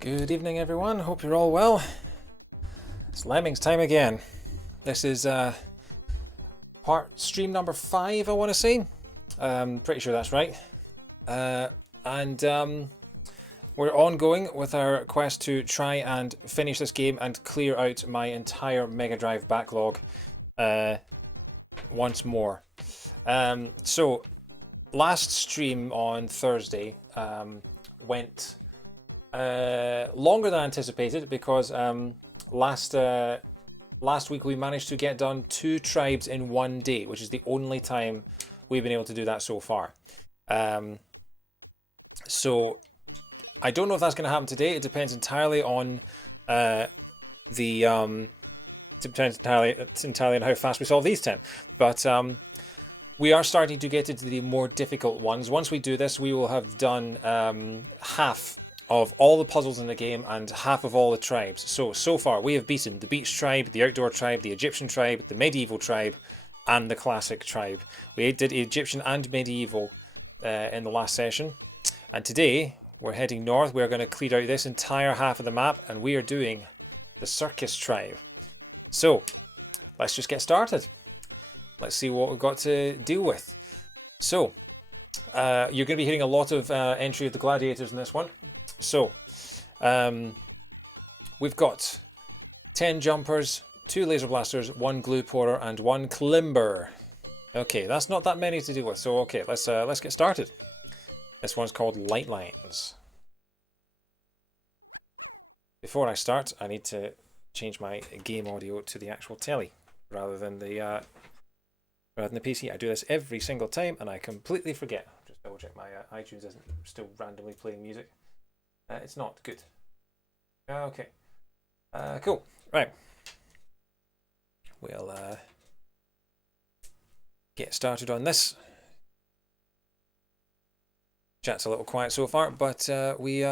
Good evening, everyone. Hope you're all well. It's Lemmings time again. This is stream number 5, I want to say. Pretty sure that's right. And we're ongoing with our quest to try and finish this game and clear out my entire Mega Drive backlog once more. So, last stream on Thursday went longer than anticipated because last week we managed to get done 2 tribes in one day, which is the only time we've been able to do that so far. So I don't know if that's going to happen today. It depends entirely on depends entirely on how fast we solve these 10. But we are starting to get into the more difficult ones. Once we do this, we will have done half of all the puzzles in the game and half of all the tribes. So far we have beaten the Beach Tribe, the Outdoor Tribe, the Egyptian Tribe, the Medieval Tribe, and the Classic Tribe. We did Egyptian and Medieval in the last session. And today we're heading north. We're going to clear out this entire half of the map, and we are doing the Circus Tribe. So let's just get started. Let's see what we've got to deal with. So you're going to be hearing a lot of entry of the gladiators in this one. So, we've got 10 jumpers, 2 laser blasters, 1 glue pourer, and 1 climber. Okay, that's not that many to deal with. So, okay, let's get started. This one's called Light Lines. Before I start, I need to change my game audio to the actual telly rather than the PC. I do this every single time, and I completely forget. Just double check my iTunes isn't still randomly playing music. It's not good. Okay. Cool. Right. We'll get started on this. Chat's a little quiet so far, but we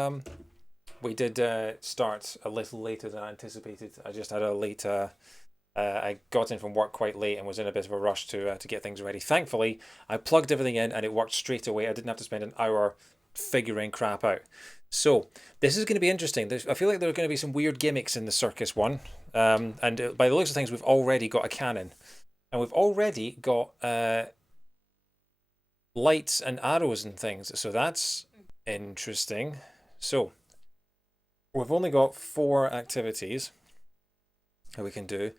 did start a little later than anticipated. I just had a late. I got in from work quite late and was in a bit of a rush to get things ready. Thankfully, I plugged everything in and it worked straight away. I didn't have to spend an hour figuring crap out. So this is going to be interesting. I feel like there are going to be some weird gimmicks in the circus one, and by the looks of things, we've already got a cannon, and we've already got lights and arrows and things. So that's interesting. So we've only got 4 activities that we can do.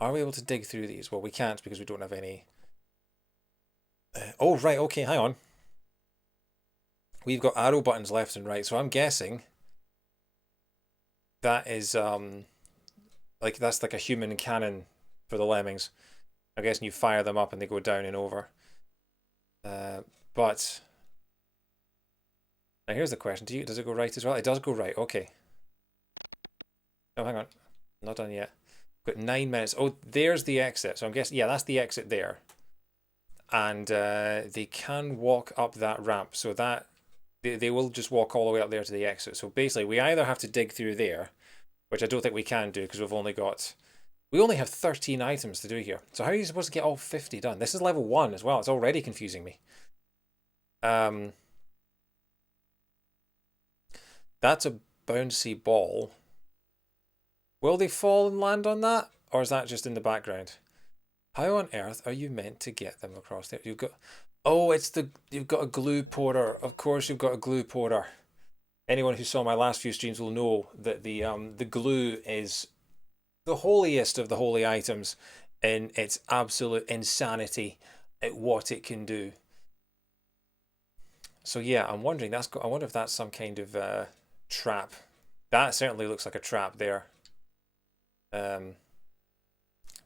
Are we able to dig through these? Well, we can't because we don't have any. Oh right, okay, hang on. We've got arrow buttons left and right, so I'm guessing that is that's like a human cannon for the Lemmings. I'm guessing you fire them up and they go down and over. But now here's the question: does it go right as well? It does go right. Okay. Oh, hang on, not done yet. Got 9 minutes. Oh, there's the exit. So I'm guessing, yeah, that's the exit there. And they can walk up that ramp, so that. They will just walk all the way up there to the exit. So basically, we either have to dig through there, which I don't think we can do because we only have 13 items to do here. So how are you supposed to get all 50 done? This is level 1 as well. It's already confusing me. That's a bouncy ball. Will they fall and land on that? Or is that just in the background? How on earth are you meant to get them across there? You've got... Oh, you've got a glue pourer. Of course you've got a glue pourer. Anyone who saw my last few streams will know that the glue is the holiest of the holy items in its absolute insanity at what it can do. So yeah, I'm wondering I wonder if that's some kind of trap. That certainly looks like a trap there.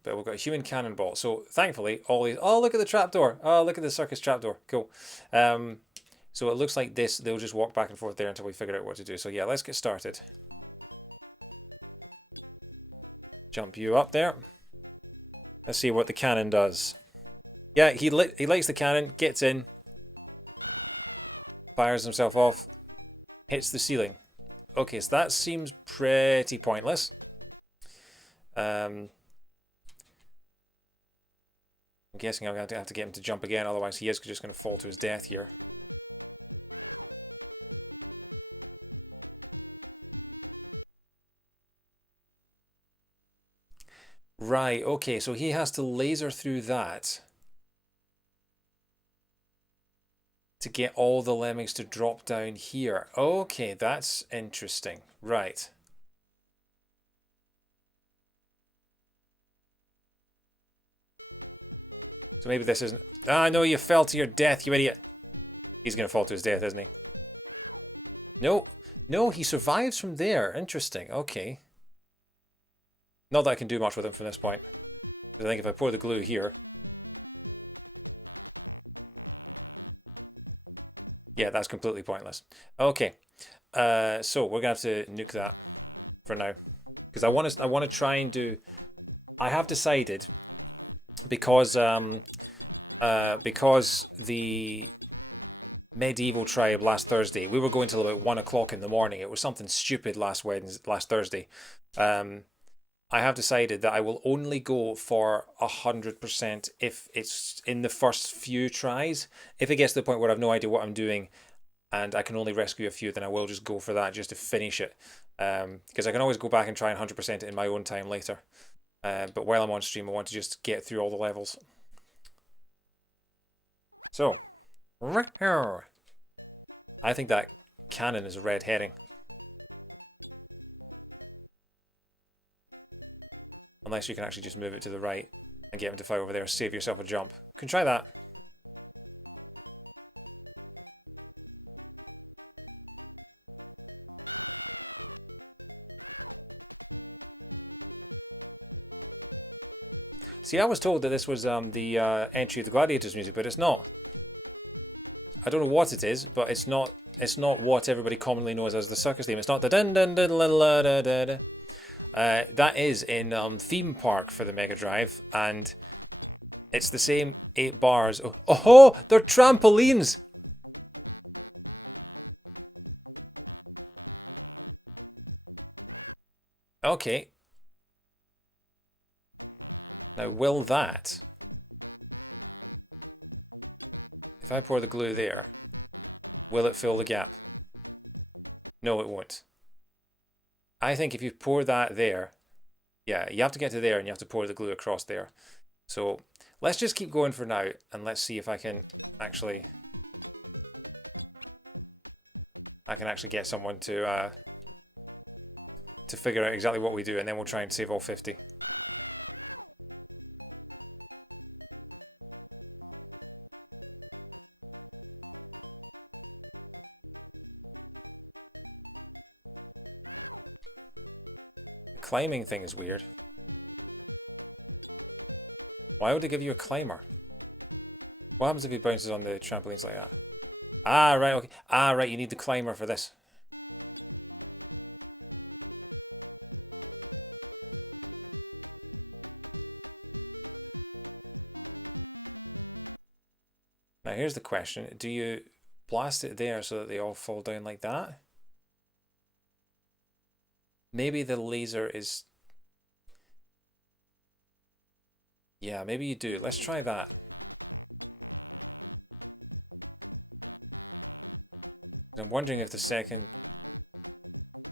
But we've got a human cannonball. So thankfully, all these. Oh, look at the trapdoor. Oh, look at the circus trapdoor. Cool. So it looks like this. They'll just walk back and forth there until we figure out what to do. So yeah, let's get started. Jump you up there. Let's see what the cannon does. Yeah, he lights the cannon, gets in, fires himself off, hits the ceiling. Okay, so that seems pretty pointless. I'm guessing I'm going to have to get him to jump again, otherwise he is just going to fall to his death here. Right, okay, so he has to laser through that to get all the lemmings to drop down here. Okay, that's interesting. Right. So maybe this isn't... Ah, no, you fell to your death, you idiot. He's going to fall to his death, isn't he? No, no, he survives from there. Interesting, okay. Not that I can do much with him from this point. I think if I pour the glue here... Yeah, that's completely pointless. Okay, so we're going to have to nuke that for now. Because I want to try and do... I have decided, because the medieval tribe last Thursday, we were going till about 1 o'clock in the morning. It was something stupid last Thursday. Um, I have decided that I will only go for 100% if it's in the first few tries. If it gets to the point where I've no idea what I'm doing and I can only rescue a few, then I will just go for that just to finish it. Because I can always go back and try and 100% it in my own time later. But while I'm on stream, I want to just get through all the levels. So, I think that cannon is a red herring. Unless you can actually just move it to the right and get him to fly over there, save yourself a jump. You can try that. See, I was told that this was the entry of the Gladiators music, but it's not. I don't know what it is, but it's not. It's not what everybody commonly knows as the circus theme. It's not the dun dun dun la la da da da. That is in Theme Park for the Mega Drive, and it's the same 8 bars. Oh, oh, they're trampolines! Okay. Now, will that, if I pour the glue there, will it fill the gap? No, it won't. I think if you pour that there, yeah, you have to get to there and you have to pour the glue across there. So let's just keep going for now and let's see if I can actually get someone to figure out exactly what we do, and then we'll try and save all 50. The climbing thing is weird. Why would they give you a climber? What happens if he bounces on the trampolines like that? Ah, right, okay. Ah, right, you need the climber for this. Now here's the question. Do you blast it there so that they all fall down like that? Maybe the laser is... Yeah, maybe you do. Let's try that. I'm wondering if the second...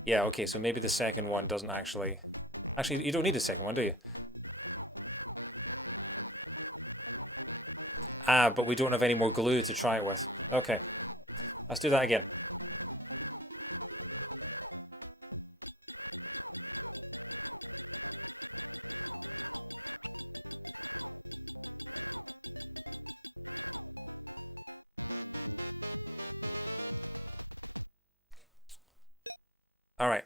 Yeah, okay, so maybe the second one doesn't actually... Actually, you don't need a second one, do you? Ah, but we don't have any more glue to try it with. Okay, let's do that again. Alright.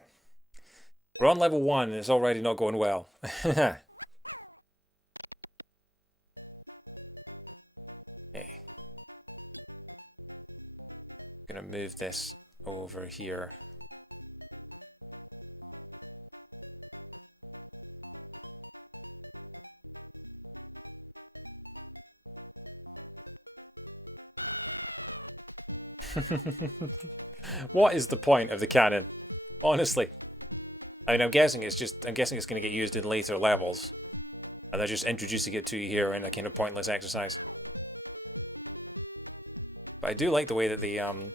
We're on level 1 and it's already not going well. Okay. Gonna move this over here. What is the point of the cannon? Honestly. I mean, I'm guessing it's going to get used in later levels. And they're just introducing it to you here in a kind of pointless exercise. But I do like the way that the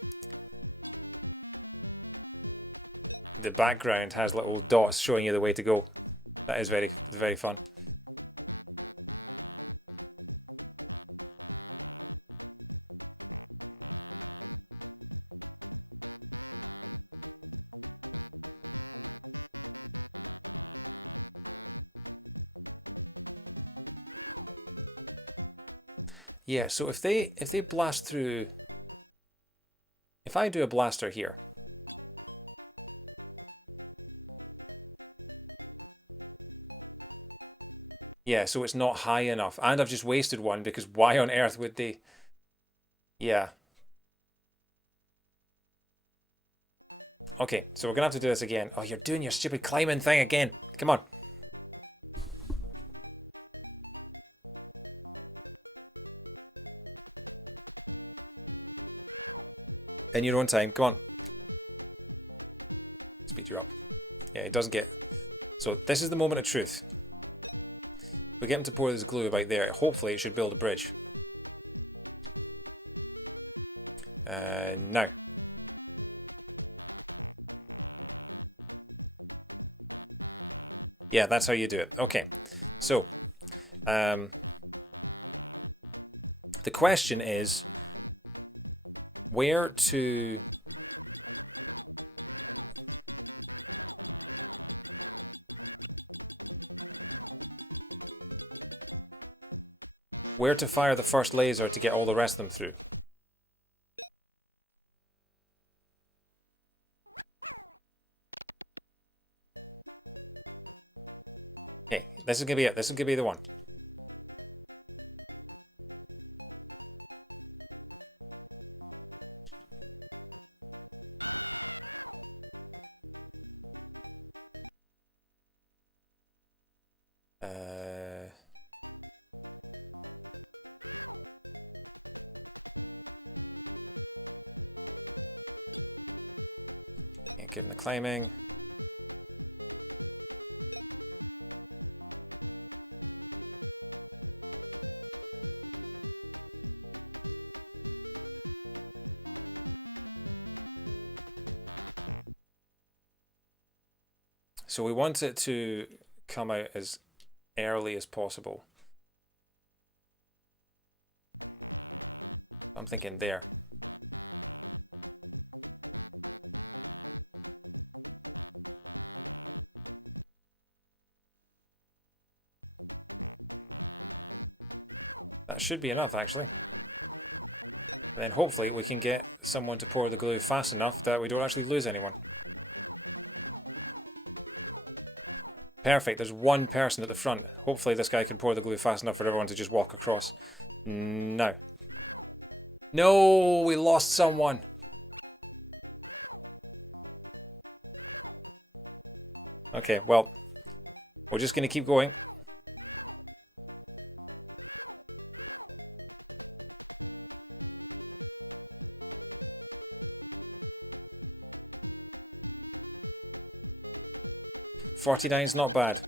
background has little dots showing you the way to go. That is very, very fun. Yeah, so if they blast through, if I do a blaster here, yeah, so it's not high enough, and I've just wasted one because why on earth would they? Yeah. Okay, so we're gonna have to do this again. Oh, you're doing your stupid climbing thing again. Come on. In your own time. Come on. Speed you up. Yeah, it doesn't get. So this is the moment of truth. We get him to pour this glue about there. Hopefully, it should build a bridge. Now. Yeah, that's how you do it. Okay. So, um, the question is where to fire the first laser to get all the rest of them through. Okay, this is gonna be it. This is gonna be the one. Uh, give him the climbing. So we want it to come out as early as possible. I'm thinking there. That should be enough, actually. And then hopefully we can get someone to pour the glue fast enough that we don't actually lose anyone. Perfect. There's one person at the front. Hopefully this guy can pour the glue fast enough for everyone to just walk across. No. No, we lost someone. Okay, well, we're just going to keep going. $49's not bad.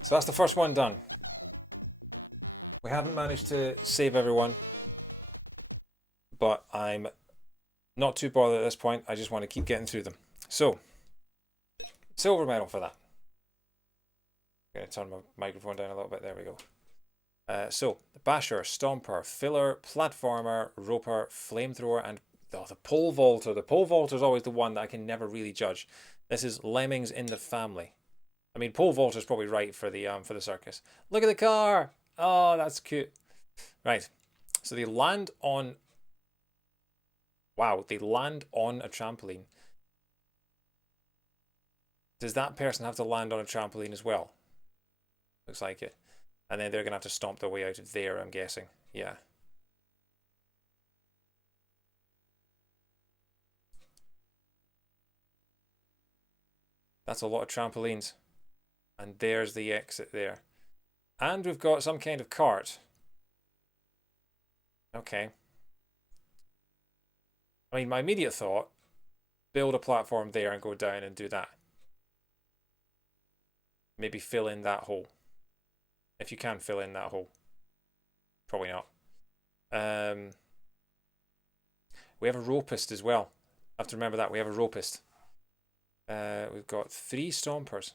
So that's the first one done. We haven't managed to save everyone, but I'm not too bothered at this point. I just want to keep getting through them. So, silver medal for that. I'm going to turn my microphone down a little bit. There we go. So, the Basher, Stomper, Filler, Platformer, Roper, Flamethrower, and the Pole Vaulter. The Pole Vaulter is always the one that I can never really judge. This is Lemmings in the family. I mean, Pole Vaulter is probably right for the circus. Look at the car! Oh, that's cute. Right. So they land on... Wow, they land on a trampoline. Does that person have to land on a trampoline as well? Looks like it. And then they're going to have to stomp their way out of there, I'm guessing. Yeah. That's a lot of trampolines. And there's the exit there. And we've got some kind of cart. Okay. I mean, my immediate thought, build a platform there and go down and do that. Maybe fill in that hole. If you can fill in that hole. Probably not. We have a ropist as well. I have to remember that. We have a ropist. We've got 3 stompers.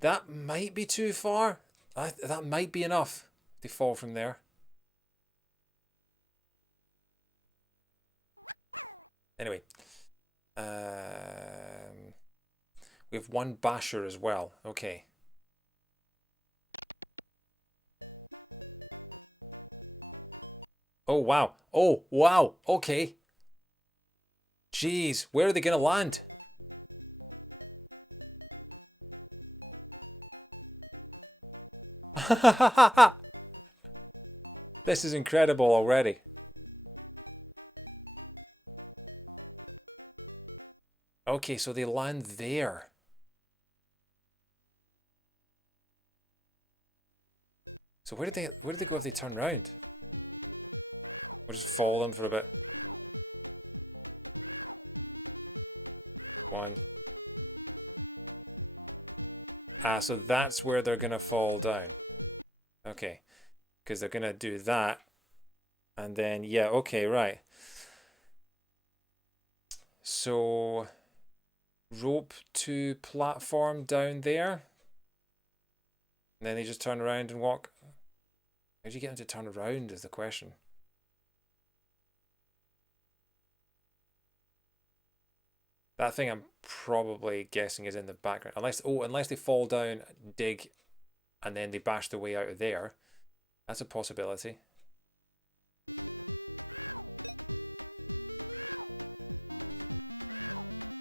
That might be too far. That might be enough. They fall from there. Anyway. We have one basher as well. Okay. Oh, wow. Oh, wow. Okay. Jeez, where are they going to land? This is incredible already. Okay, so they land there. So where did they go if they turn round? We'll just follow them for a bit. One. Ah, so that's where they're gonna fall down. Okay, because they're gonna do that, and then yeah, okay, right. So rope to platform down there, and then they just turn around and walk. How do you get them to turn around is the question. That thing I'm probably guessing is in the background. Unless they fall down, dig, and then they bash their way out of there. That's a possibility.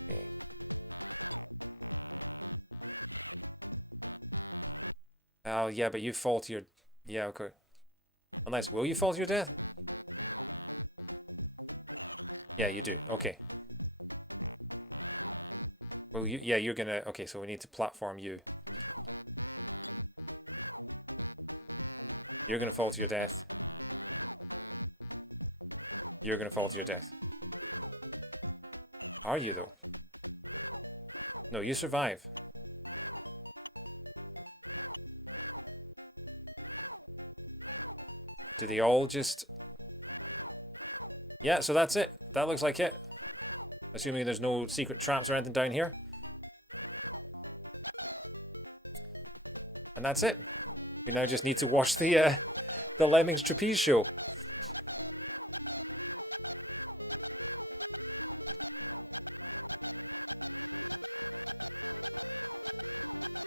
Okay. Oh yeah, but you fall to your yeah, okay. Unless will you fall to your death? Yeah, you do. Okay. Well, yeah, you're gonna. Okay, so we need to platform you. You're gonna fall to your death. You're gonna fall to your death. Are you though? No, you survive. Do they all just? Yeah, so that's it. That looks like it. Assuming there's no secret traps or anything down here. And that's it. We now just need to watch the Lemmings trapeze show.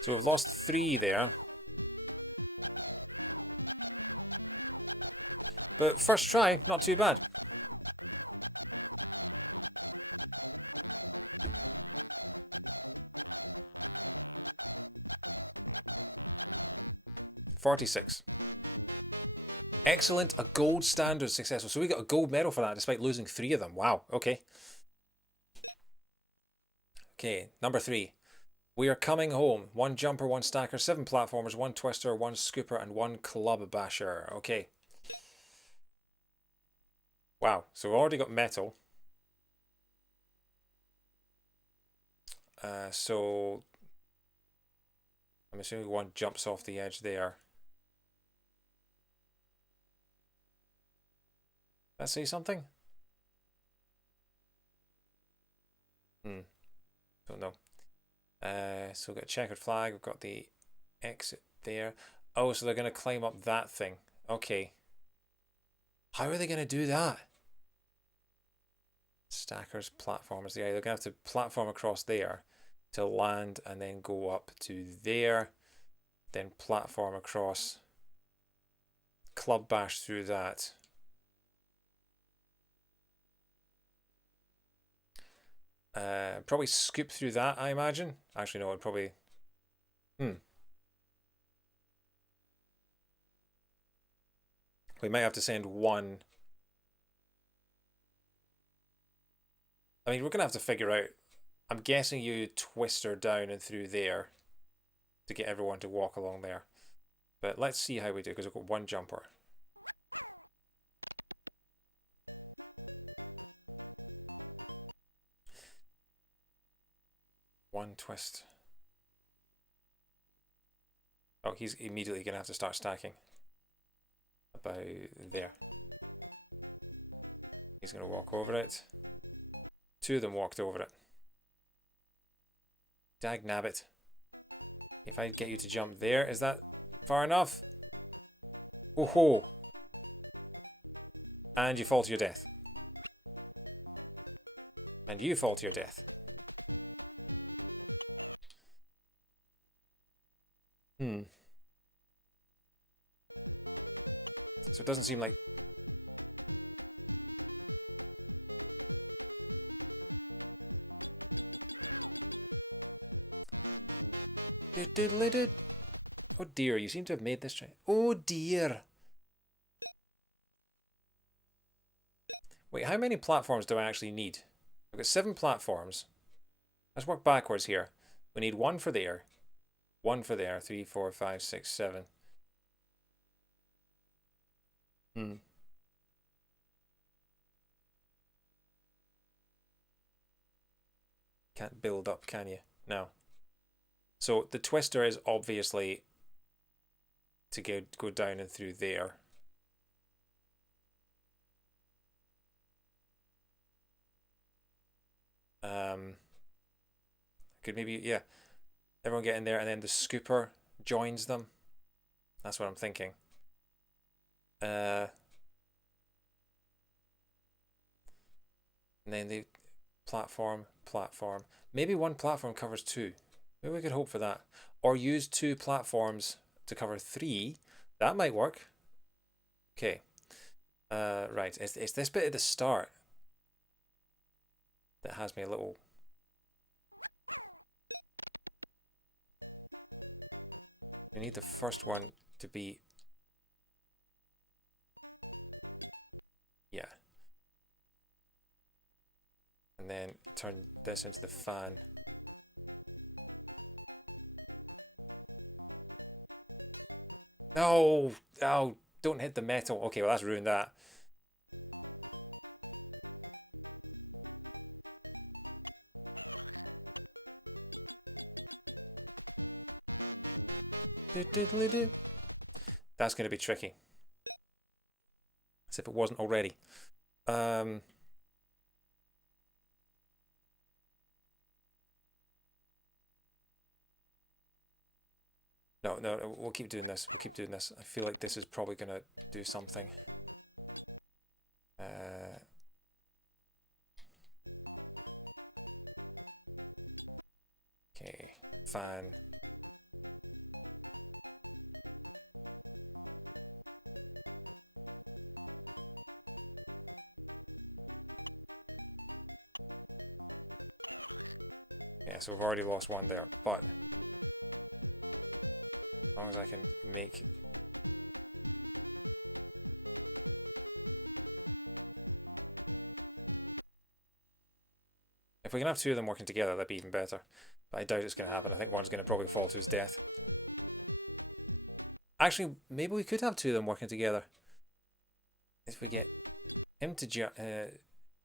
So we've lost 3 there. But first try, not too bad. $46. Excellent, a gold standard successful. So we got a gold medal for that despite losing 3 of them. Wow, okay. Okay, number 3. We are coming home. 1 jumper, 1 stacker, 7 platformers, 1 twister, 1 scooper, and 1 club basher. Okay. Wow, so we've already got metal. So I'm assuming 1 jumps off the edge there. That say something? Don't know. So we've got a checkered flag. We've got the exit there. Oh, so they're going to climb up that thing. Okay. How are they going to do that? Stackers, platformers. Yeah, they're going to have to platform across there to land and then go up to there. Then platform across. Club bash through that. Probably scoop through that, I imagine. Actually, no, I'd probably... We might have to send 1. I mean, we're going to have to figure out... I'm guessing you twister down and through there to get everyone to walk along there. But let's see how we do, because we've got 1 jumper. One twist. Oh, he's immediately going to have to start stacking. About there. He's going to walk over it. 2 of them walked over it. Dag nabbit. If I get you to jump there, is that far enough? Oh ho! And you fall to your death. And you fall to your death. Hmm. So it doesn't seem like... Oh dear, you seem to have made this try. Oh dear. Wait, how many platforms do I actually need? I've got 7 platforms. Let's work backwards here. We need 1 for there. 1 for there. 3, 4, 5, 6, 7. Hmm. Can't build up, can you? No. So the twister is obviously to go down and through there. Could maybe, yeah, everyone get in there and then the scooper joins them. That's what I'm thinking. And then the platform. Maybe one platform covers 2. Maybe we could hope for that. Or use 2 platforms to cover 3. That might work. Okay. Right. It's this bit at the start that has me a little... We need the first one to be... Yeah. And then turn this into the fan. No! Oh, don't hit the metal. Okay, well that's ruined that. That's going to be tricky. As if it wasn't already. No, we'll keep doing this. We'll keep doing this. I feel like this is probably going to do something. Okay, fan. Yeah, so we've already lost 1 there, but as long as I can make... If we can have 2 of them working together, that'd be even better. But I doubt it's going to happen. I think one's going to probably fall to his death. Actually, maybe we could have 2 of them working together. If we get him to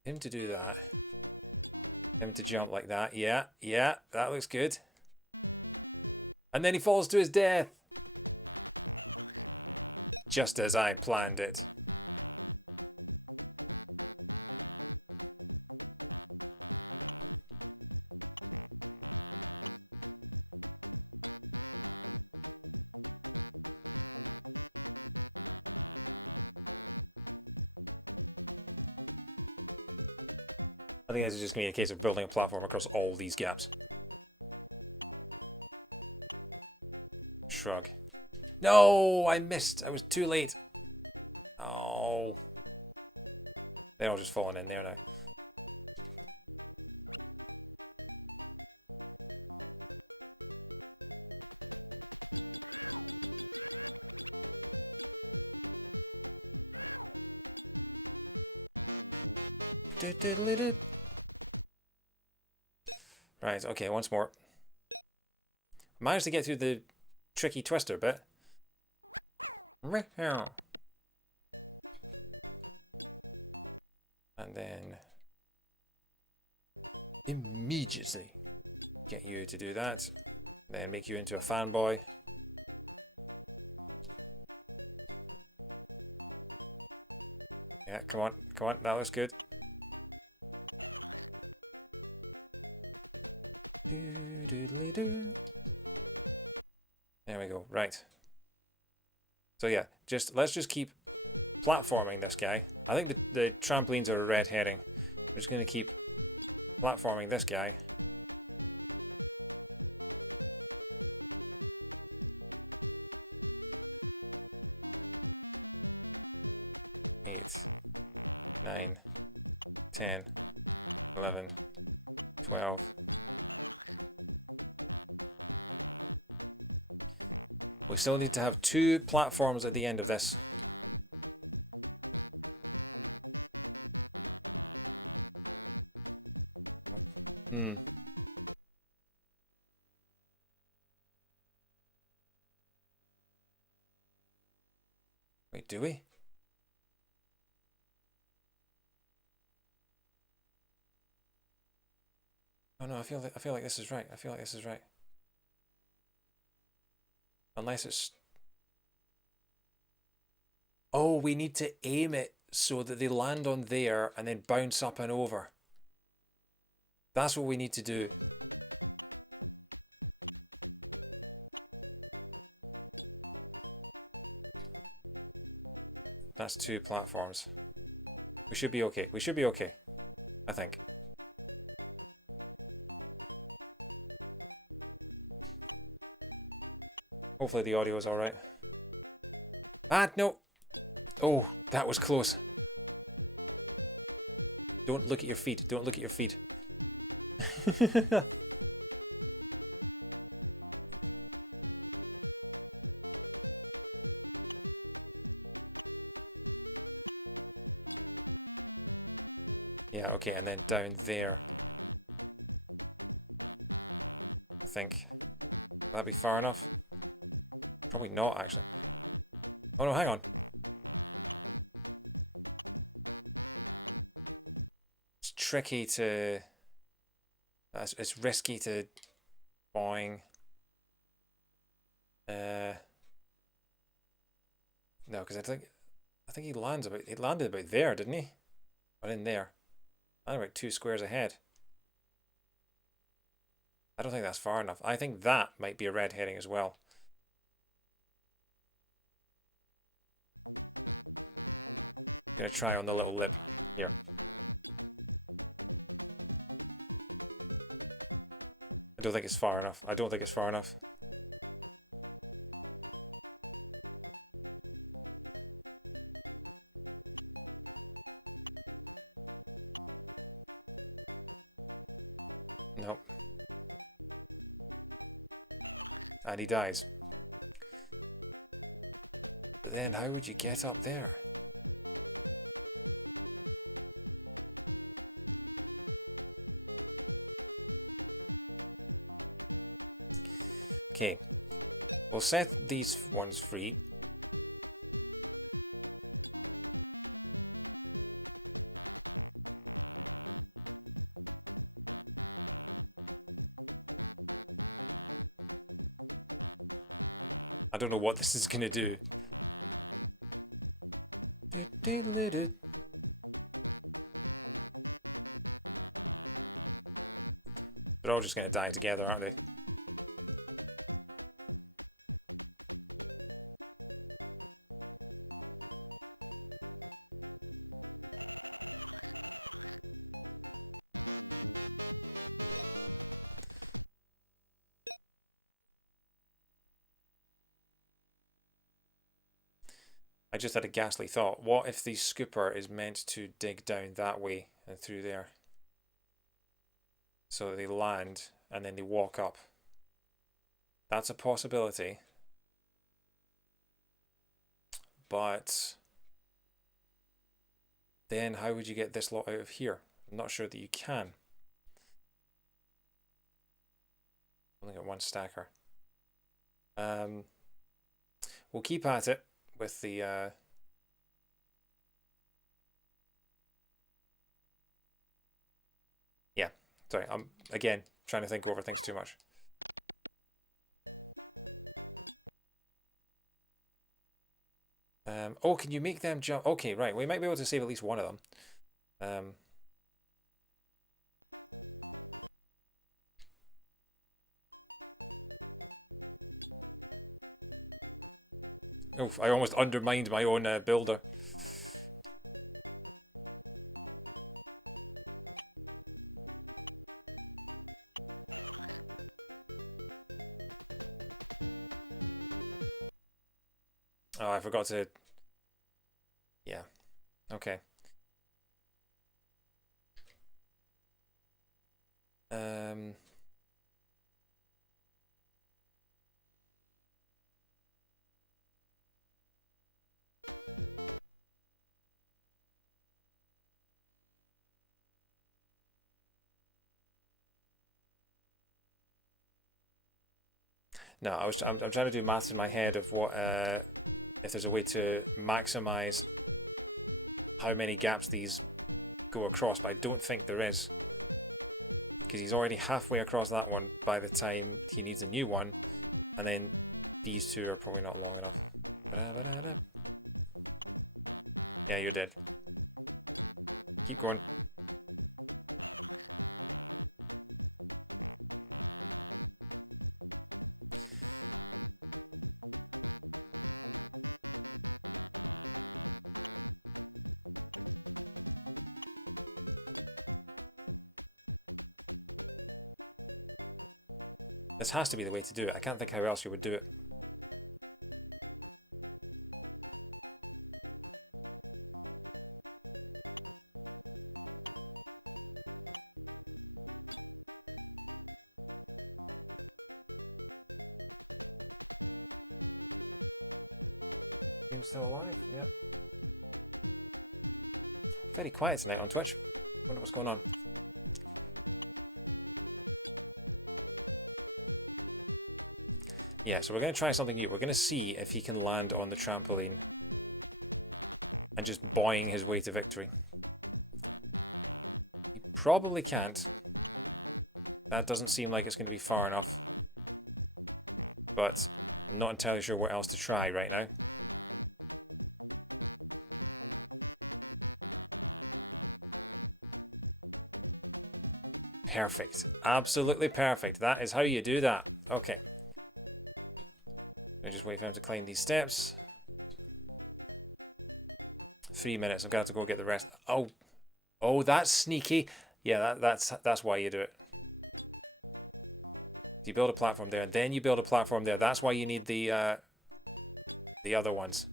him to do that. Him to jump like that. Yeah, that looks good. And then he falls to his death. Just as I planned it. I think this is just going to be a case of building a platform across all these gaps. Shrug. No, I missed. I was too late. Oh. They're all just falling in there now. Right, okay, once more. Managed to get through the tricky twister bit. And then immediately get you to do that. Then make you into a fanboy. Yeah, come on, that looks good. There we go, right. So yeah, let's just keep platforming this guy. I think the trampolines are a red herring. We're just going to keep platforming this guy. Eight, 9, 10, 11, 12. We still need to have 2 platforms at the end of this. Hmm. Wait, do we? Oh no, I feel like this is right. I feel like this is right. Unless it's... Oh, we need to aim it so that they land on there and then bounce up and over. That's what we need to do. That's 2 platforms. We should be okay. We should be okay, I think. Hopefully the audio is alright. Ah, no! Oh, that was close. Don't look at your feet. Don't look at your feet. Yeah, okay, and then down there. I think. Will that be far enough? Probably not, actually. Oh no, hang on. It's tricky to... It's risky to... Boing. No, because I think he landed about there, didn't he? Or in there. Landed about 2 squares ahead. I don't think that's far enough. I think that might be a red herring as well. I'm gonna try on the little lip here. I don't think it's far enough. I don't think it's far enough. Nope. And he dies. But then how would you get up there? Okay. We'll set these ones free. I don't know what this is gonna do. They're all just gonna die together, aren't they? I just had a ghastly thought. What if the scooper is meant to dig down that way and through there? So that they land and then they walk up. That's a possibility. But then how would you get this lot out of here? I'm not sure that you can. Only got 1 stacker. We'll keep at it with the yeah, sorry, I'm again trying to think over things too much. Oh, can you make them jump? Okay, right, we might be able to save at least one of them. Oof, I almost undermined my own builder. Oh, I forgot to. Yeah. Okay. Um. No, I'm trying to do maths in my head of what if there's a way to maximize how many gaps these go across, but I don't think there is because he's already halfway across that one by the time he needs a new one, and then these two are probably not long enough. Ba-da-ba-da-da. Yeah, you're dead. Keep going. This has to be the way to do it. I can't think how else you would do it. Dream's still alive? Yep. Very quiet tonight on Twitch. Wonder what's going on. Yeah, so we're going to try something new. We're going to see if he can land on the trampoline and just boing his way to victory. He probably can't. That doesn't seem like it's going to be far enough. But I'm not entirely sure what else to try right now. Perfect. Absolutely perfect. That is how you do that. Okay. I just wait for him to climb these steps. 3 minutes. I've got to go get the rest. Oh, oh, that's sneaky. Yeah, that's why you do it. You build a platform there, and then you build a platform there. That's why you need the other ones.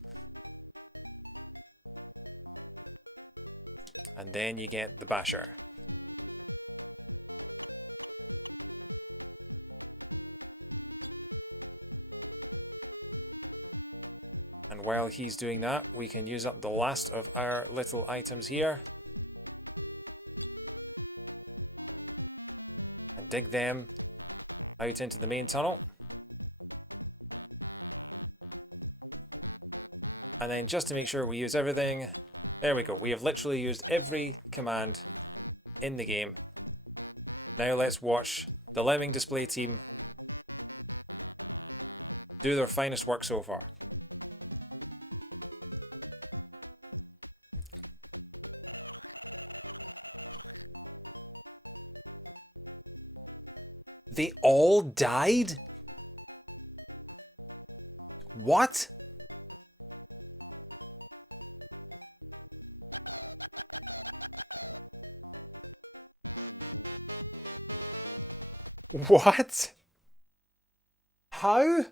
And then you get the basher. And while he's doing that, we can use up the last of our little items here. And dig them out into the main tunnel. And then just to make sure we use everything, there we go. We have literally used every command in the game. Now let's watch the Lemming display team do their finest work so far. They all died? What? What? How?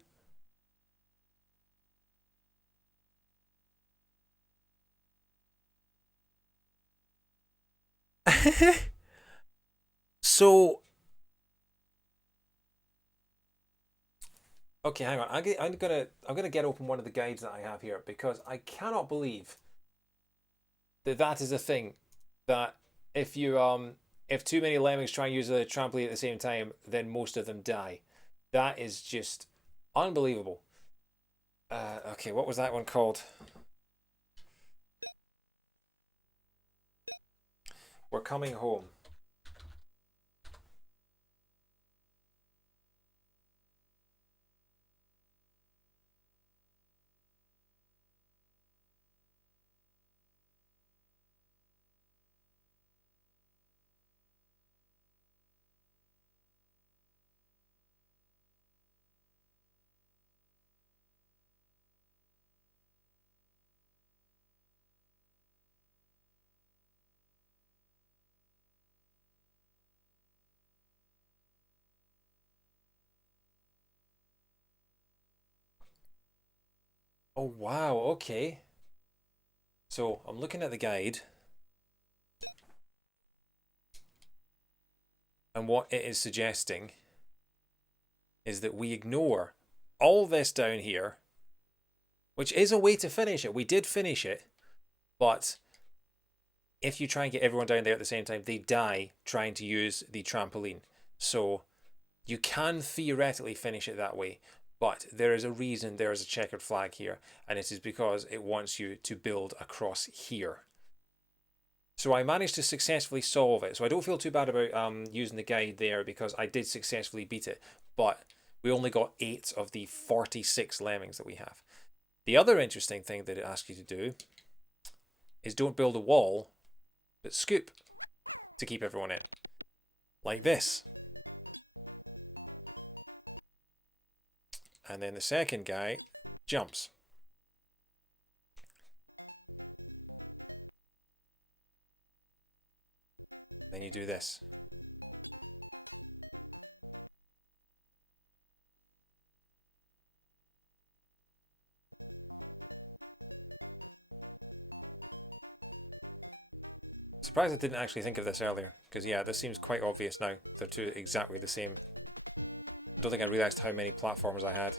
So, okay, hang on. I'm gonna get open one of the guides that I have here because I cannot believe that that is a thing. That if you if too many lemmings try and use a trampoline at the same time, then most of them die. That is just unbelievable. Okay, what was that one called? We're coming home. Oh, wow. Okay. So I'm looking at the guide, and what it is suggesting is that we ignore all this down here, which is a way to finish it. We did finish it, but if you try and get everyone down there at the same time, they die trying to use the trampoline. So you can theoretically finish it that way, but there is a reason there is a checkered flag here, and it is because it wants you to build across here. So I managed to successfully solve it. So I don't feel too bad about using the guide there because I did successfully beat it. But we only got 8 of the 46 lemmings that we have. The other interesting thing that it asks you to do is don't build a wall, but scoop to keep everyone in. Like this. And then the second guy jumps. Then you do this. Surprised I didn't actually think of this earlier, because yeah, this seems quite obvious now. They're two exactly the same. I don't think I realised how many platformers I had.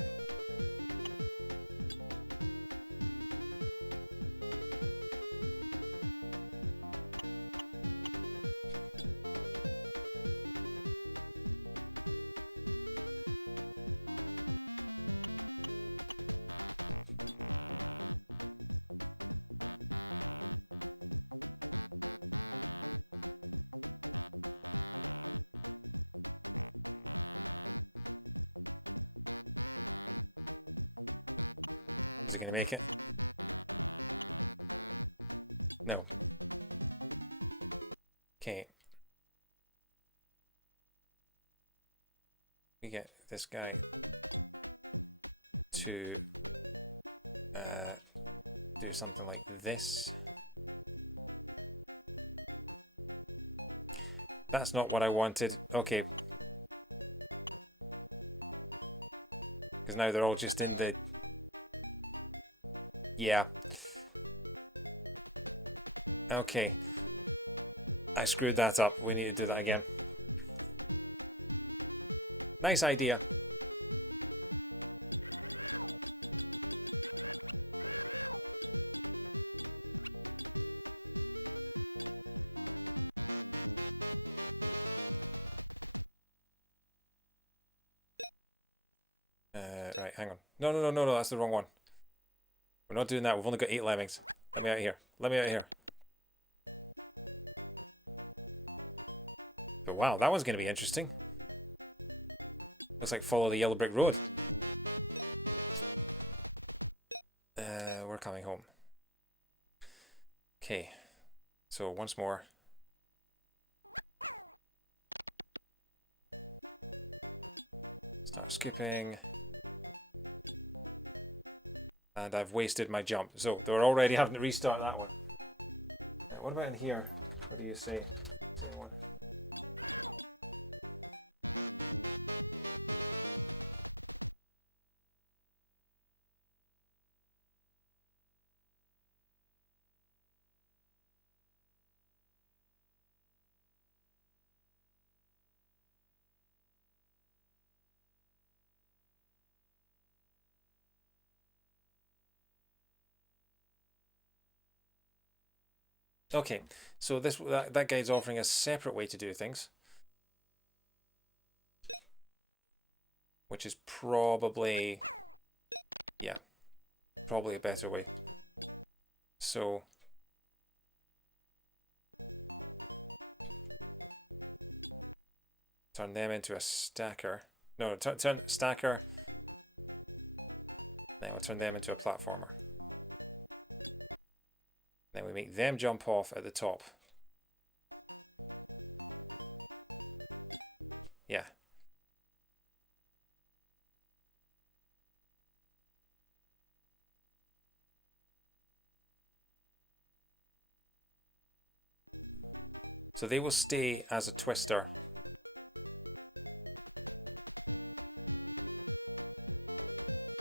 Is it going to make it? No. Okay. We get this guy to do something like this. That's not what I wanted. Okay. Because now they're all just in the... Yeah. Okay. I screwed that up. We need to do that again. Nice idea. Right, hang on. No, no, no, no, no, that's the wrong one. We're not doing that. We've only got 8 lemmings. Let me out of here. Let me out of here. But wow, that one's going to be interesting. Looks like follow the yellow brick road. We're coming home. Okay. So once more. Start skipping. And I've wasted my jump. So they're already having to restart that one. Now, what about in here? What do you say? Same one. Okay, so that guide's offering a separate way to do things, which is probably, yeah, probably a better way. So turn them into a stacker. No, turn stacker. Then we'll turn them into a platformer. Then we make them jump off at the top. Yeah. So they will stay as a twister.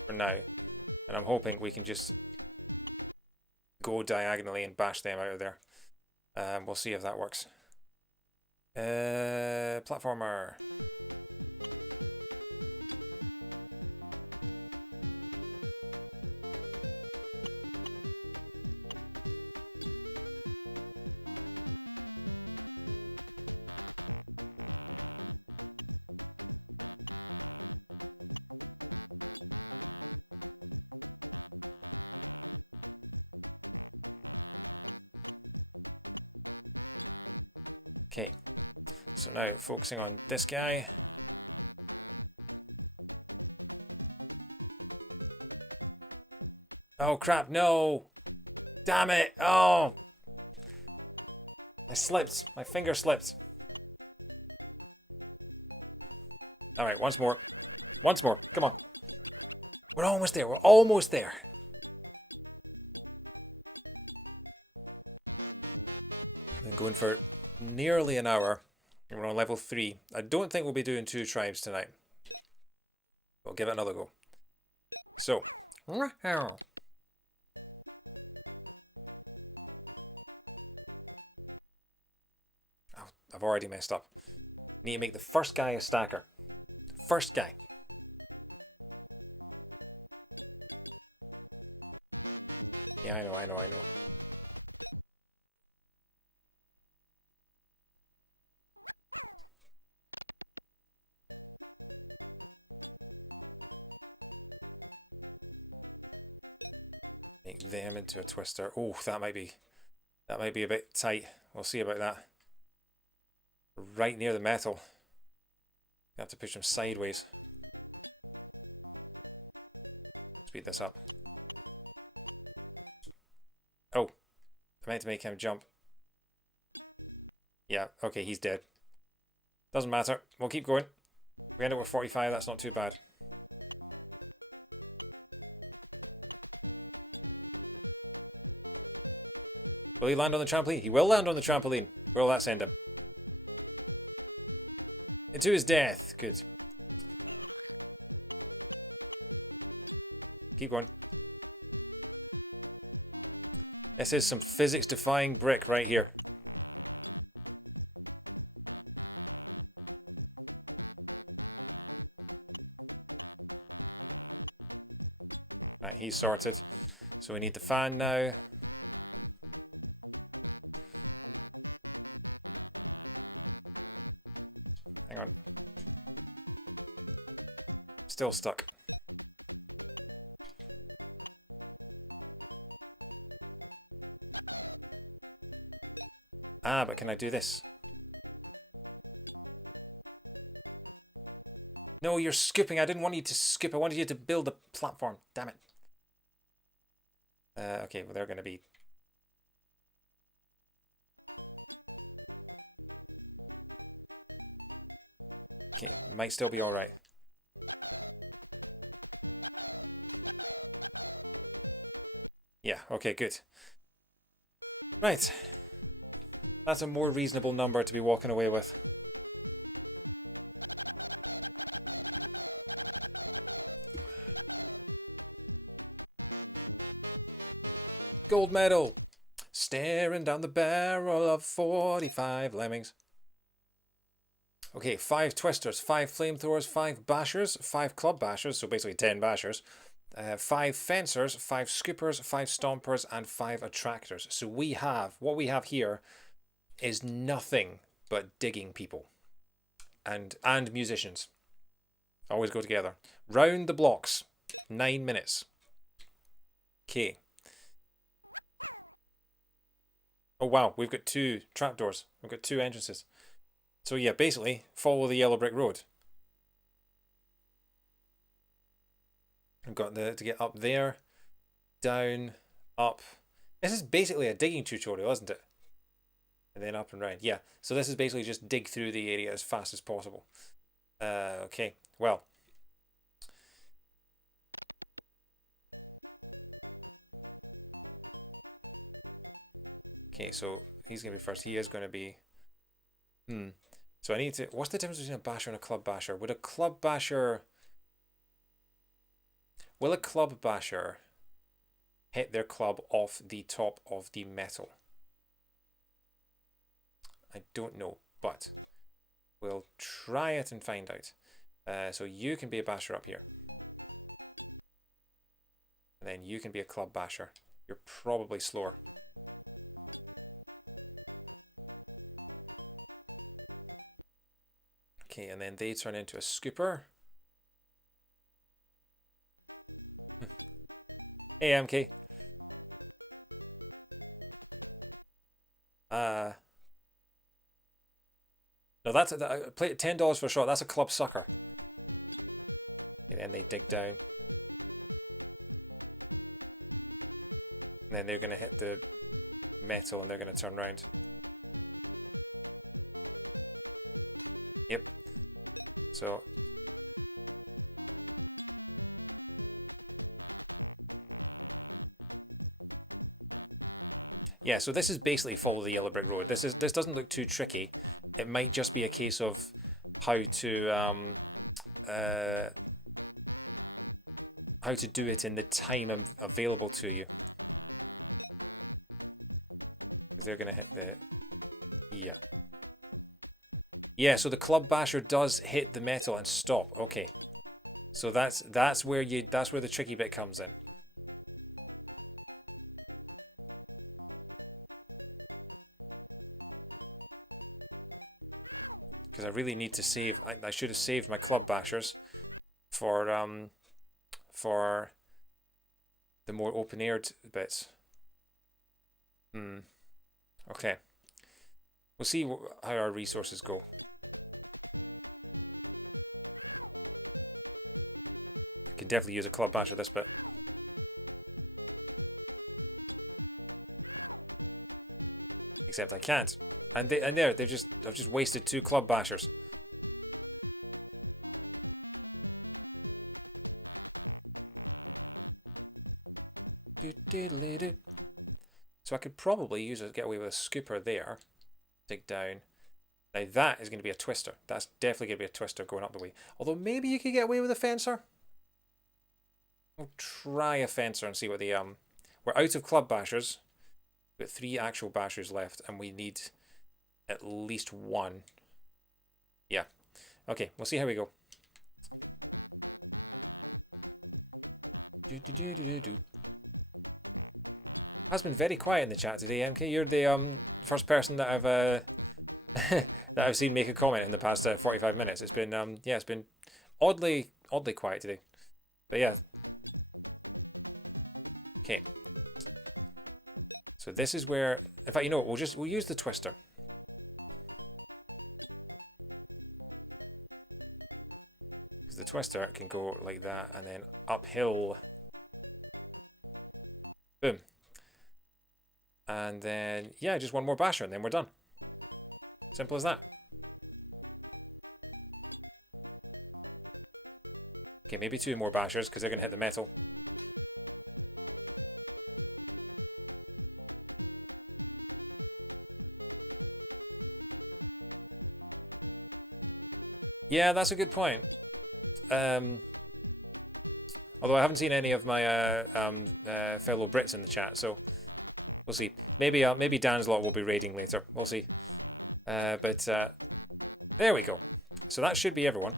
For now. And I'm hoping we can just go diagonally and bash them out of there. We'll see if that works. Platformer. Okay, so now focusing on this guy. Oh crap, no! Damn it! Oh! I slipped. My finger slipped. Alright, once more. Once more. Come on. We're almost there. We're almost there. Been going for nearly an hour. We're on level 3. I don't think we'll be doing 2 tribes tonight. We'll give it another go. So. Oh, I've already messed up. Need to make the first guy a stacker. First guy. Yeah, I know. Make them into a twister. Oh, that might be a bit tight. We'll see about that. Right near the metal. You have to push them sideways. Speed this up. Oh, I meant to make him jump. Yeah, okay, he's dead. Doesn't matter. We'll keep going. We end up with 45. That's not too bad. Will he land on the trampoline? He will land on the trampoline. Where will that send him? Into his death. Good. Keep going. This is some physics-defying brick right here. Right, he's sorted. So we need the fan now. Hang on. Still stuck. Ah, but can I do this? No, you're scooping. I didn't want you to scoop. I wanted you to build a platform. Damn it. Okay, well, they're going to be... Okay, might still be alright. Yeah, okay, good. Right. That's a more reasonable number to be walking away with. Gold medal! Staring down the barrel of 45 lemmings. Okay, 5 twisters, 5 flamethrowers, 5 bashers, 5 club bashers, so basically 10 bashers. 5 fencers, 5 scoopers, 5 stompers, and 5 attractors. So we have, what we have here is nothing but digging people. And musicians. Always go together. Round the blocks. 9 minutes. Okay. Oh wow, we've got 2 trapdoors. We've got 2 entrances. So yeah, basically, follow the yellow brick road. I've got to get up there, down, up. This is basically a digging tutorial, isn't it? And then up and round. Yeah, so this is basically just dig through the area as fast as possible. Okay, well. Okay, so he's going to be first. He is going to be... So I need to... What's the difference between a basher and a club basher? Would a club basher... Will a club basher hit their club off the top of the metal? I don't know, but we'll try it and find out. So you can be a basher up here. And then you can be a club basher. You're probably slower. Okay, and then they turn into a scooper. Hey, MK. No, that's play $10 for a shot. That's a club sucker. And then they dig down. And then they're going to hit the metal and they're going to turn around. Yep. So yeah, so this is basically follow the yellow brick road. This doesn't look too tricky. It might just be a case of how to do it in the time available to you. Because they're gonna hit the yeah. So the club basher does hit the metal and stop. Okay, so that's where the tricky bit comes in. Because I really need to save. I should have saved my club bashers for the more open-aired bits. Okay. We'll see how our resources go. Can definitely use a club basher this bit. Except I can't. And I've just wasted 2 club bashers. So I could probably get away with a scooper there. Dig down. Now that is going to be a twister. That's definitely going to be a twister going up the way. Although maybe you could get away with a fencer. We'll try a fencer and see what the we're out of club bashers. We've got 3 actual bashers left, and we need at least 1. Yeah. Okay, we'll see how we go. Has been very quiet in the chat today, MK. You're the first person that I've that I've seen make a comment in the past 45 minutes. It's been yeah, it's been oddly quiet today. But yeah. Okay. So this is where, in fact, you know what, we'll use the twister. Because the twister can go like that and then uphill. Boom. And then, yeah, just 1 more basher and then we're done. Simple as that. Okay, maybe 2 more bashers because they're going to hit the metal. Yeah, that's a good point. Although I haven't seen any of my fellow Brits in the chat, so we'll see. Maybe Dan's lot will be raiding later. We'll see. But there we go. So that should be everyone.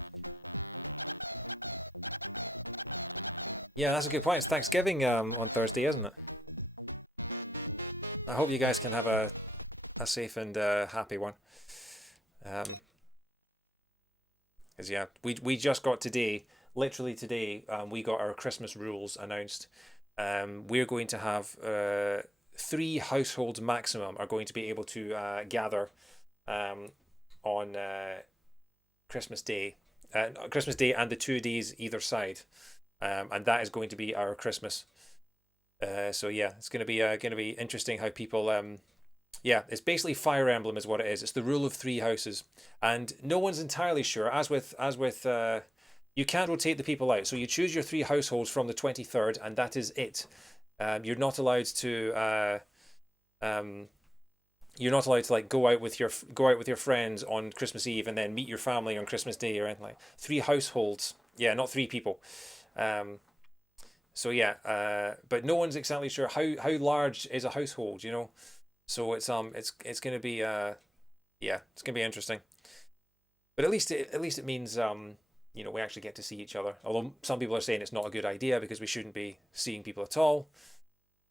Yeah, that's a good point. It's Thanksgiving on Thursday, isn't it? I hope you guys can have a safe and happy one. Because yeah, we just got today, literally today, we got our Christmas rules announced. We're going to have 3 households maximum are going to be able to gather on Christmas Day, Christmas Day and the 2 days either side, and that is going to be our Christmas. So yeah, it's going to be interesting how people yeah, it's basically Fire Emblem is what it is. It's the rule of 3 houses, and no one's entirely sure. As with you can't rotate the people out, so you choose your 3 households from the 23rd, and that is it. You're not allowed to like go out with your friends on Christmas Eve and then meet your family on Christmas Day or anything like 3 households. Yeah, not 3 people. So yeah, but no one's exactly sure how large is a household, you know. So it's gonna be yeah, it's gonna be interesting. But at least it means you know, we actually get to see each other. Although some people are saying it's not a good idea because we shouldn't be seeing people at all.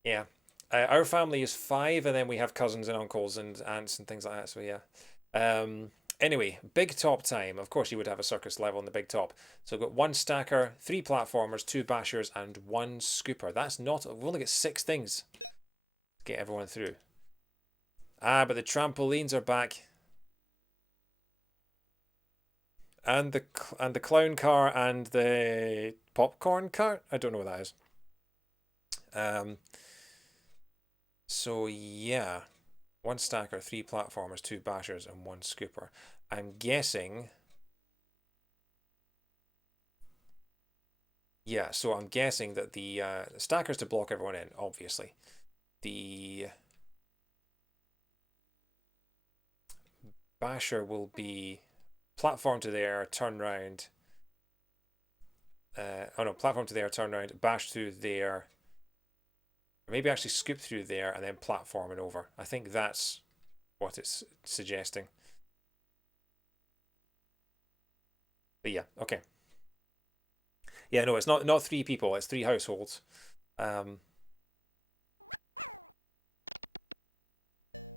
Yeah. Our family is five, and then we have cousins and uncles and aunts and things like that. So yeah. Anyway, big top time. Of course, you would have a circus level in the big top. So we've got one stacker, three platformers, two bashers, and one scooper. That's not. We've only got six things to get everyone through. Ah, but the trampolines are back, and the clown car and the popcorn cart. I don't know what that is. Um. So yeah, one stacker, three platformers, two bashers, and one scooper. I'm guessing. Yeah, so I'm guessing that the stackers to block everyone in, obviously. The basher will be platform to there, turn round. Oh no, platform to there, turn round, bash through there. Or maybe actually scoop through there and then platform it over. I think that's what it's suggesting. But yeah, okay. Yeah, no, it's not three people, it's three households. Um,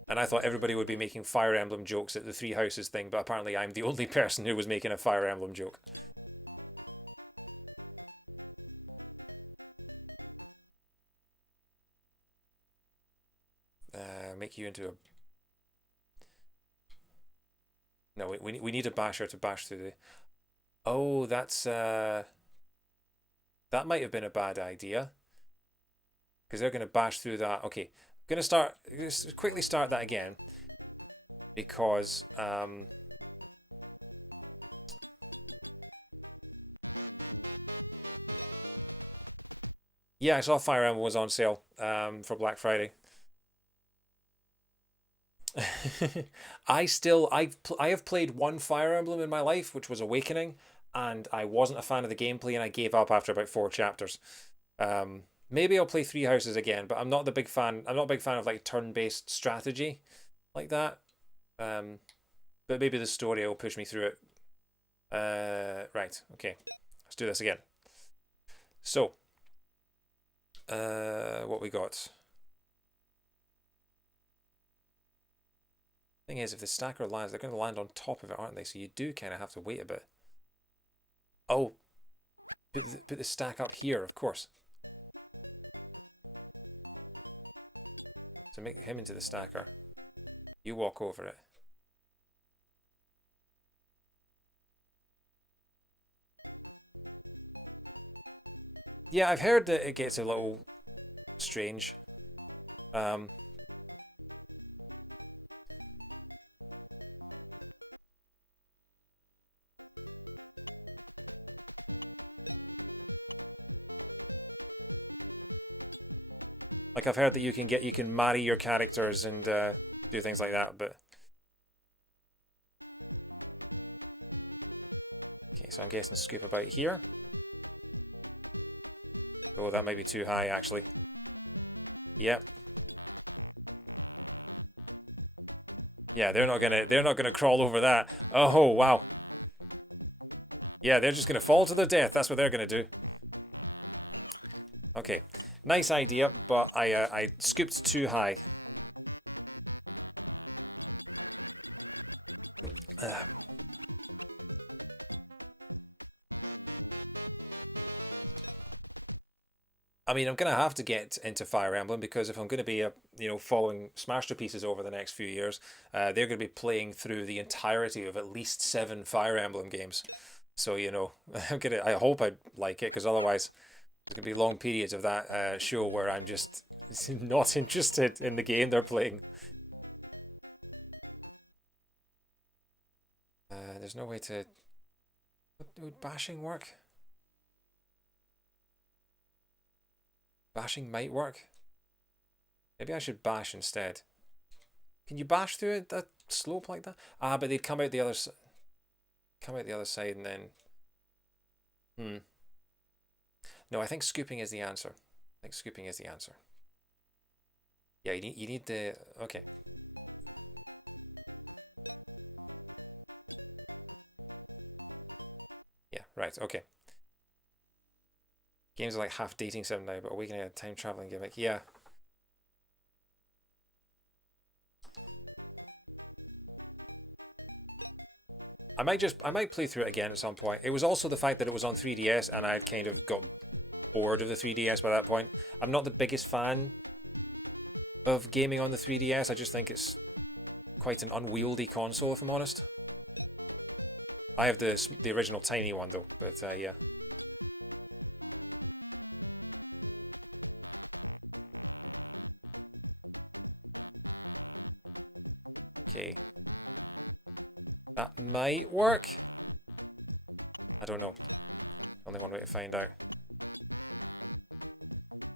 and I thought everybody would be making Fire Emblem jokes at the three houses thing, but apparently I'm the only person who was making a Fire Emblem joke. Make you into a no. We need a basher to bash through the. Oh, that might have been a bad idea because they're going to bash through that. Okay, I'm going to start just quickly start that again because yeah, I saw Fire Emblem was on sale for Black Friday. I have played one Fire Emblem in my life, which was Awakening, and I wasn't a fan of the gameplay, and I gave up after about four chapters. Maybe I'll play Three Houses again, but I'm not the big fan. I'm not a big fan of like turn-based strategy like that. Um, but maybe the story will push me through it. Right. Okay. Let's do this again. So, what we got? Thing is, if the stacker lands, they're going to land on top of it, aren't they? So you do kind of have to wait a bit. Oh, put the stack up here, of course. So make him into the stacker. You walk over it. Yeah, I've heard that it gets a little strange. Um, like I've heard that you can marry your characters and do things like that. But okay, so I'm guessing scoop about here. Oh, that might be too high actually. Yep. Yeah, they're not gonna crawl over that. Oh wow. Yeah, they're just gonna fall to their death. That's what they're gonna do. Okay, nice idea, but I scooped too high. Uh, I mean, I'm gonna have to get into Fire Emblem because if I'm gonna be you know following Smash pieces over the next few years, they're gonna be playing through the entirety of at least seven Fire Emblem games. So you know, I hope I like it because otherwise there's gonna be long periods of that show where I'm just not interested in the game they're playing. There's no way to. Would bashing work? Bashing might work. Maybe I should bash instead. Can you bash through it that slope like that? Ah, but they'd come out the other side and then. Hmm. No, I think scooping is the answer. I think scooping is the answer. Yeah, you need the okay. Yeah, right. Okay. Games are like half dating sim now, but awakening a time traveling gimmick. Yeah, I might play through it again at some point. It was also the fact that it was on 3DS and I'd kind of got bored of the 3DS by that point. I'm not the biggest fan of gaming on the 3DS. I just think it's quite an unwieldy console, if I'm honest. I have the original tiny one though, but yeah. Okay, that might work. I don't know. Only one way to find out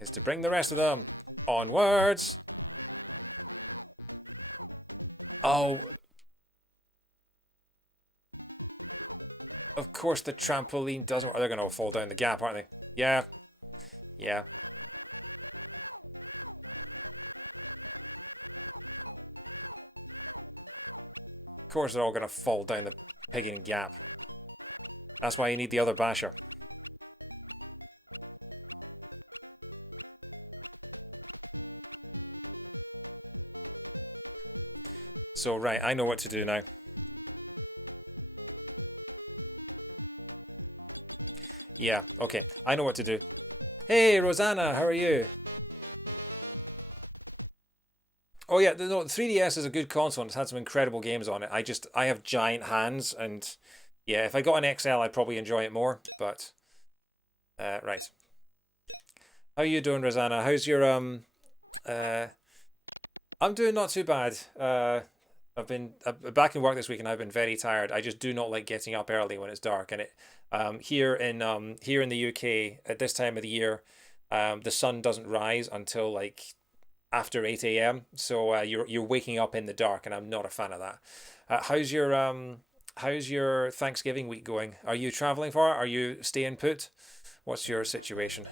is to bring the rest of them onwards. Oh, of course the trampoline doesn't. They're going to fall down the gap, aren't they? Yeah, yeah. Of course they're all going to fall down the pigging gap. That's why you need the other basher. So right, I know what to do now. Yeah, okay, I know what to do. Hey, Rosanna, how are you? Oh yeah, no, the 3DS is a good console and it's had some incredible games on it. I have giant hands and yeah, if I got an XL, I'd probably enjoy it more. But right, how you doing, Rosanna? How's your uh? I'm doing not too bad. I've been back in work this week and I've been very tired. I just do not like getting up early when it's dark. And it here in the UK at this time of the year, the sun doesn't rise until like after 8 a.m. So you're waking up in the dark, and I'm not a fan of that. How's your Thanksgiving week going? Are you traveling for it? Are you staying put? What's your situation?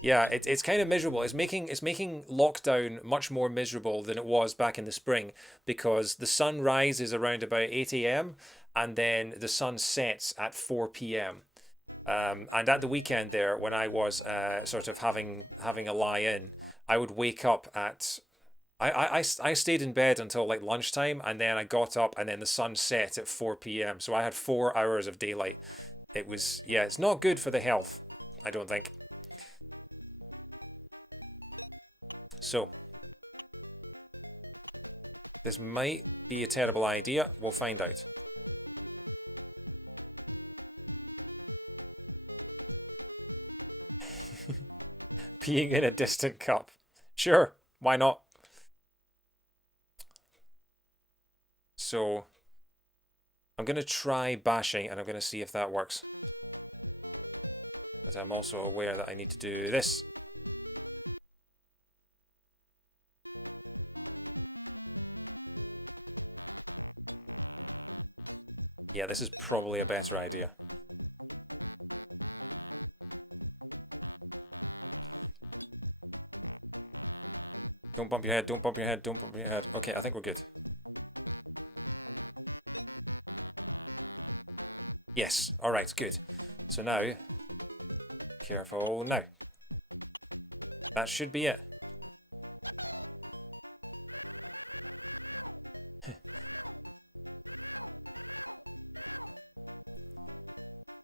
Yeah, it's kind of miserable. It's making lockdown much more miserable than it was back in the spring because the sun rises around about 8 a.m. and then the sun sets at 4 p.m. And at the weekend there, when I was sort of having a lie in, I would wake up at I stayed in bed until like lunchtime, and then I got up, and then the sun set at 4 p.m. So I had 4 hours of daylight. It was yeah, it's not good for the health. I don't think so. This might be a terrible idea. We'll find out. Peeing in a distant cup. Sure, why not? So I'm gonna try bashing, and I'm gonna see if that works. But I'm also aware that I need to do this. Yeah, this is probably a better idea. Don't bump your head, don't bump your head, don't bump your head. Okay, I think we're good. Yes, alright, good. So now, careful now. That should be it.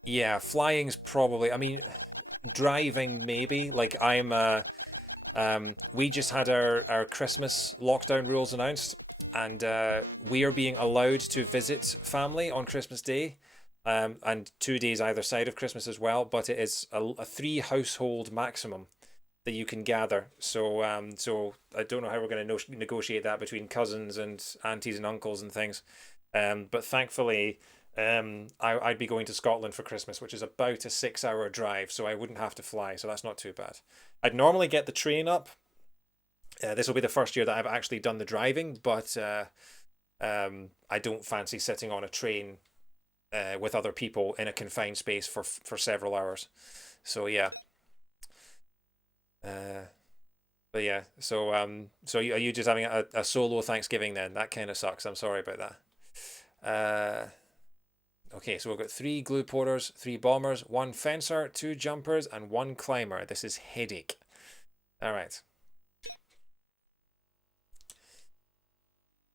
Yeah, flying's probably, I mean, driving maybe. Like we just had our Christmas lockdown rules announced, and we are being allowed to visit family on Christmas Day, and 2 days either side of Christmas as well. But it is a three household maximum that you can gather. So I don't know how we're going to negotiate that between cousins and aunties and uncles and things. But thankfully, I'd be going to Scotland for Christmas, which is about a 6 hour drive, so I wouldn't have to fly. So that's not too bad. I'd normally get the train up. This will be the first year that I've actually done the driving, but I don't fancy sitting on a train with other people in a confined space for several hours. So yeah, uh, but yeah. So are you just having a solo Thanksgiving then? That kind of sucks. I'm sorry about that. Okay, so we've got 3 glue porters, 3 bombers, 1 fencer, 2 jumpers, and 1 climber. This is headache. All right.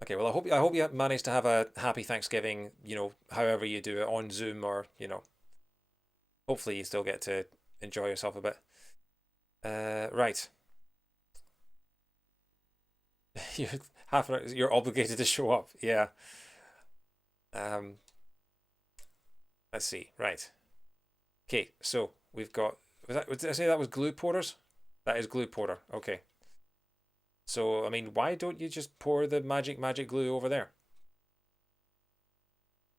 Okay, well, I hope you manage to have a happy Thanksgiving, however you do it on Zoom or, hopefully you still get to enjoy yourself a bit. Right. You're you're obligated to show up. Yeah. Um, let's see. Right. Okay, so we've got did I say that was glue porters? That is glue porter. Okay. So, I mean, why don't you just pour the magic glue over there?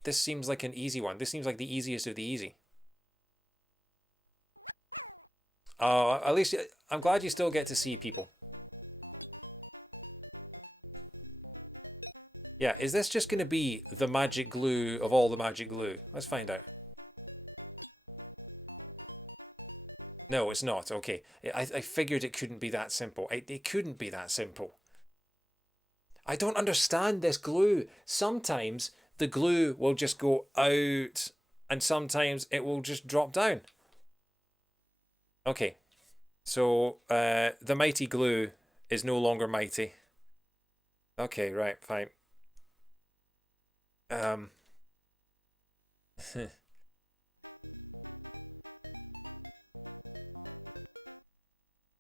This seems like an easy one. This seems like the easiest of the easy. At least I'm glad you still get to see people. Yeah, is this just going to be the magic glue of all the magic glue? Let's find out. No, it's not. Okay. I figured it couldn't be that simple. It couldn't be that simple. I don't understand this glue. Sometimes the glue will just go out and sometimes it will just drop down. Okay. So the mighty glue is no longer mighty. Okay, right, fine. Um,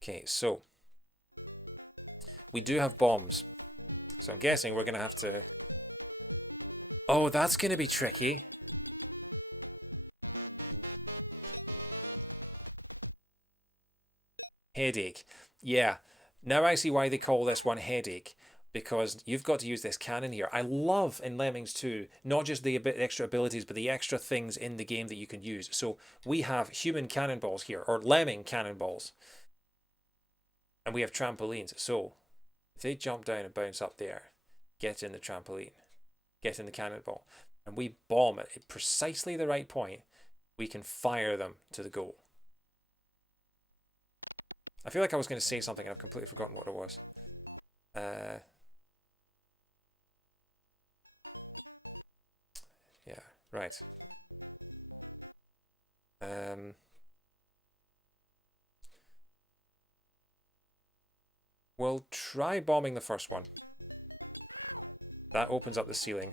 okay, so we do have bombs. So I'm guessing we're going to have to. Oh, that's going to be tricky. Headache. Yeah. Now I see why they call this one headache. Because you've got to use this cannon here. I love in Lemmings too, not just the extra abilities, but the extra things in the game that you can use. So we have human cannonballs here, or lemming cannonballs, and we have trampolines. So if they jump down and bounce up there, get in the trampoline, get in the cannonball, and we bomb it at precisely the right point, we can fire them to the goal. I feel like I was going to say something and I've completely forgotten what it was. Uh, yeah, right. Um, we'll try bombing the first one. That opens up the ceiling.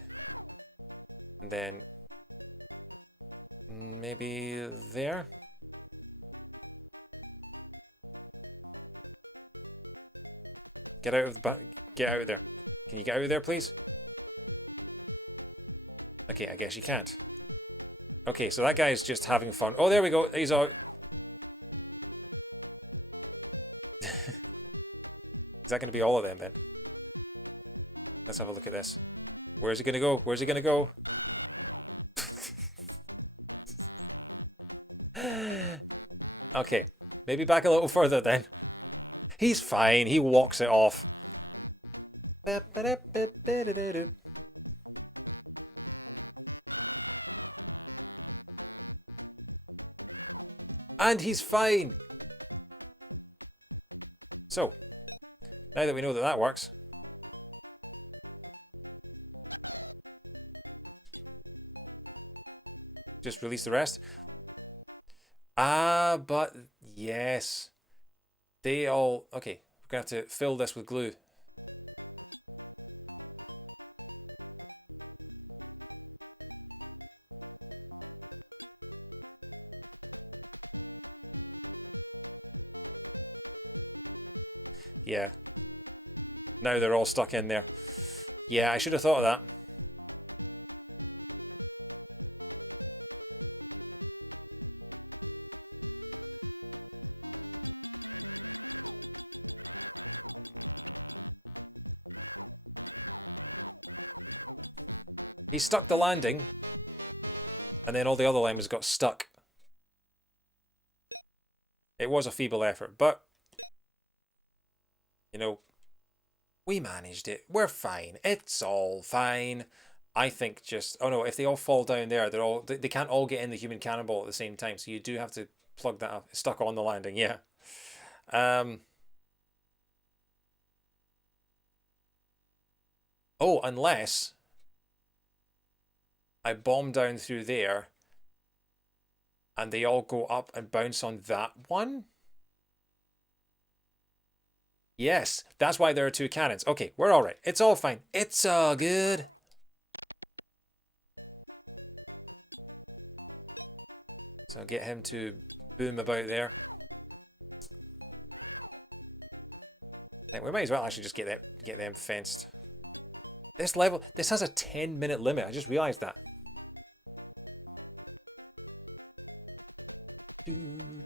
And then maybe there? Get out of the get out of there. Can you get out of there, please? Okay, I guess you can't. Okay, so that guy's just having fun. Oh, there we go. He's out. Is that going to be all of them then? Let's have a look at this. Where's he going to go? Where's he going to go? Okay, maybe back a little further then. He's fine. He walks it off. And he's fine. So, now that we know that that works, just release the rest. Ah, but yes. They all. Okay, we're going to have to fill this with glue. Yeah, now they're all stuck in there. Yeah, I should have thought of that. He stuck the landing, and then all the other lemmings got stuck. It was a feeble effort, but, you know, we managed it. We're fine. It's all fine. I think just, oh no, if they all fall down there, they can't all get in the human cannonball at the same time. So you do have to plug that up. It's stuck on the landing, yeah. Um, oh, unless I bomb down through there and they all go up and bounce on that one. Yes, that's why there are two cannons. Okay, we're all right. It's all fine. It's all good. So get him to boom about there. I think we might as well actually just get them fenced. This has a 10-minute limit. I just realized that. And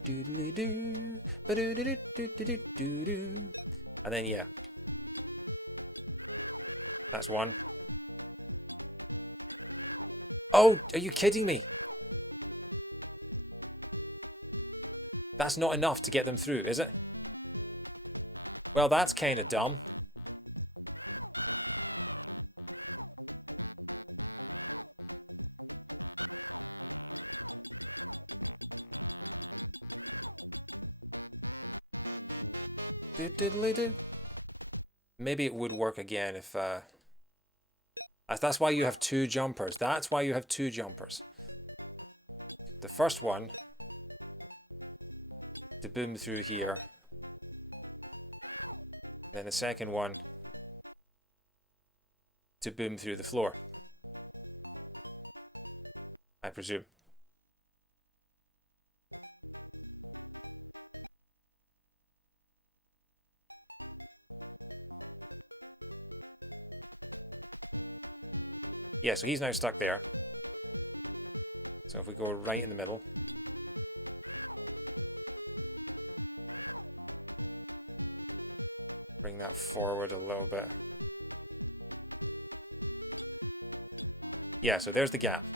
then yeah, that's one. Oh, are you kidding me? That's not enough to get them through, is it? Well, that's kind of dumb. Maybe it would work again if that's why you have two jumpers. That's why you have two jumpers. The first one to boom through here. And then the second one to boom through the floor. I presume. Yeah, so he's now stuck there. So if we go right in the middle. Bring that forward a little bit. Yeah, so there's the gap.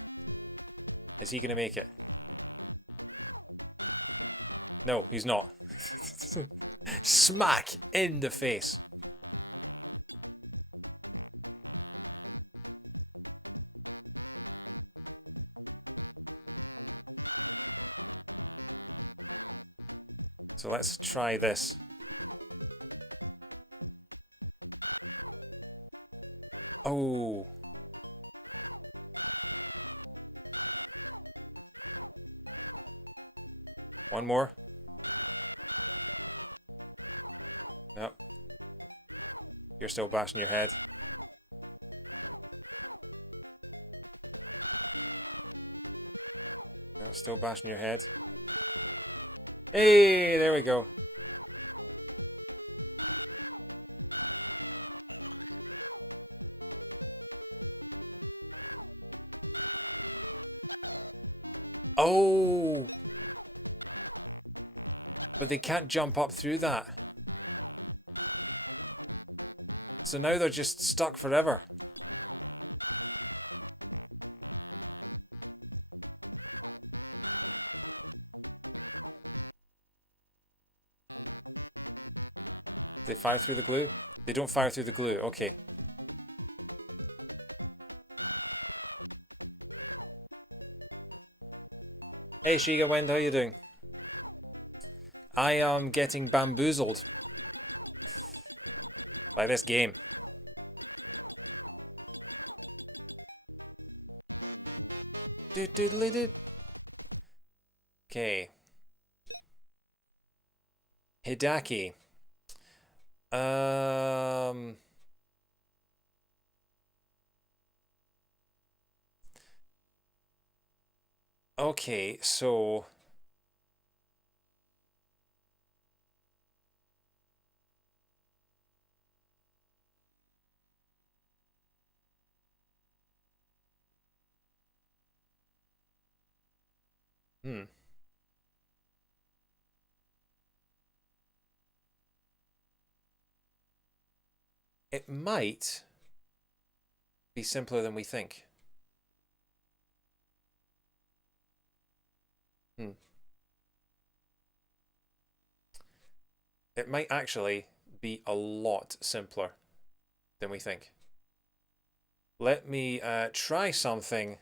Is he going to make it? No, he's not. Smack in the face. So let's try this. Oh. One more. No. You're still bashing your head. No, still bashing your head. Hey, there we go. Oh. But they can't jump up through that. So now they're just stuck forever. They fire through the glue? They don't fire through the glue. Okay. Hey, Shiga Wind, how you doing? I am getting bamboozled by this game. Okay. Hidaki. Um. Okay, so hmm. It might be simpler than we think. Hmm. It might actually be a lot simpler than we think. Let me try something.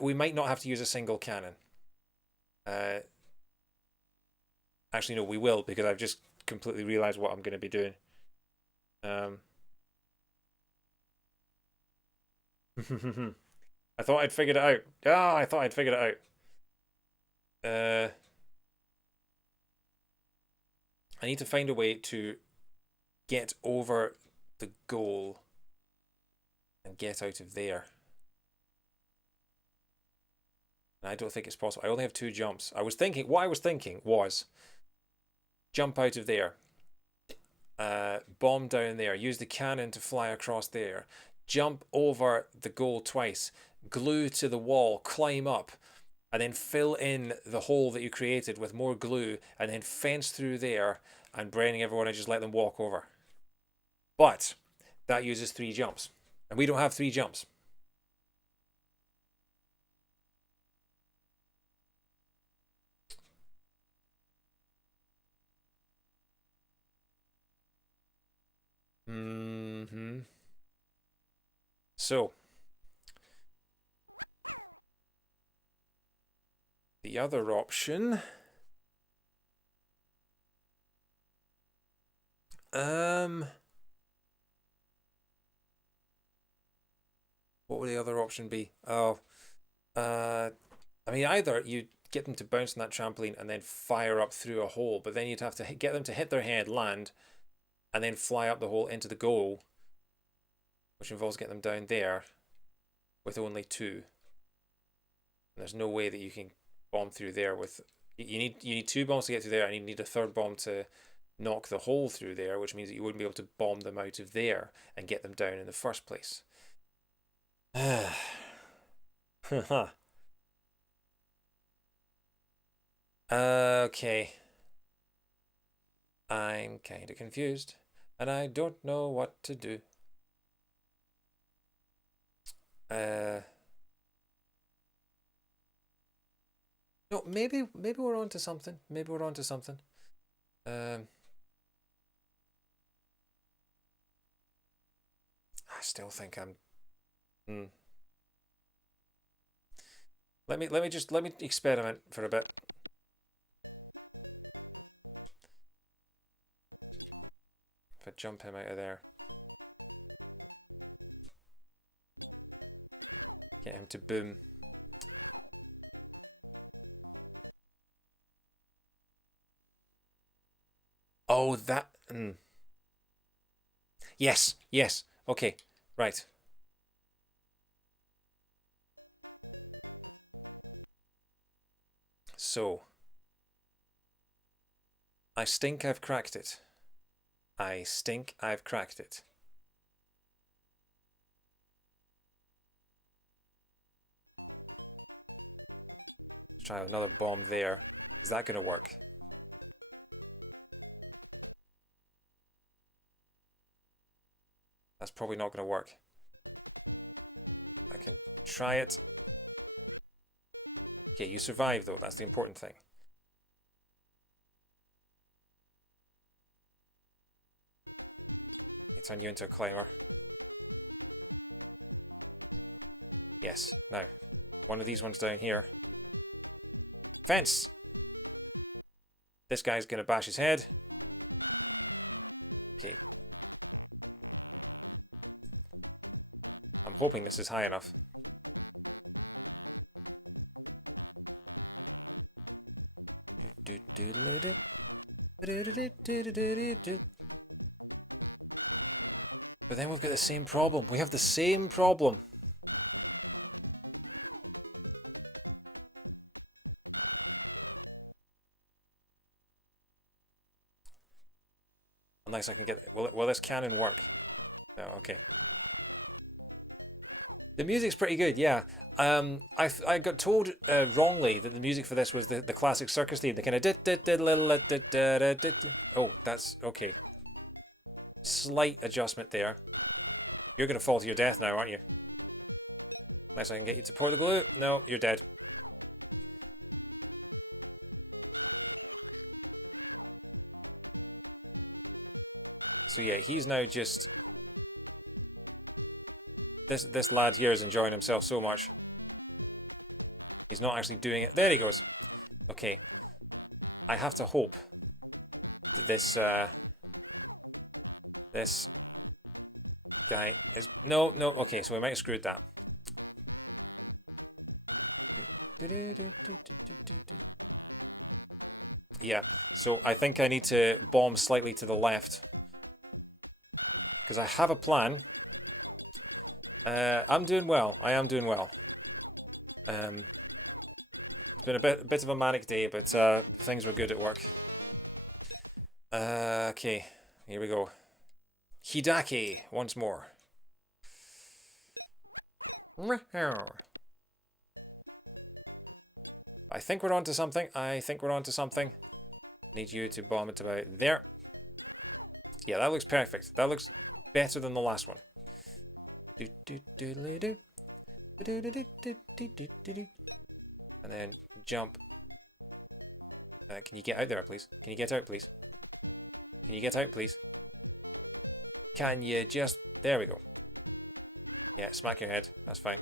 We might not have to use a single cannon. Uh, Actually, no, we will because I've just completely realized what I'm going to be doing. Um, I thought I'd figured it out. Ah, I thought I'd figured it out. I need to find a way to get over the goal and get out of there. And I don't think it's possible. I only have two jumps. What I was thinking was jump out of there, bomb down there, use the cannon to fly across there, jump over the goal twice, glue to the wall, climb up, and then fill in the hole that you created with more glue, and then fence through there and braining everyone and just let them walk over. But that uses three jumps, and we don't have three jumps. Mm-hmm. So the other option, what would the other option be? Oh, I mean, either you get them to bounce on that trampoline and then fire up through a hole, but then you'd have to get them to hit their head, land, and then fly up the hole into the goal, which involves getting them down there with only two. And there's no way that you can bomb through there with. You need two bombs to get through there, and you need a third bomb to knock the hole through there, which means that you wouldn't be able to bomb them out of there and get them down in the first place. Okay. I'm kind of confused, and I don't know what to do. Uh, no, maybe we're on to something. Maybe we're on to something. Um, I still think I'm. Hmm. Let me experiment for a bit. If I jump him out of there, get him to boom. Oh, that. Yes, yes. Okay, right. So, I stink I've cracked it. I stink I've cracked it. Let's try another bomb there. Is that going to work? That's probably not going to work. I can try it. Okay, you survive though. That's the important thing. They turn you into a climber. Yes. Now, one of these ones down here. Fence! This guy's going to bash his head. Okay. I'm hoping this is high enough. But then we've got the same problem. We have the same problem. Unless I can get. Will this cannon work? No, okay. The music's pretty good, yeah. I got told wrongly that the music for this was the classic circus theme, the kind of. Oh, that's okay. Slight adjustment there. You're gonna fall to your death now, aren't you? Unless I can get you to pour the glue. No, you're dead. So yeah, he's now just This lad here is enjoying himself so much. He's not actually doing it. There he goes. Okay. I have to hope that this guy is... No, no, okay, so we might have screwed that. Yeah, so I think I need to bomb slightly to the left. Because I have a plan. I'm doing well. I am doing well. It's been a bit of a manic day, but things were good at work. Okay, here we go. Hidaki, once more. I think we're onto something. I think we're onto something. Need you to bomb it about there. Yeah, that looks perfect. That looks better than the last one. And then jump. Can you get out there, please? Can you get out, please? Can you get out, please? Can you just... There we go. Yeah, smack your head. That's fine.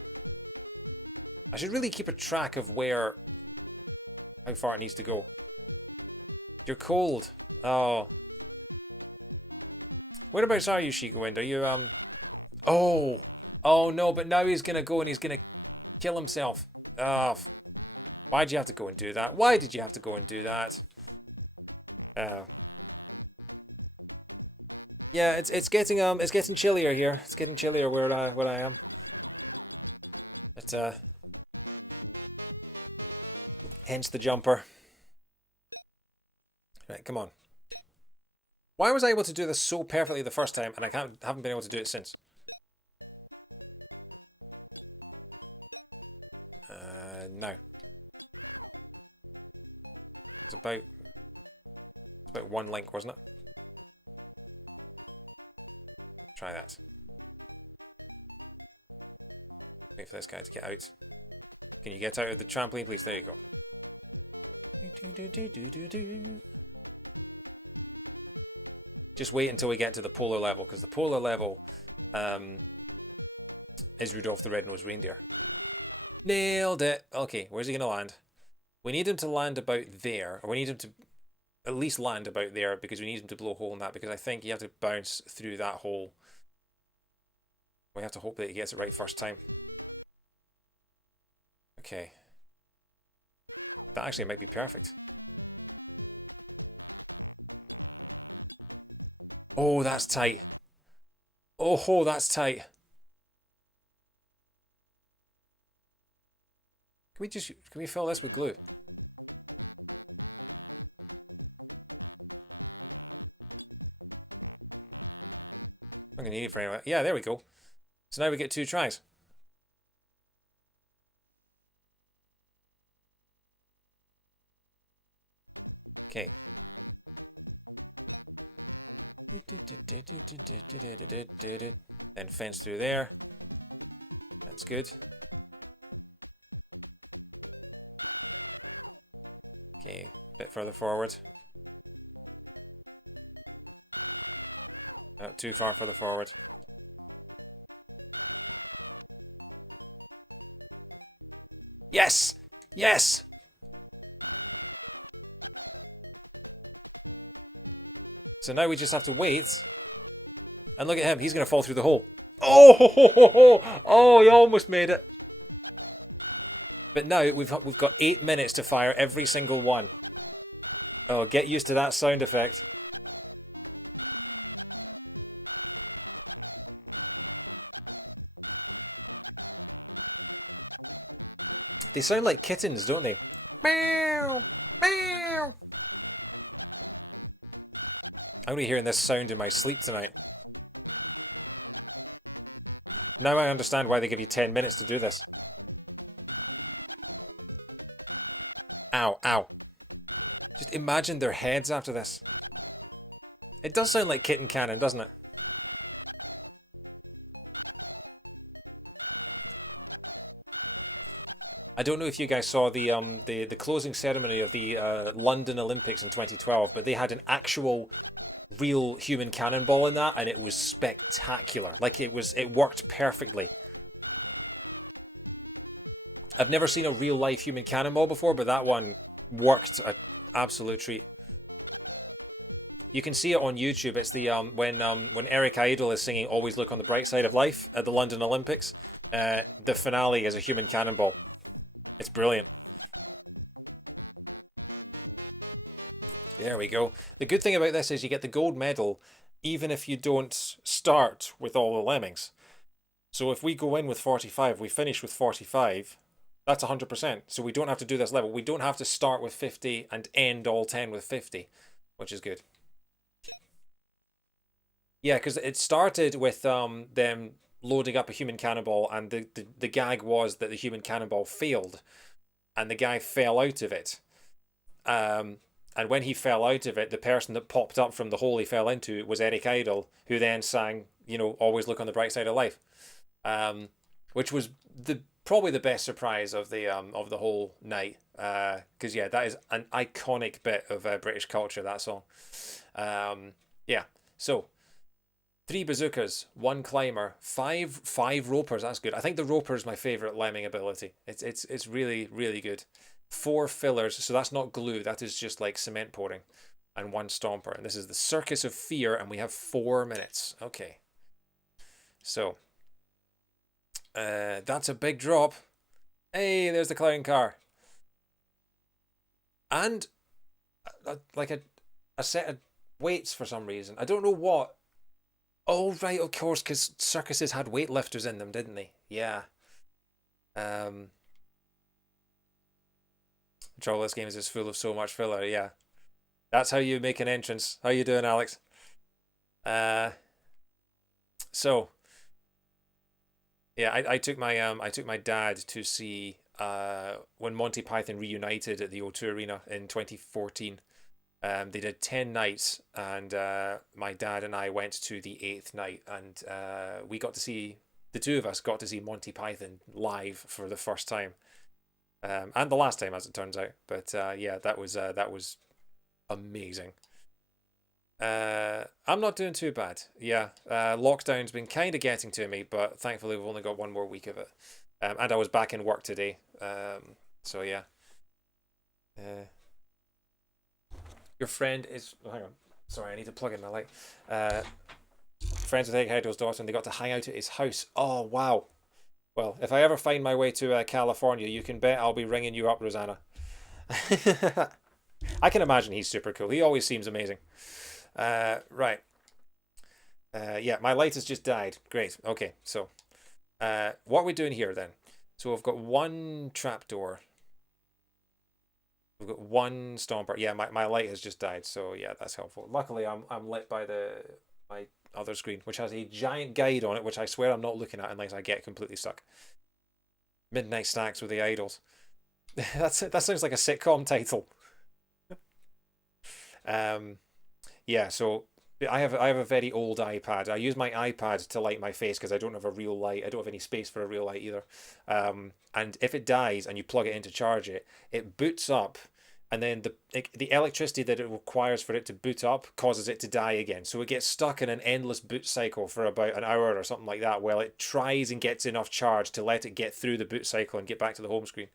I should really keep a track of where... How far it needs to go. You're cold. Oh. Whereabouts are you, Shika? Are you, Oh! Oh, no, but now he's gonna go and he's gonna kill himself. Oh. Why'd you have to go and do that? Why did you have to go and do that? Yeah, it's getting chillier here. It's getting chillier where I am. But hence the jumper. Right, come on. Why was I able to do this so perfectly the first time and I haven't been able to do it since? No. It's about one link, wasn't it? Try that. Wait for this guy to get out. Can you get out of the trampoline, please? There you go. Just wait until we get to the polar level, because the polar level is Rudolph the Red-Nosed Reindeer. Nailed it! Okay, where's he going to land? We need him to land about there, or we need him to at least land about there, because we need him to blow a hole in that, because I think you have to bounce through that hole. We have to hope that he gets it right first time. Okay. That actually might be perfect. Oh, that's tight. Oh, that's tight. Can we fill this with glue? I'm gonna need it for anyway. Yeah, there we go. So now we get 2 tries. Okay. Then fence through there. That's good. Okay, a bit further forward. Not too far further forward. Yes! Yes! So now we just have to wait. And look at him, he's going to fall through the hole. Oh! Oh, he almost made it. But now we've got 8 minutes to fire every single one. Oh, get used to that sound effect. They sound like kittens, don't they? Meow! Meow! I'm going to be hearing this sound in my sleep tonight. Now I understand why they give you 10 minutes to do this. Ow, ow. Just imagine their heads after this. It does sound like kitten cannon, doesn't it? I don't know if you guys saw the closing ceremony of the London Olympics in 2012, but they had an actual real human cannonball in that, and it was spectacular. Like it worked perfectly. I've never seen a real life human cannonball before, but that one worked a absolute treat. You can see it on YouTube. It's the when Eric Idle is singing "Always Look on the Bright Side of Life" at the London Olympics. The finale is a human cannonball. It's brilliant. There we go. The good thing about this is you get the gold medal even if you don't start with all the lemmings. So if we go in with 45, we finish with 45, that's 100%. So we don't have to do this level. We don't have to start with 50 and end all 10 with 50, which is good. Yeah, because it started with them loading up a human cannonball, and the gag was that the human cannonball failed, and the guy fell out of it. Um, and when he fell out of it, the person that popped up from the hole he fell into was Eric Idle, who then sang, "Always look on the bright side of life," um, which was the probably the best surprise of the whole night. Because yeah, that is an iconic bit of British culture. That song. Yeah. So three bazookas, one climber, five ropers. That's good. I think the roper is my favorite lemming ability. It's really really good. Four fillers, so that's not glue. That is just like cement pouring, and one stomper. And this is the Circus of Fear, and we have 4 minutes. Okay, so that's a big drop. Hey, there's the clown car, and like a set of weights for some reason. I don't know what. Oh right, of course, because circuses had weightlifters in them, didn't they? Yeah. Um, the trouble with this game is it's full of so much filler. Yeah, that's how you make an entrance. How you doing, Alex? Uh, so yeah, I took my dad to see when Monty Python reunited at the O2 Arena in 2014. They did 10 nights, and my dad and I went to the eighth night, and we got to see the two of us got to see Monty Python live for the first time, and the last time, as it turns out. But yeah, that was amazing. I'm not doing too bad. Yeah, lockdown's been kind of getting to me, but thankfully we've only got 1 more week of it, and I was back in work today. So yeah. Uh, your friend is. Oh, hang on. Sorry, I need to plug in my light. Uh, Friends with Egg Heidel's daughter, and they got to hang out at his house. Oh wow. Well, if I ever find my way to California, you can bet I'll be ringing you up, Rosanna. I can imagine he's super cool. He always seems amazing. Right. Yeah, my light has just died. Great. Okay, so what are we doing here then? So we've got one trapdoor. We've got one stomper. Yeah, my light has just died, so yeah, that's helpful. Luckily, I'm lit by the my other screen, which has a giant guide on it, which I swear I'm not looking at unless I get completely stuck. Midnight Snacks with the Idols. That sounds like a sitcom title. Um, yeah, so I have a very old iPad. I use my iPad to light my face because I don't have a real light. I don't have any space for a real light either. And if it dies and you plug it in to charge it, it boots up, and then the electricity that it requires for it to boot up causes it to die again. So it gets stuck in an endless boot cycle for about an hour or something like that, while it tries and gets enough charge to let it get through the boot cycle and get back to the home screen.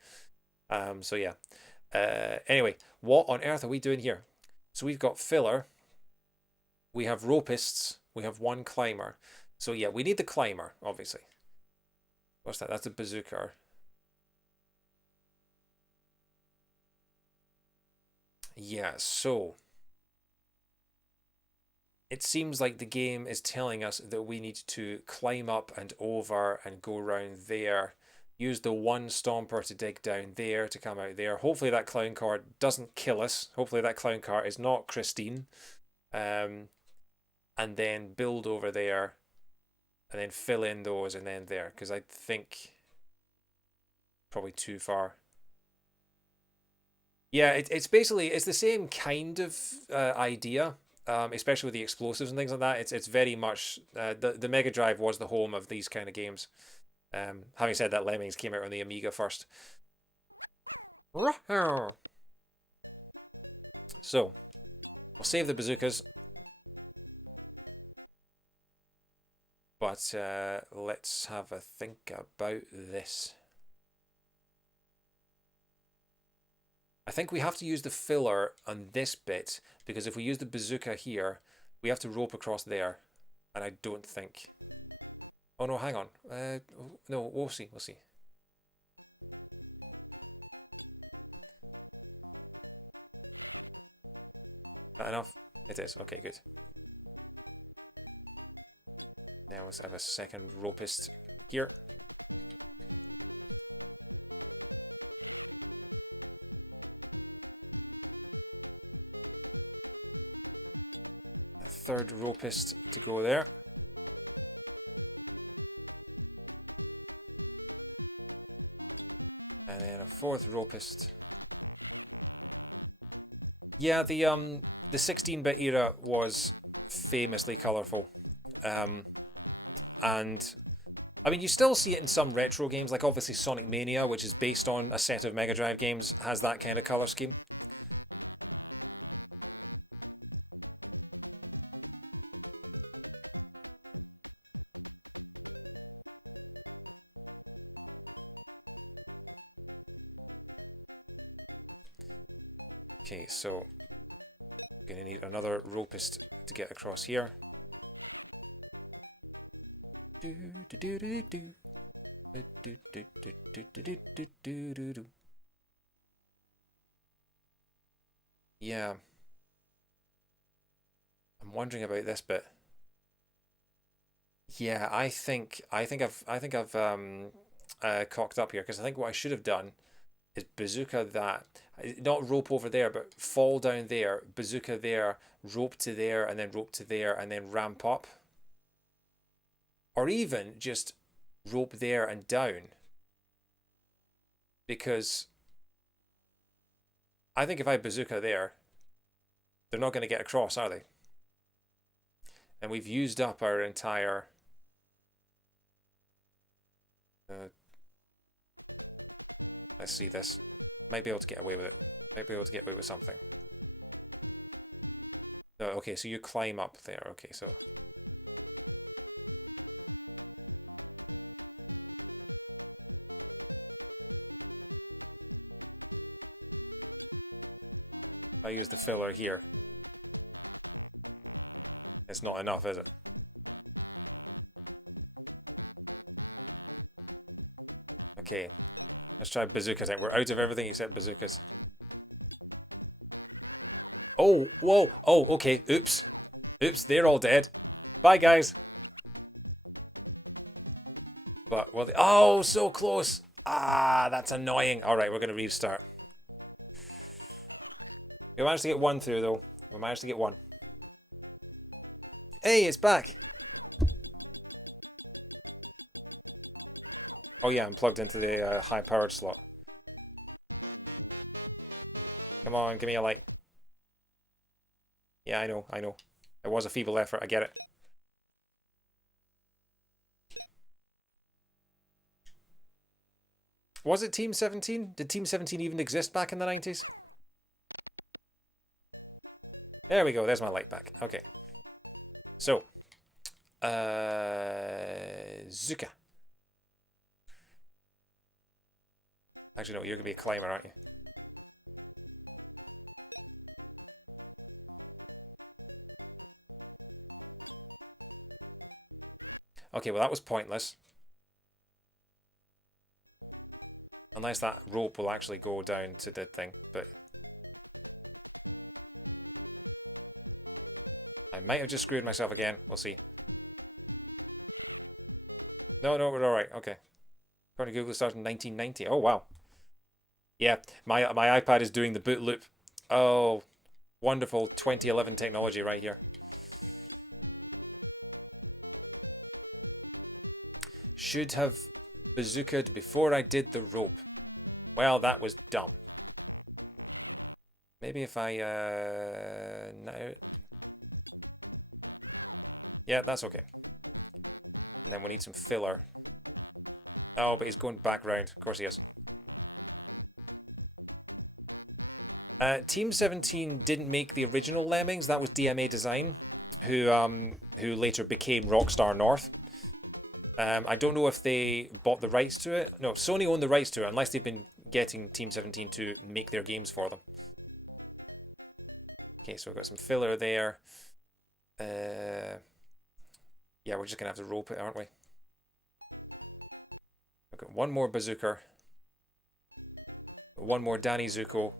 So yeah. Anyway, what on earth are we doing here? So we've got filler, we have ropists, we have one climber. So yeah, we need the climber, obviously. What's that? That's a bazooka. Yeah, so it seems like the game is telling us that we need to climb up and over and go around there. Use the one stomper to dig down there to come out there. Hopefully that clown car doesn't kill us. Hopefully that clown car is not Christine. Um, and then build over there, and then fill in those, and then there, because I think probably too far. Yeah, it's basically it's the same kind of idea, especially with the explosives and things like that. It's very much the Mega Drive was the home of these kind of games. Having said that, Lemmings came out on the Amiga first. So we'll save the bazookas, but let's have a think about this. I think we have to use the filler on this bit because if we use the bazooka here, we have to rope across there, and I don't think. Oh no, hang on. No, we'll see. We'll see. That enough? It is. Okay, good. Now let's have a second ropist here. A third ropist to go there. And then a fourth ropist. Yeah, the 16-bit era was famously colourful. Um, and I mean, you still see it in some retro games, like obviously Sonic Mania, which is based on a set of Mega Drive games, has that kind of colour scheme. Okay, so gonna need another ropist to get across here. Do do do do do. Do do do do do do do do do do. Yeah, I'm wondering about this bit. Yeah, I think I've cocked up here because I think what I should have done is bazooka that, not rope over there, but fall down there, bazooka there, rope to there, and then rope to there, and then ramp up, or even just rope there and down. Because I think if I bazooka there, they're not going to get across, are they? And we've used up our entire. Uh, let's see this. Might be able to get away with it. Might be able to get away with something. No, okay, so you climb up there. Okay, so I use the filler here. It's not enough, is it? Okay, let's try bazookas. We're out of everything except bazookas. Oh, whoa. Oh, okay. Oops. Oops, they're all dead. Bye, guys. But, well, oh, so close. Ah, that's annoying. All right, we're going to restart. We managed to get one through, though. We managed to get one. Hey, it's back. Oh, yeah, I'm plugged into the high-powered slot. Come on, give me a light. Yeah, I know, I know. It was a feeble effort, I get it. Was it Team 17? Did Team 17 even exist back in the 90s? There we go, there's my light back. Okay. So, Zuka. Actually, no, you're going to be a climber, aren't you? Okay, well, that was pointless. Unless that rope will actually go down to the thing, but I might have just screwed myself again. We'll see. No, no, we're all right. Okay. According to Google, it started in 1990. Oh, wow. Yeah, my iPad is doing the boot loop. Oh, wonderful 2011 technology right here. Should have bazookaed before I did the rope. Well, that was dumb. Maybe if I no. Yeah, that's okay. And then we need some filler. Oh, but he's going back round. Of course he is. Team 17 didn't make the original Lemmings. That was DMA Design, who later became Rockstar North. I don't know if they bought the rights to it. No, Sony owned the rights to it, unless they've been getting Team 17 to make their games for them. Okay, so we've got some filler there. Uh, yeah, we're just gonna have to rope it, aren't we? We've got one more Bazooka, one more Danny Zuko.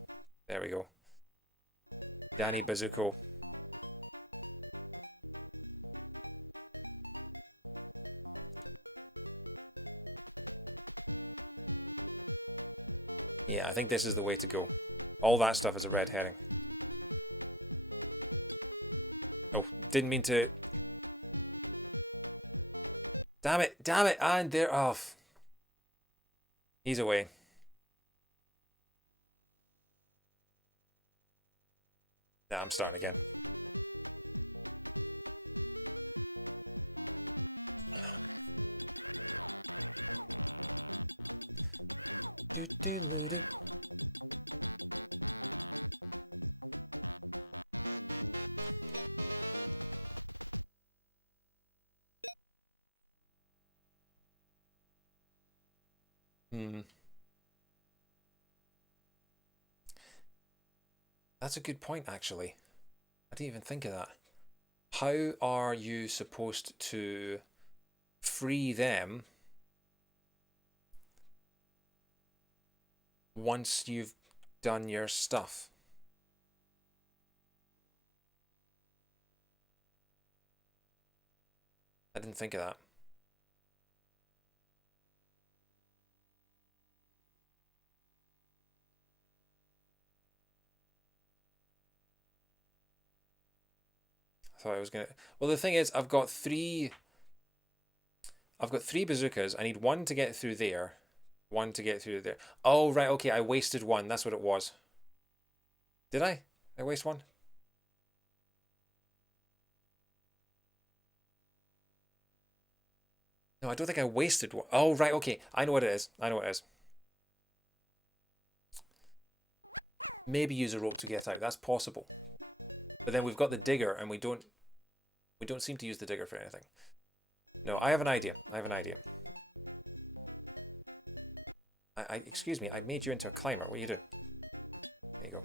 There we go. Danny Bazooka. Yeah, I think this is the way to go. All that stuff is a red herring. Oh, didn't mean to. Damn it, and they're off. He's away. Nah, I'm starting again. Do do do do. Hmm, that's a good point, actually. I didn't even think of that. How are you supposed to free them once you've done your stuff? I didn't think of that. I thought I was gonna. Well, the thing is, I've got three. I've got three bazookas. I need one to get through there, one to get through there. Oh right, okay. I wasted one. That's what it was. Did I? I waste one? No, I don't think I wasted one. Oh right, okay. I know what it is. I know what it is. Maybe use a rope to get out. That's possible. But then we've got the digger, and we don't seem to use the digger for anything. No, I have an idea. I have an idea. Excuse me. I made you into a climber. What are you doing? There you go.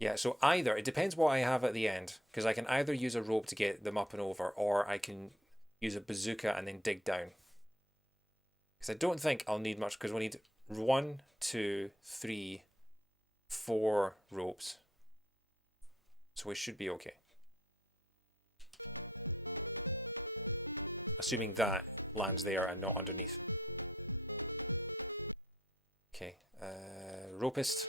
Yeah. So either it depends what I have at the end, because I can either use a rope to get them up and over, or I can use a bazooka and then dig down. Because I don't think I'll need much. Because we need one, two, three, four ropes. So we should be okay. Assuming that lands there and not underneath. Okay. Ropist.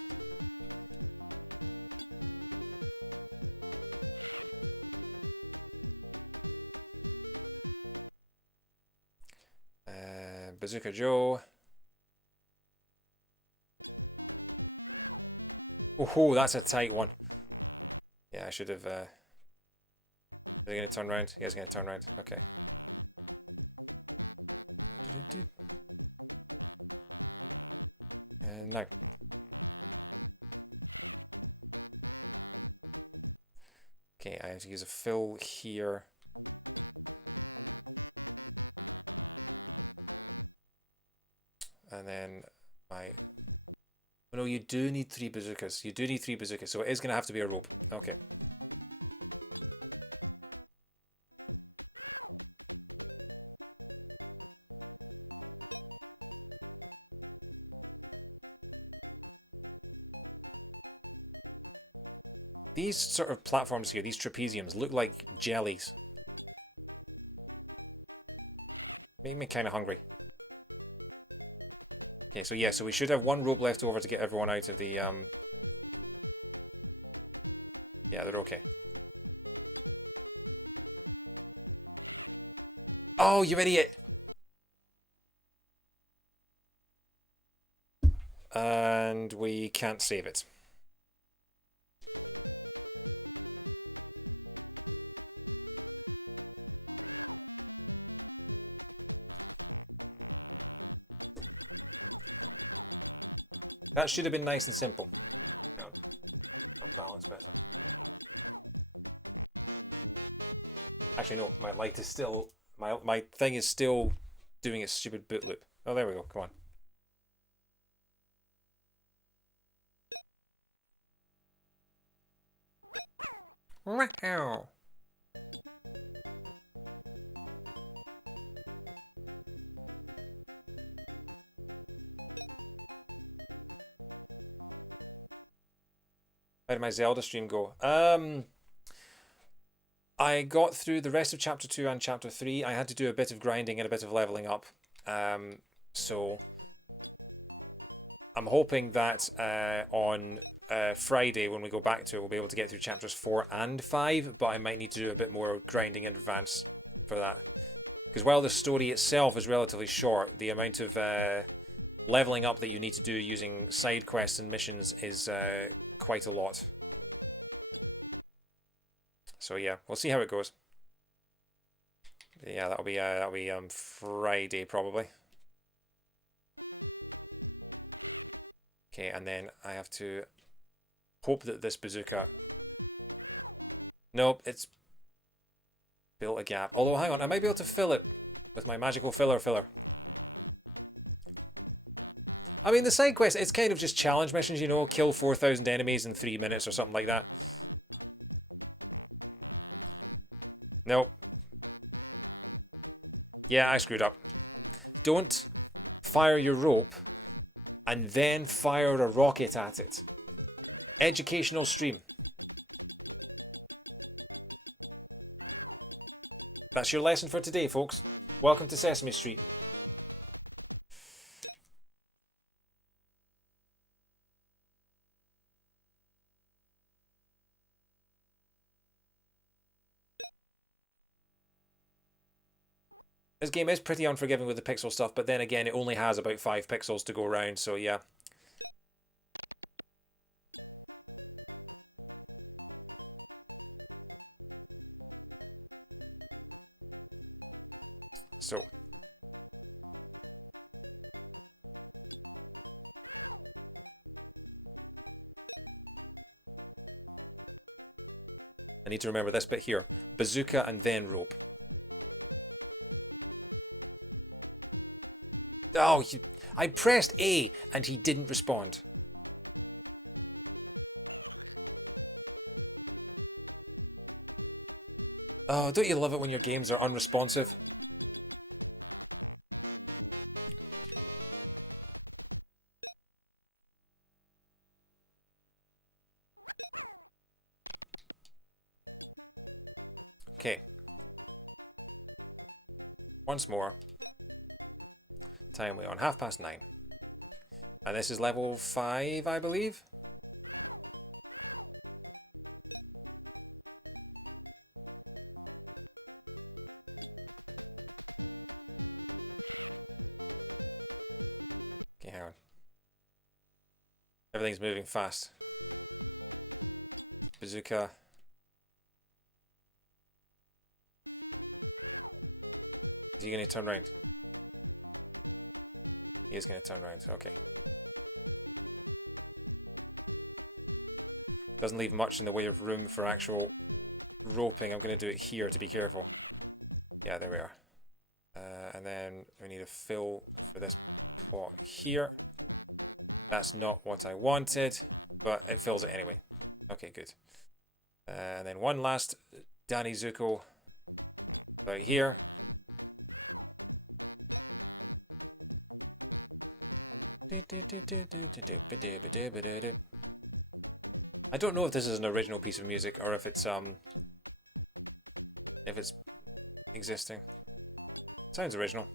Bazooka Joe. Oh, that's a tight one. Yeah, I should have. Is he going to turn around? He is going to turn around. Okay. Now. Okay, I have to use a fill here. And then my. Oh, no, you do need three bazookas. You do need three bazookas, so it is going to have to be a rope. Okay. These sort of platforms here, these trapeziums, look like jellies. Make me kind of hungry. Okay, so yeah, so we should have one rope left over to get everyone out of the. Yeah, they're okay. Oh, you idiot! And we can't save it. That should have been nice and simple. Yeah, I'll balance better. Actually, no, my light is still... My thing is still doing its stupid boot loop. Oh, there we go. Come on. Wow. How did my Zelda stream go? I got through the rest of Chapter 2 and Chapter 3. I had to do a bit of grinding and a bit of leveling up. So I'm hoping that on Friday, when we go back to it, we'll be able to get through Chapters 4 and 5, but I might need to do a bit more grinding in advance for that. Because while the story itself is relatively short, the amount of leveling up that you need to do using side quests and missions is quite a lot. So yeah, we'll see how it goes. Yeah, that'll be Friday probably. Okay, and then I have to hope that this bazooka. Nope, it's built a gap. Although, hang on, I might be able to fill it with my magical filler. I mean, the side quest, it's kind of just challenge missions, you know, kill 4,000 enemies in 3 minutes or something like that. Nope. Yeah, I screwed up. Don't fire your rope and then fire a rocket at it. Educational stream. That's your lesson for today, folks. Welcome to Sesame Street. This game is pretty unforgiving with the pixel stuff, but then again, it only has about 5 pixels to go around, so yeah. So, I need to remember this bit here. Bazooka and then rope. Oh, I pressed A and he didn't respond. Oh, don't you love it when your games are unresponsive? Okay. Once more. Time we're on 9:30. And this is level 5, I believe? Okay, hang on. Everything's moving fast. Bazooka. Is he going to turn around? He is going to turn around. Okay. Doesn't leave much in the way of room for actual roping. I'm going to do it here to be careful. Yeah, there we are. And then we need a fill for this plot here. That's not what I wanted, but it fills it anyway. Okay, good. And then one last Danny Zuko right here. I don't know if this is an original piece of music or if it's existing. Sounds original.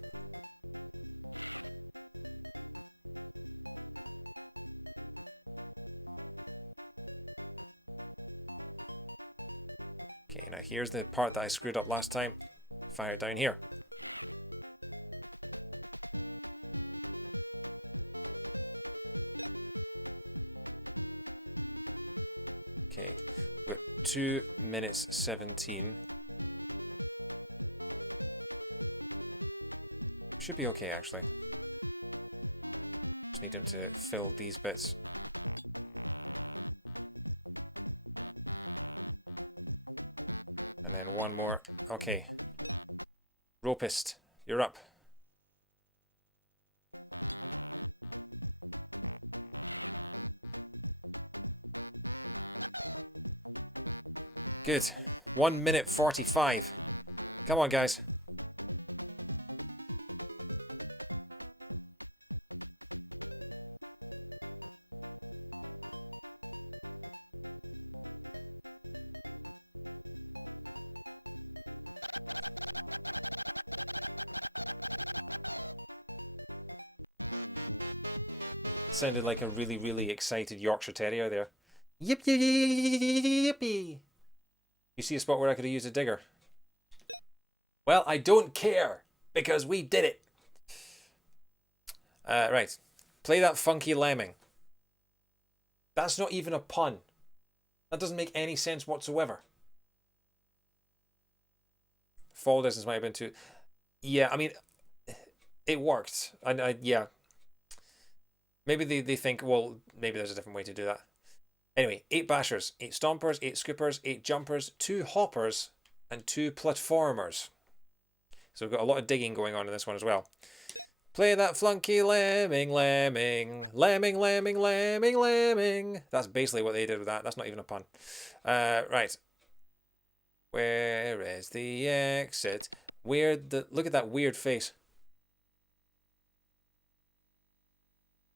Okay, now here's the part that I screwed up last time. Fire it down here. Okay, we've got 2 minutes 17. Should be okay, actually. Just need him to fill these bits. And then one more. Okay. Ropist, you're up. Good. 1 minute 45. Come on, guys. Sounded like a really, really excited Yorkshire Terrier there. Yip yip yippee! You see a spot where I could have used a digger? Well, I don't care because we did it. Right. Play that funky lemming. That's not even a pun. That doesn't make any sense whatsoever. Fall distance might have been too... Yeah, I mean, it worked. Yeah. Maybe they think, well, maybe there's a different way to do that. Anyway, 8 bashers, 8 stompers, 8 scoopers, 8 jumpers, 2 hoppers, and 2 platformers. So we've got a lot of digging going on in this one as well. Play that flunky lemming, lemming, lemming, lemming, lemming, lemming. That's basically what they did with that. That's not even a pun. Right. Where is the exit? Look at that weird face.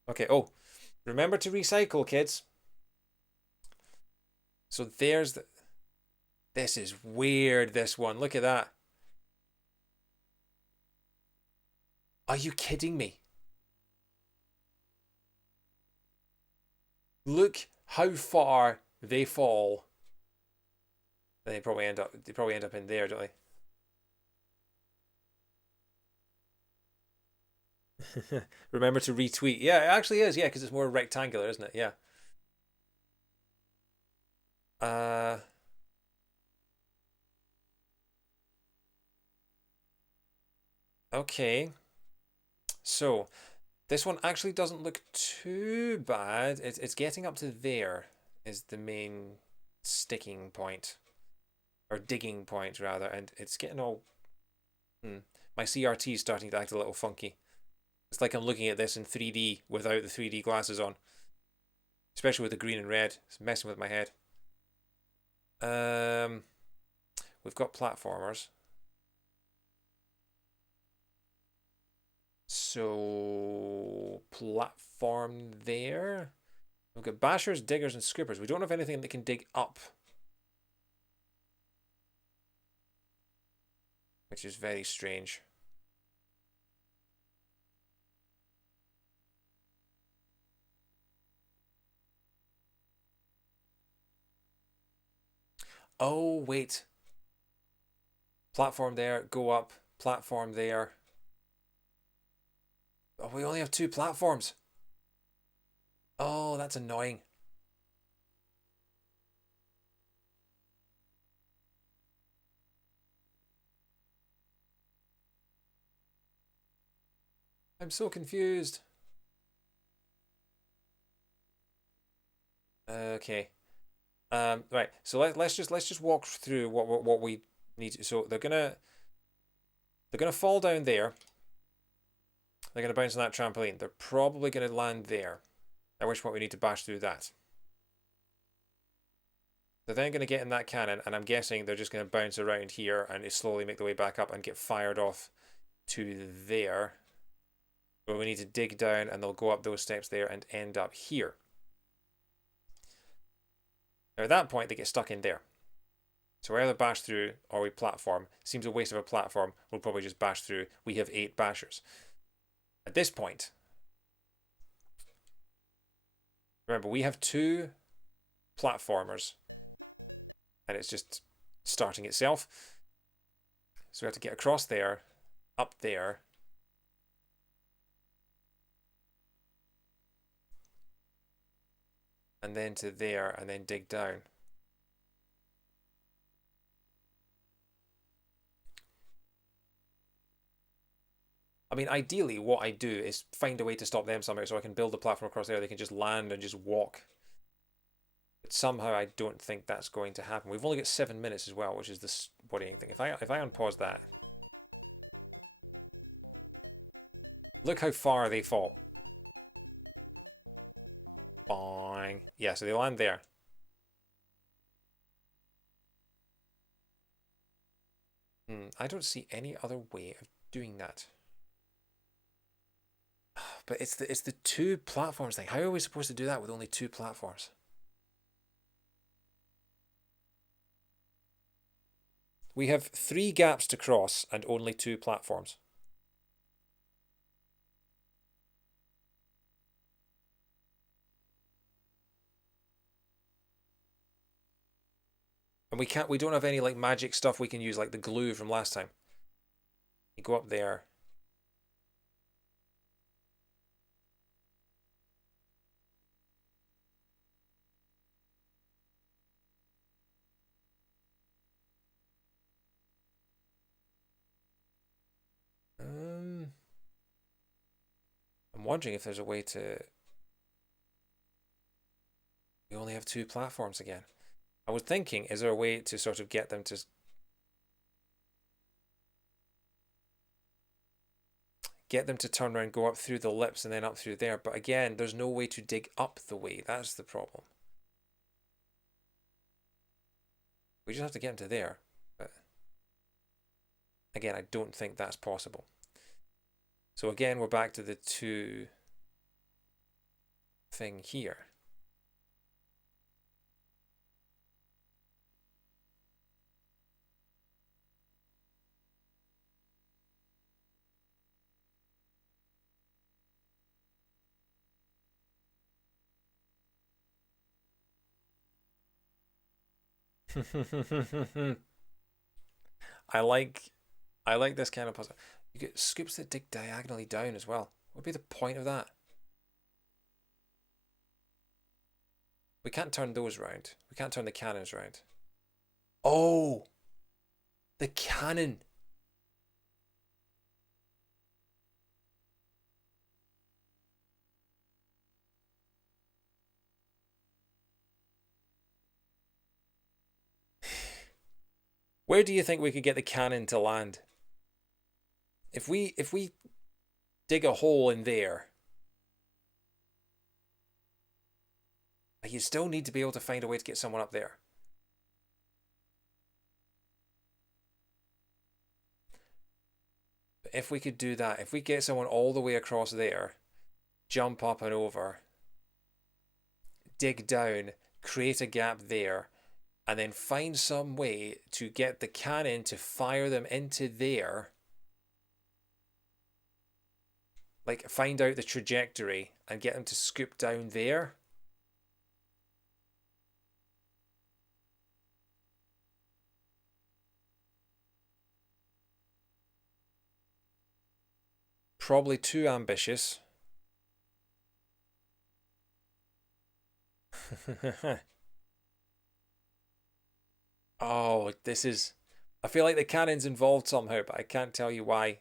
Okay, oh. Remember to recycle, kids. So there's the... This is weird, this one. Look at that. Are you kidding me? Look how far they fall. They probably end up in there, don't they? Remember to retweet. Yeah, it actually is, yeah, because it's more rectangular, isn't it? Yeah. Uh okay. So this one actually doesn't look too bad. It's getting up to there is the main sticking point. Or digging point, rather. And it's getting all... My CRT is starting to act a little funky. It's like I'm looking at this in 3D without the 3D glasses on. Especially with the green and red. It's messing with my head. We've got platformers. So, platform there. We've got bashers, diggers, and scoopers. We don't have anything that can dig up. Which is very strange. Oh, wait. Platform there, go up. Platform there. Oh, we only have 2 platforms. Oh, that's annoying. I'm so confused. Okay. Right. So let's just walk through what we need to. So they're gonna fall down there. They're gonna bounce on that trampoline. They're probably gonna land there. At which point we need to bash through that. They're then gonna get in that cannon, and I'm guessing they're just gonna bounce around here and slowly make their way back up and get fired off to there. But we need to dig down, and they'll go up those steps there and end up here. Now at that point, they get stuck in there. So we either bash through or we platform. Seems a waste of a platform. We'll probably just bash through. We have 8 bashers. At this point, remember, we have 2 platformers. And it's just starting itself. So we have to get across there, up there. And then to there, and then dig down. I mean, ideally, what I do is find a way to stop them somehow so I can build a platform across there. They can just land and just walk. But somehow I don't think that's going to happen. We've only got 7 minutes as well, which is the worrying thing. If I unpause that, look how far they fall. Bang. Yeah, so they land there. I don't see any other way of doing that. But it's the two platforms thing. How are we supposed to do that with only two platforms? We have 3 gaps to cross and only 2 platforms. And we don't have any like magic stuff we can use like the glue from last time. You go up there. I'm wondering if there's a way to... We only have 2 platforms again. I was thinking, is there a way to sort of get them to... Get them to turn around, go up through the lips and then up through there. But again, there's no way to dig up the way. That's the problem. We just have to get them to there. But again, I don't think that's possible. So again, we're back to the 2 thing here. I like this kind of puzzle. You get scoops that dig diagonally down as well. What would be the point of that? We can't turn those round. We can't turn the cannons round. Oh! The cannon! Where do you think we could get the cannon to land? If we dig a hole in there, you still need to be able to find a way to get someone up there. But if we could do that, if we get someone all the way across there, jump up and over, dig down, create a gap there, and then find some way to get the cannon to fire them into there. Like, find out the trajectory and get them to scoop down there. Probably too ambitious. Oh, this is... I feel like the cannon's involved somehow, but I can't tell you why.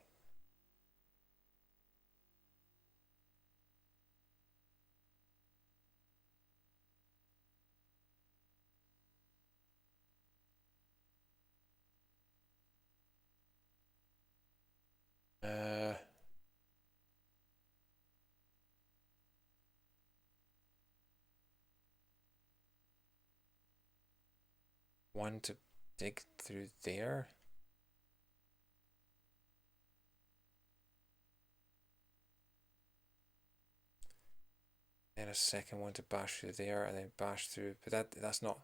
One to dig through there. And a second one to bash through there, and then bash through. But that's not.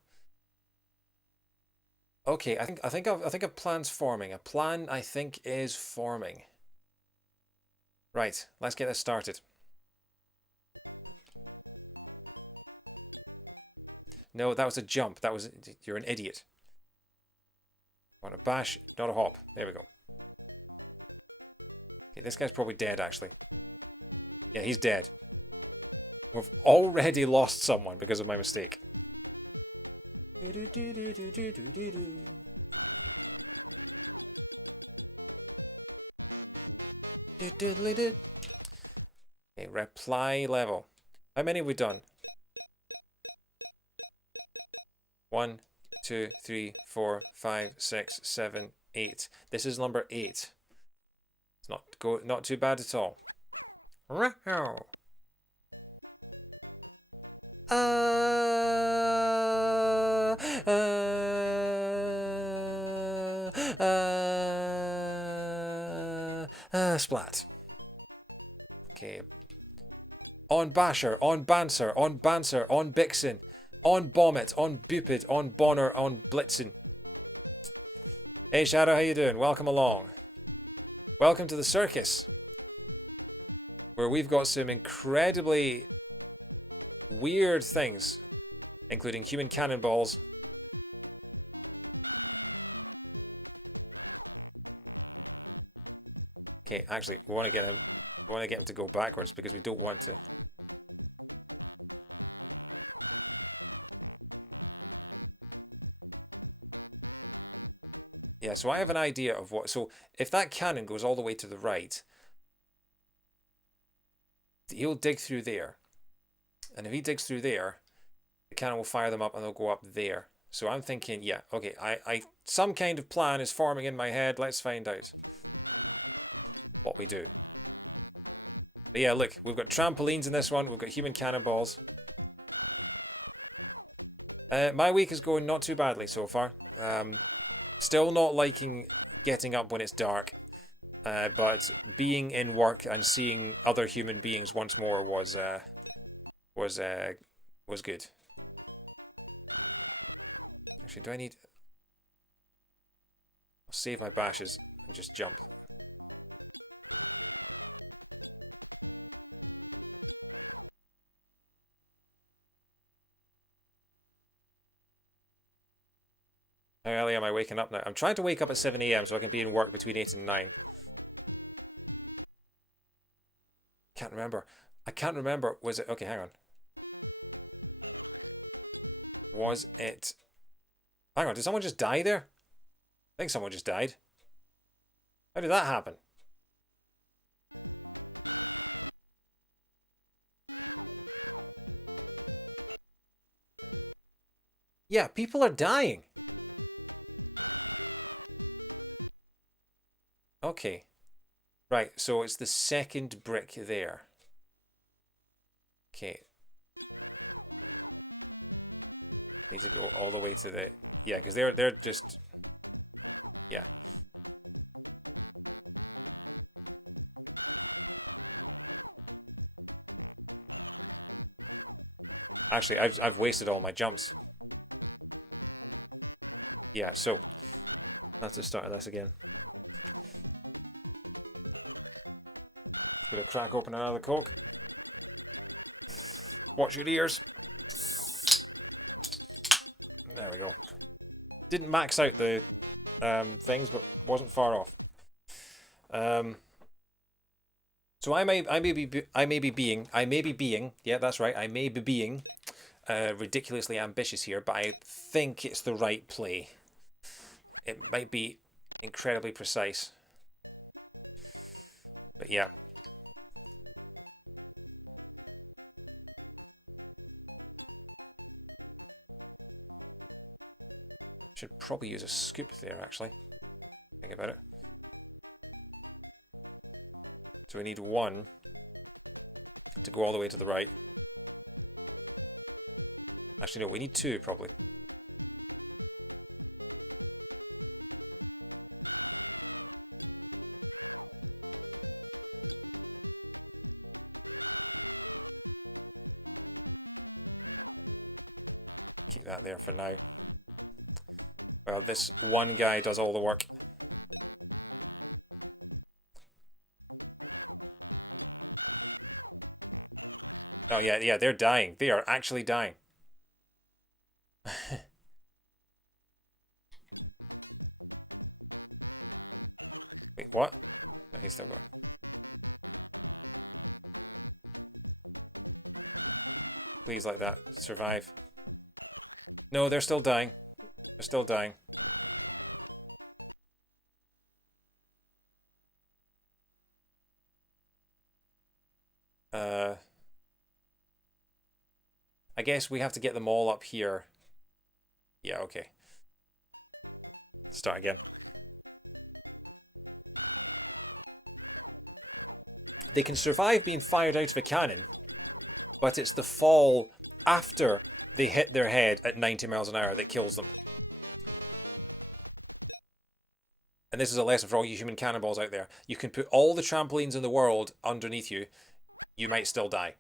Okay, I think a plan's forming. A plan I think is forming. Right, let's get this started. No, that was a jump. That was... You're an idiot. Want a bash, not a hop. There we go. Okay, this guy's probably dead, actually. Yeah, he's dead. We've already lost someone because of my mistake. Okay, reply level. How many have we done? 1, 2, 3, 4, 5, 6, 7, 8. This is number 8. It's not too bad at all. Uh, uh, splat. Okay. On Basher, on Banser, on Banser, on Bixen, on Bommet, on Bupid, on Bonner, on Blitzen. Hey Shadow, how you doing? Welcome along. Welcome to the circus, where we've got some incredibly weird things, including human cannonballs. Okay, actually, we want to get him. We want to get him to go backwards because we don't want to. Yeah, so I have an idea of what. So if that cannon goes all the way to the right, he'll dig through there. And if he digs through there, the cannon will fire them up and they'll go up there. So I'm thinking, yeah, okay, some kind of plan is forming in my head. Let's find out what we do. But yeah, look, we've got trampolines in this one. We've got human cannonballs. My week is going not too badly so far. Still not liking getting up when it's dark. But being in work and seeing other human beings once more was good. Actually, do I need? I'll save my bashes and just jump. How early am I waking up now? I'm trying to wake up at 7 a.m. so I can be in work between 8 and 9. Can't remember. I can't remember. Was it? Okay, hang on. Was it? Hang on, did someone just die there? I think someone just died. How did that happen? Yeah, people are dying. Okay. Right, so it's the second brick there. Okay. Need to go all the way to the... Yeah, because they're just... Yeah. Actually, I've wasted all my jumps. Yeah, so... Let's just start this again. Gonna crack open another Coke. Watch your ears. There we go. Didn't max out the things, but wasn't far off. So I may be being, yeah, that's right, I may be being ridiculously ambitious here, but I think it's the right play. It might be incredibly precise, but yeah. Should probably use a scoop there, actually. Think about it. So we need one to go all the way to the right. Actually, no, we need two, probably. Keep that there for now. Well, this one guy does all the work. Oh yeah, they're dying. They are actually dying. Wait, what? No, he's still going. Please, like that. Survive. No, they're still dying. They're still dying. Uh, I guess we have to get them all up here. Yeah, okay. Start again. They can survive being fired out of a cannon, but it's the fall after they hit their head at 90 miles an hour that kills them. And this is a lesson for all you human cannonballs out there. You can put all the trampolines in the world underneath you, you might still die.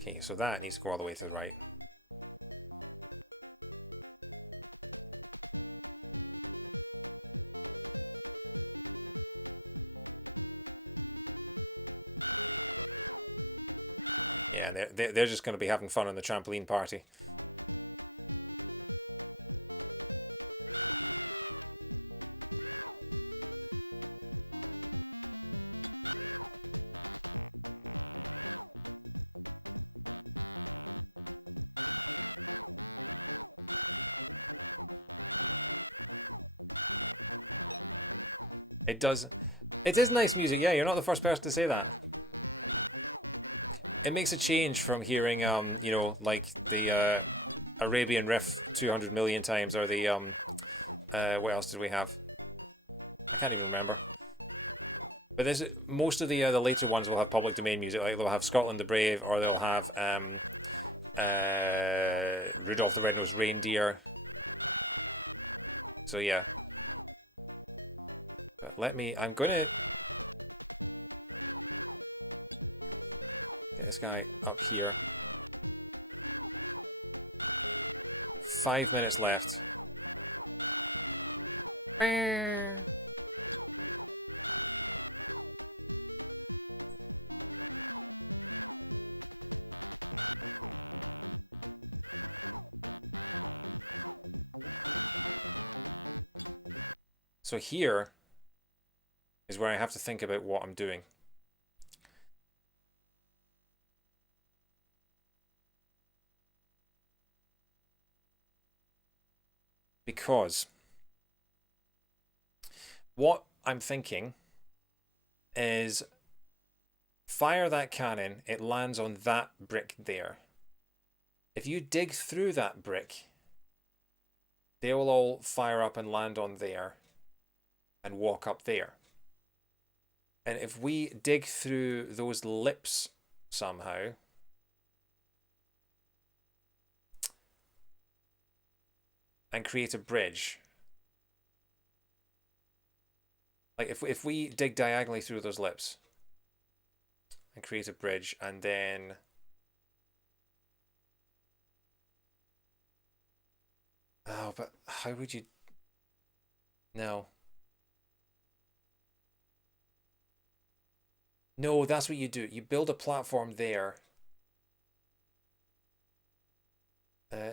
Okay, so that needs to go all the way to the right. Yeah, and they're just going to be having fun on the trampoline party. It does. It is nice music. Yeah, you're not the first person to say that. It makes a change from hearing, like the Arabian Riff 200 million times, or the what else did we have? I can't even remember. But this most of the later ones will have public domain music. Like they'll have Scotland the Brave, or they'll have Rudolph the Red-Nosed Reindeer. So yeah, but let me. I'm gonna get this guy up here. 5 minutes left. So here is where I have to think about what I'm doing. Because what I'm thinking is fire that cannon, it lands on that brick there. If you dig through that brick, they will all fire up and land on there and walk up there. And if we dig through those lips somehow, and create a bridge, like if we dig diagonally through those lips and create a bridge, and then oh, but how would you? No, no, that's what you do. You build a platform there.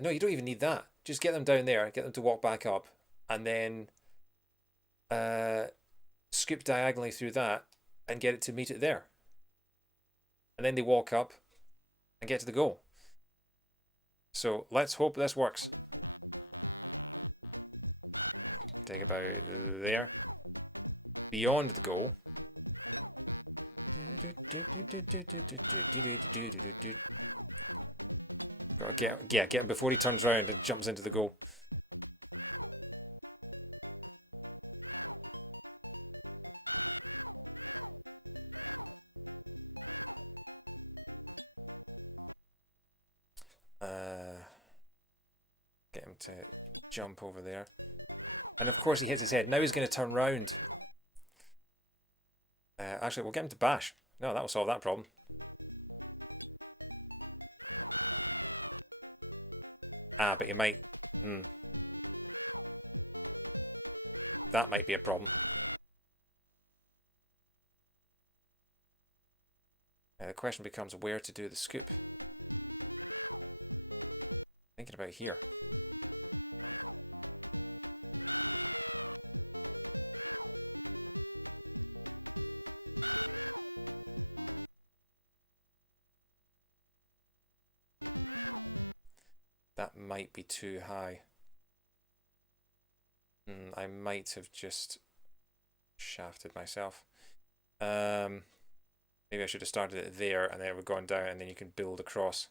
No, you don't even need that. Just get them down there, get them to walk back up, and then uh, scoop diagonally through that and get it to meet it there. And then they walk up and get to the goal. So let's hope this works. Take about there. Beyond the goal. Gotta get him before he turns around and jumps into the goal. Uh, get him to jump over there. And of course he hits his head. Now he's going to turn round. Actually, we'll get him to bash. No, that will solve that problem. Ah, but he might. Hmm, that might be a problem. The question becomes where to do the scoop. Thinking about here. That might be too high. I might have just shafted myself. Maybe I should have started it there and then we're going down and then you can build across.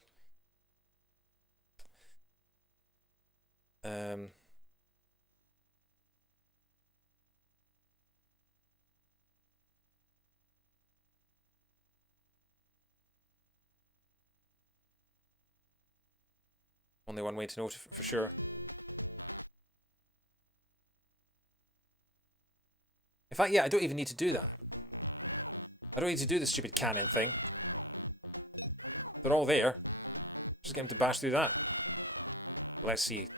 Only one way to know for sure. In fact, yeah, I don't even need to do that. I don't need to do the stupid cannon thing. They're all there. Just get him to bash through that. Let's see.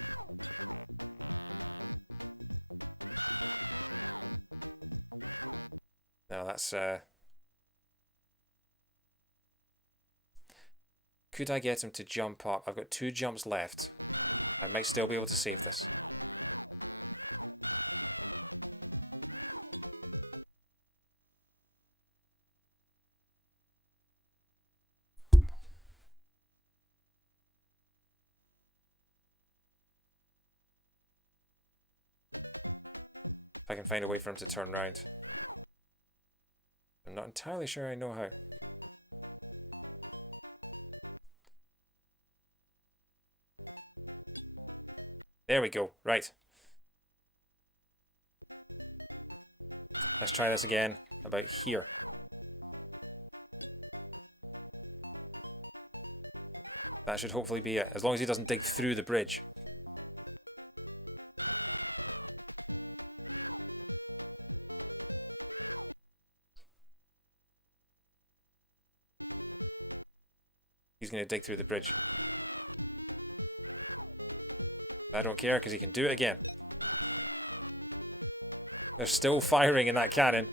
No, that's... Could I get him to jump up? I've got 2 jumps left. I might still be able to save this. If I can find a way for him to turn around. I'm not entirely sure I know how. There we go. Right. Let's try this again. About here. That should hopefully be it. As long as he doesn't dig through the bridge. He's going to dig through the bridge. I don't care because he can do it again. They're still firing in that cannon.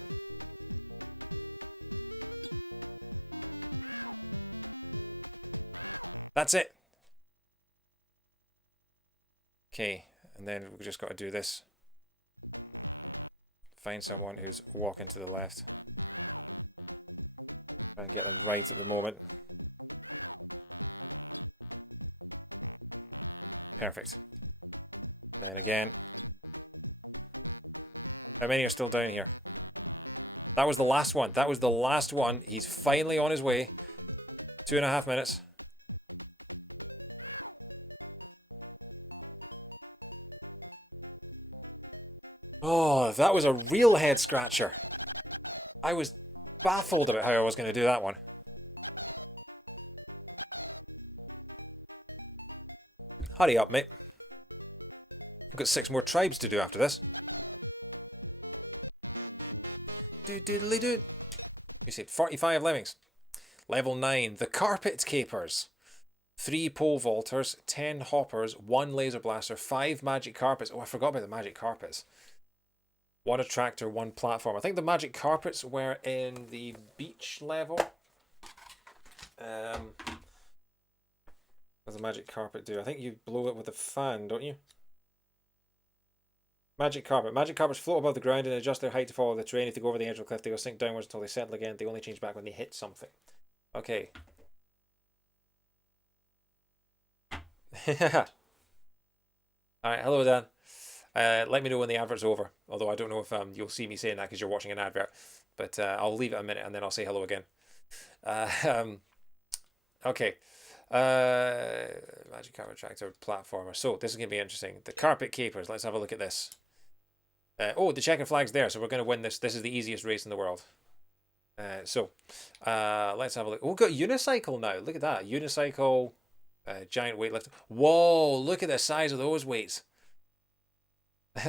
That's it. Okay, and then we've just got to do this. Find someone who's walking to the left. Try and get them right at the moment. Perfect. Then again. How many are still down here? That was the last one. That was the last one. He's finally on his way. 2.5 minutes. Oh, that was a real head scratcher. I was baffled about how I was going to do that one. Hurry up, mate. I've got 6 more tribes to do after this. Do. You said 45 lemmings. Level 9, the Carpet Capers. 3 pole vaulters, 10 hoppers, 1 laser blaster, 5 magic carpets. Oh, I forgot about the magic carpets. 1 attractor, 1 platform. I think the magic carpets were in the beach level. What does the magic carpet do? I think you blow it with a fan, don't you? Magic carpet. Magic carpets float above the ground and adjust their height to follow the terrain. If they go over the edge of the cliff, they will sink downwards until they settle again. They only change back when they hit something. Okay. Alright, hello Dan. Let me know when the advert's over. Although I don't know if you'll see me saying that because you're watching an advert. But I'll leave it a minute and then I'll say hello again. Okay. Magic carpet tractor platformer. So this is going to be interesting. The carpet capers. Let's have a look at this. Oh, the checkered flag's there, so we're going to win this. This is the easiest race in the world. Let's have a look. Oh, we've got unicycle now. Look at that. Unicycle, giant weightlifter. Whoa, look at the size of those weights.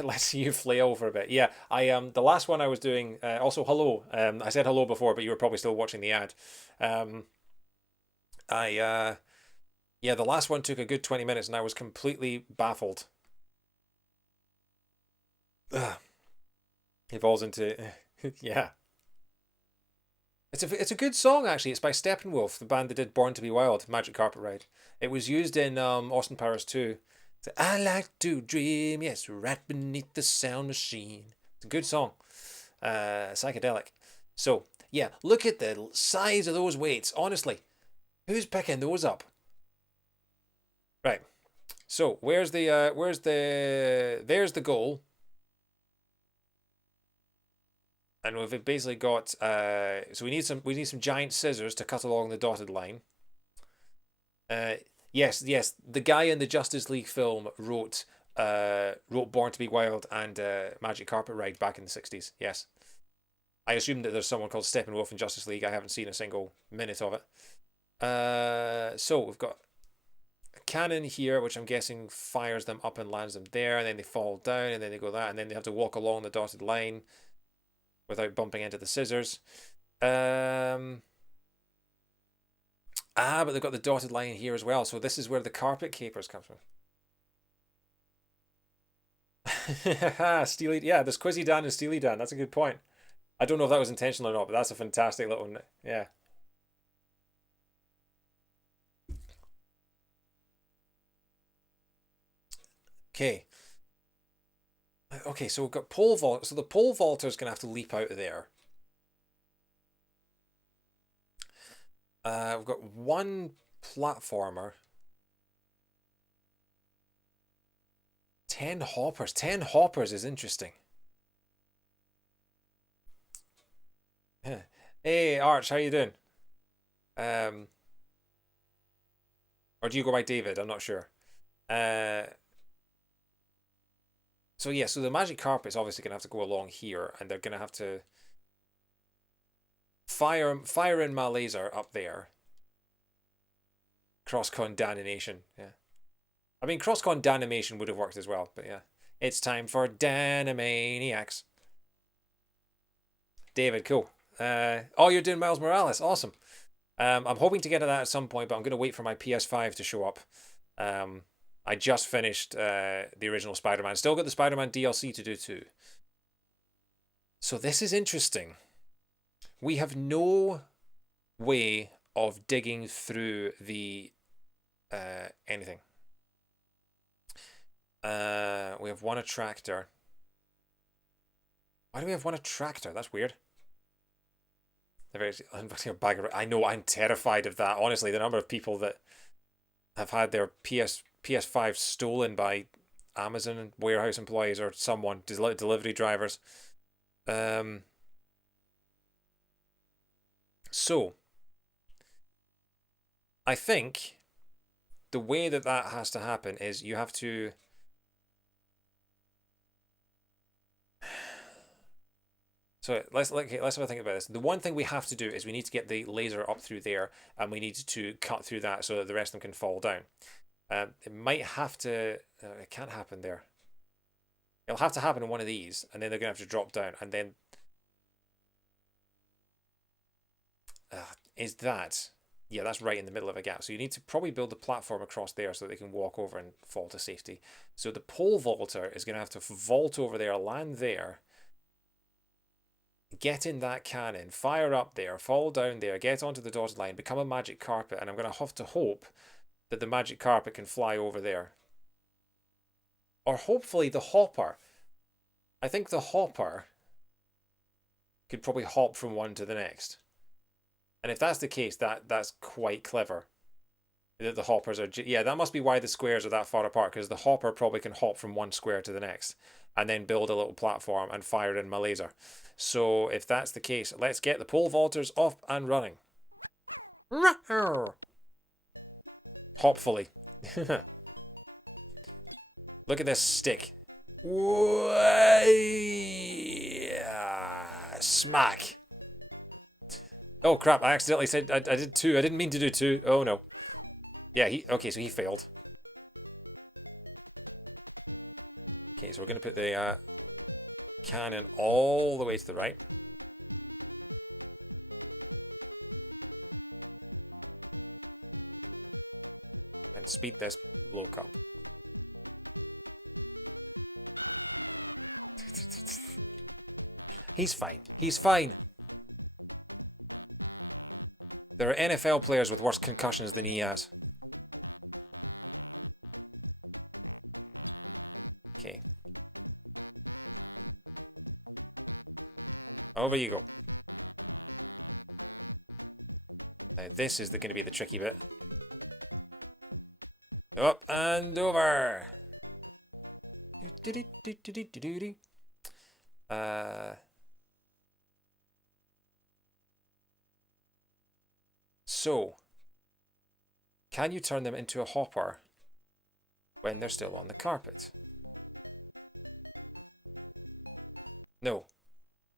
Let's see you flail for a bit. Yeah, the last one I was doing, also hello. I said hello before, but you were probably still watching the ad. Yeah, the last one took a good 20 minutes and I was completely baffled. It falls into, yeah. It's a good song actually. It's by Steppenwolf, the band that did Born to Be Wild, Magic Carpet Ride. It was used in Austin Powers 2. So, I like to dream, yes, right beneath the sound machine. It's a good song. Psychedelic. So, yeah, look at the size of those weights, honestly. Who's picking those up? Right. So there's the goal, and we've basically got so we need some giant scissors to cut along the dotted line. Uh, yes, the guy in the Justice League film wrote Born to Be Wild and Magic Carpet Ride back in the 60s. Yes. I assume that there's someone called Steppenwolf in Justice League. I haven't seen a single minute of it. So we've got a cannon here, which I'm guessing fires them up and lands them there, and then they fall down, and then they go that, and then they have to walk along the dotted line without bumping into the scissors. But they've got the dotted line here as well, so this is where the carpet capers comes from. Steely, yeah, there's Quizzy Dan and Steely Dan. That's a good point. I don't know if that was intentional or not, but that's a fantastic little, yeah. Okay. Okay, so we've got pole vault. So the pole vaulter is going to have to leap out of there. We've got one platformer. 10 hoppers. 10 hoppers is interesting. Hey, Arch, how you doing? Um, or do you go by David? I'm not sure. So yeah, so the magic carpet's obviously going to have to go along here, and they're going to have to fire in my laser up there. Cross-con Danimation, yeah. I mean, cross-con Danimation would have worked as well, but yeah. It's time for Danimaniacs. David, cool. Oh, you're doing Miles Morales, awesome. I'm hoping to get to that at some point, but I'm going to wait for my PS5 to show up. I just finished the original Spider-Man. Still got the Spider-Man DLC to do too. So this is interesting. We have no way of digging through the anything. We have one attractor. Why do we have one attractor? That's weird. I know, I'm terrified of that. Honestly, the number of people that have had their PS5 stolen by Amazon warehouse employees or someone, delivery drivers. So, I think the way that has to happen is you have to... So let's have a think about this. The one thing we have to do is we need to get the laser up through there, and we need to cut through that so that the rest of them can fall down. It might have to... it can't happen there. It'll have to happen in one of these, and then they're going to have to drop down, and then... is that... Yeah, that's right in the middle of a gap. So you need to probably build a platform across there so that they can walk over and fall to safety. So the pole vaulter is going to have to vault over there, land there, get in that cannon, fire up there, fall down there, get onto the dotted line, become a magic carpet, and I'm going to have to hope that the magic carpet can fly over there. Or hopefully the hopper. I think the hopper could probably hop from one to the next. And if that's the case, that's quite clever. That the hoppers are... Yeah, that must be why the squares are that far apart, because the hopper probably can hop from one square to the next and then build a little platform and fire in my laser. So if that's the case, let's get the pole vaulters off and running. Hopefully. Look at this stick. Smack. Oh crap, I accidentally said I did two. I didn't mean to do two. Oh no. Yeah, okay, so he failed. Okay, so we're going to put the cannon all the way to the right. And speed this bloke up. He's fine. He's fine. There are NFL players with worse concussions than he has. Okay. Over you go. Now this is going to be the tricky bit. Up and over. Uh, so, can you turn them into a hopper when they're still on the carpet? No.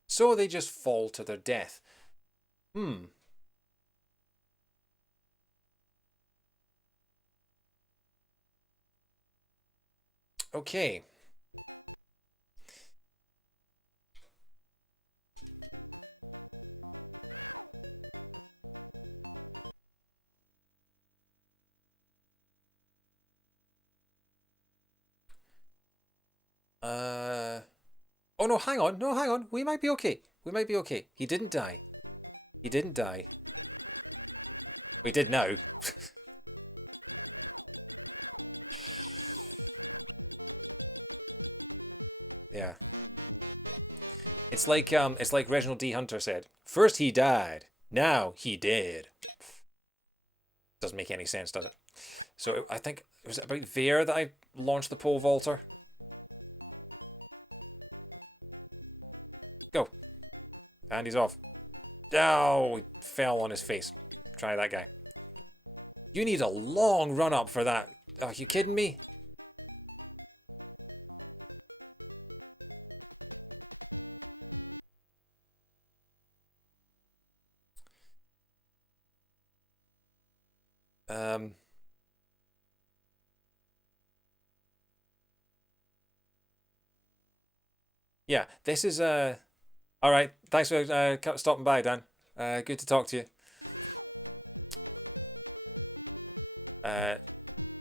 So they just fall to their death. Hmm. Okay. Uh. Oh no, hang on. No, hang on. We might be okay. We might be okay. He didn't die. He didn't die. We did now. Yeah. It's like Reginald D. Hunter said. First he died. Now he dead. Doesn't make any sense, does it? So I think it was about there that I launched the pole vaulter. Go. And he's off. Oh, he fell on his face. Try that guy. You need a long run up for that. Are you kidding me? Um, yeah, this is all right. Thanks for stopping by, Dan. Good to talk to you. Uh,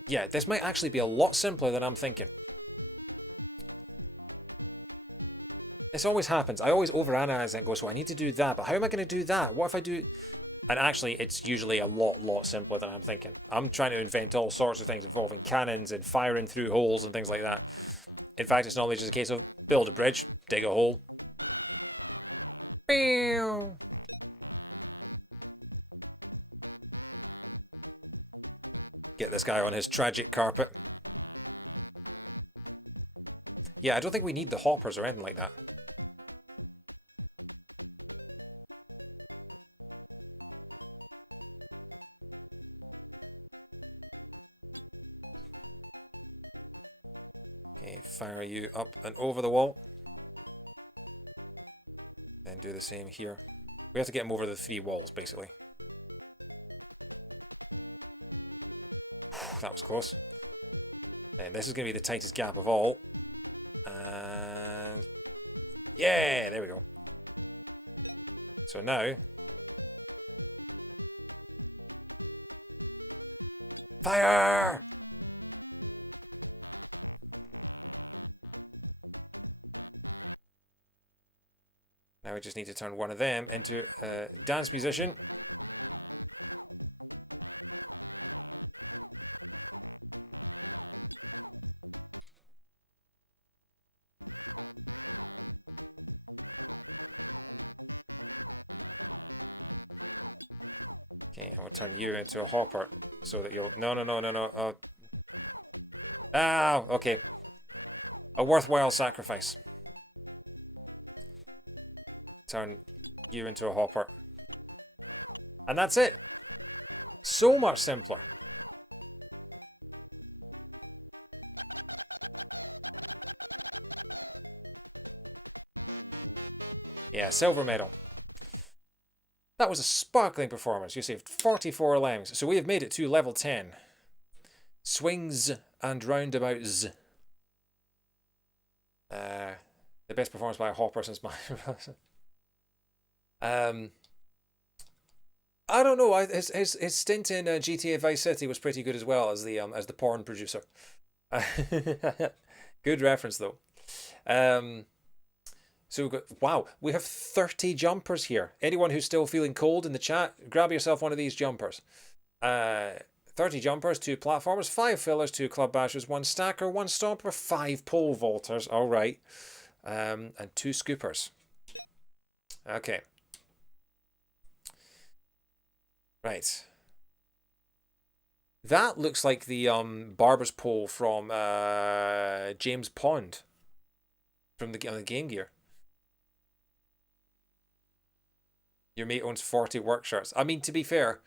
yeah, this might actually be a lot simpler than I'm thinking. This always happens. I always overanalyze and go, so I need to do that, but how am I going to do that? What if I do? And actually, it's usually a lot simpler than I'm thinking. I'm trying to invent all sorts of things involving cannons and firing through holes and things like that. In fact, it's normally just a case of build a bridge, dig a hole. Get this guy on his tragic carpet. Yeah, I don't think we need the hoppers or anything like that. Okay, fire you up and over the wall. Then do the same here. We have to get him over the three walls, basically. That was close. And this is going to be the tightest gap of all. And yeah, there we go. So now, fire! Now we just need to turn one of them into a dance musician. Okay, and we'll turn you into a hopper so that you'll. No. Oh, ah, okay. A worthwhile sacrifice. Turn you into a hopper. And that's it. So much simpler. Yeah, silver medal. That was a sparkling performance. You saved 44 lambs. So we have made it to level 10. Swings and roundabouts. The best performance by a hopper since my. um, I don't know. His stint in GTA Vice City was pretty good as well as the porn producer. Good reference though. Um, so we've got, wow, we have 30 jumpers here. Anyone who's still feeling cold in the chat, grab yourself one of these jumpers. 30 jumpers, 2 platformers, 5 fillers, 2 club bashers, 1 stacker, 1 stomper, 5 pole vaulters. All right, and 2 scoopers. Okay. Right. That looks like the barber's pole from James Pond from the Game Gear. Your mate owns 40 work shirts. I mean, to be fair,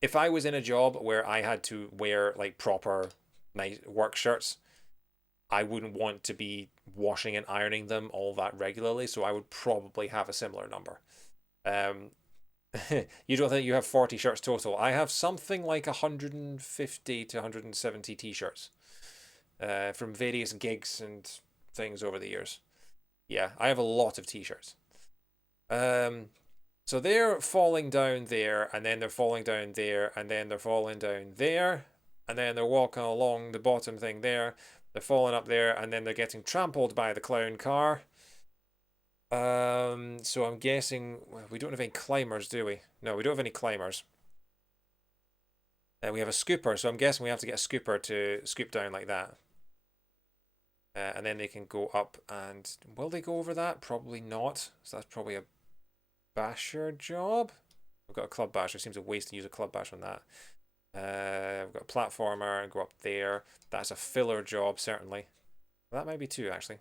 if I was in a job where I had to wear like proper nice work shirts, I wouldn't want to be washing and ironing them all that regularly, so I would probably have a similar number. Um, you don't think you have 40 shirts total? I have something like 150 to 170 t-shirts from various gigs and things over the years. Yeah, I have a lot of t-shirts. Um, so they're falling down there, and then they're falling down there, and then they're falling down there, and then they're walking along the bottom thing there. They're falling up there, and then they're getting trampled by the clown car. So I'm guessing we don't have any climbers, do we? No, we don't have any climbers. We have a scooper, so I'm guessing we have to get a scooper to scoop down like that. And then they can go up and will they go over that? Probably not. So that's probably a basher job. We've got a club basher. Seems a waste to use a club bash on that. We've got a platformer and go up there. That's a filler job, certainly. Well, that might be two, actually.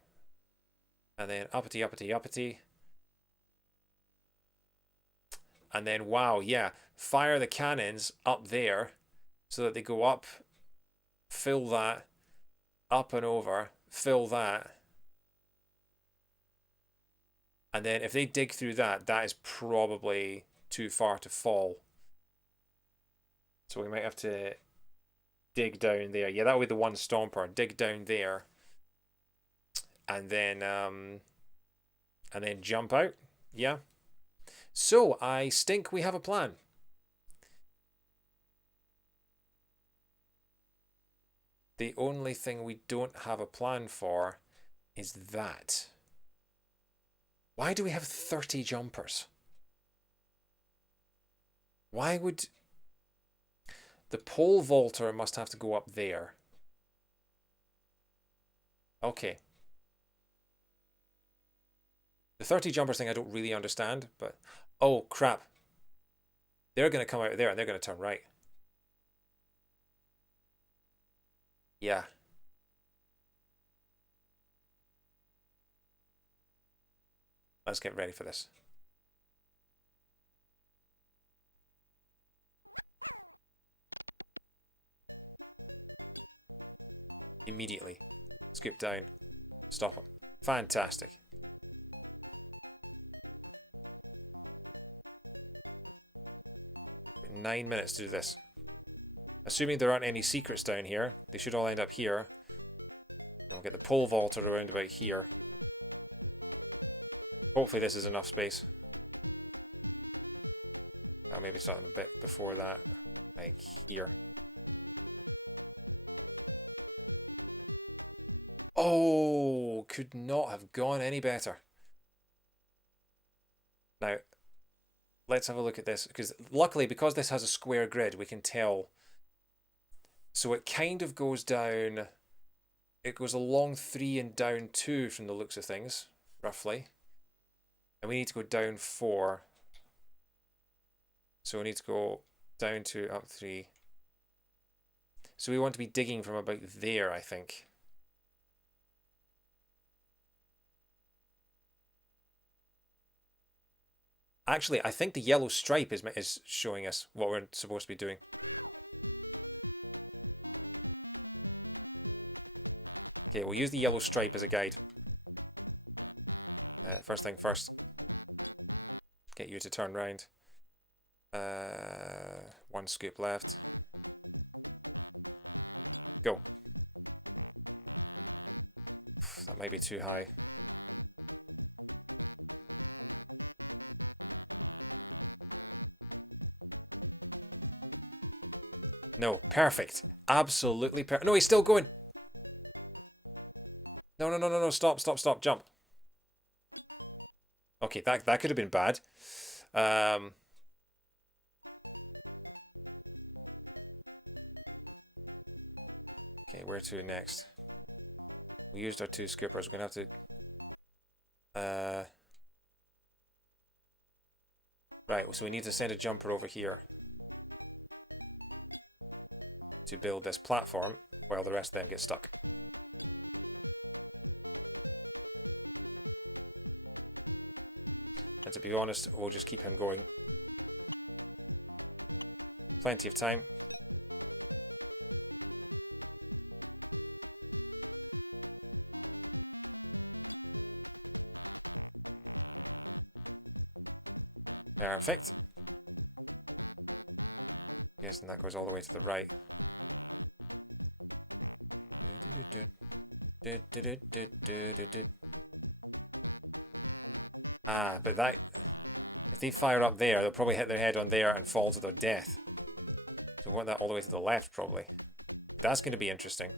And then uppity, uppity, uppity. And then, wow, yeah. Fire the cannons up there so that they go up, fill that, up and over, fill that. And then if they dig through that, that is probably too far to fall. So we might have to dig down there. Yeah, that would be the one stomper. Dig down there. And then jump out. Yeah. So I think we have a plan. The only thing we don't have a plan for is that. Why do we have 30 jumpers? Why would... The pole vaulter must have to go up there. Okay. The 30 jumpers thing I don't really understand, but... Oh, crap. They're going to come out there and they're going to turn right. Yeah. Let's get ready for this. Immediately. Scoop down. Stop him. Fantastic. 9 minutes to do this. Assuming there aren't any secrets down here, they should all end up here. And we'll get the pole vaulter around about here. Hopefully this is enough space. I'll maybe start them a bit before that. Like here. Oh, could not have gone any better. Now, let's have a look at this. Because luckily, because this has a square grid, we can tell. So it kind of goes down... It goes along 3 and down 2 from the looks of things, roughly. And we need to go down 4. So we need to go down 2, up 3. So we want to be digging from about there, I think. Actually, I think the yellow stripe is showing us what we're supposed to be doing. Okay, we'll use the yellow stripe as a guide. First thing first. Get you to turn round. One scoop left. Go. That might be too high. No, perfect. Absolutely perfect. No, he's still going. No, no, no, no, no. Stop, stop, stop. Jump. Okay, that could have been bad. Um, okay, where to next? We used our 2 scoopers. We're going to have to... right, so we need to send a jumper over here. to build this platform while the rest of them get stuck. And to be honest, we'll just keep him going. Plenty of time. Perfect. Guessing that goes all the way to the right. Ah, but that... If they fire up there, they'll probably hit their head on there and fall to their death. So we want that all the way to the left, probably. That's going to be interesting.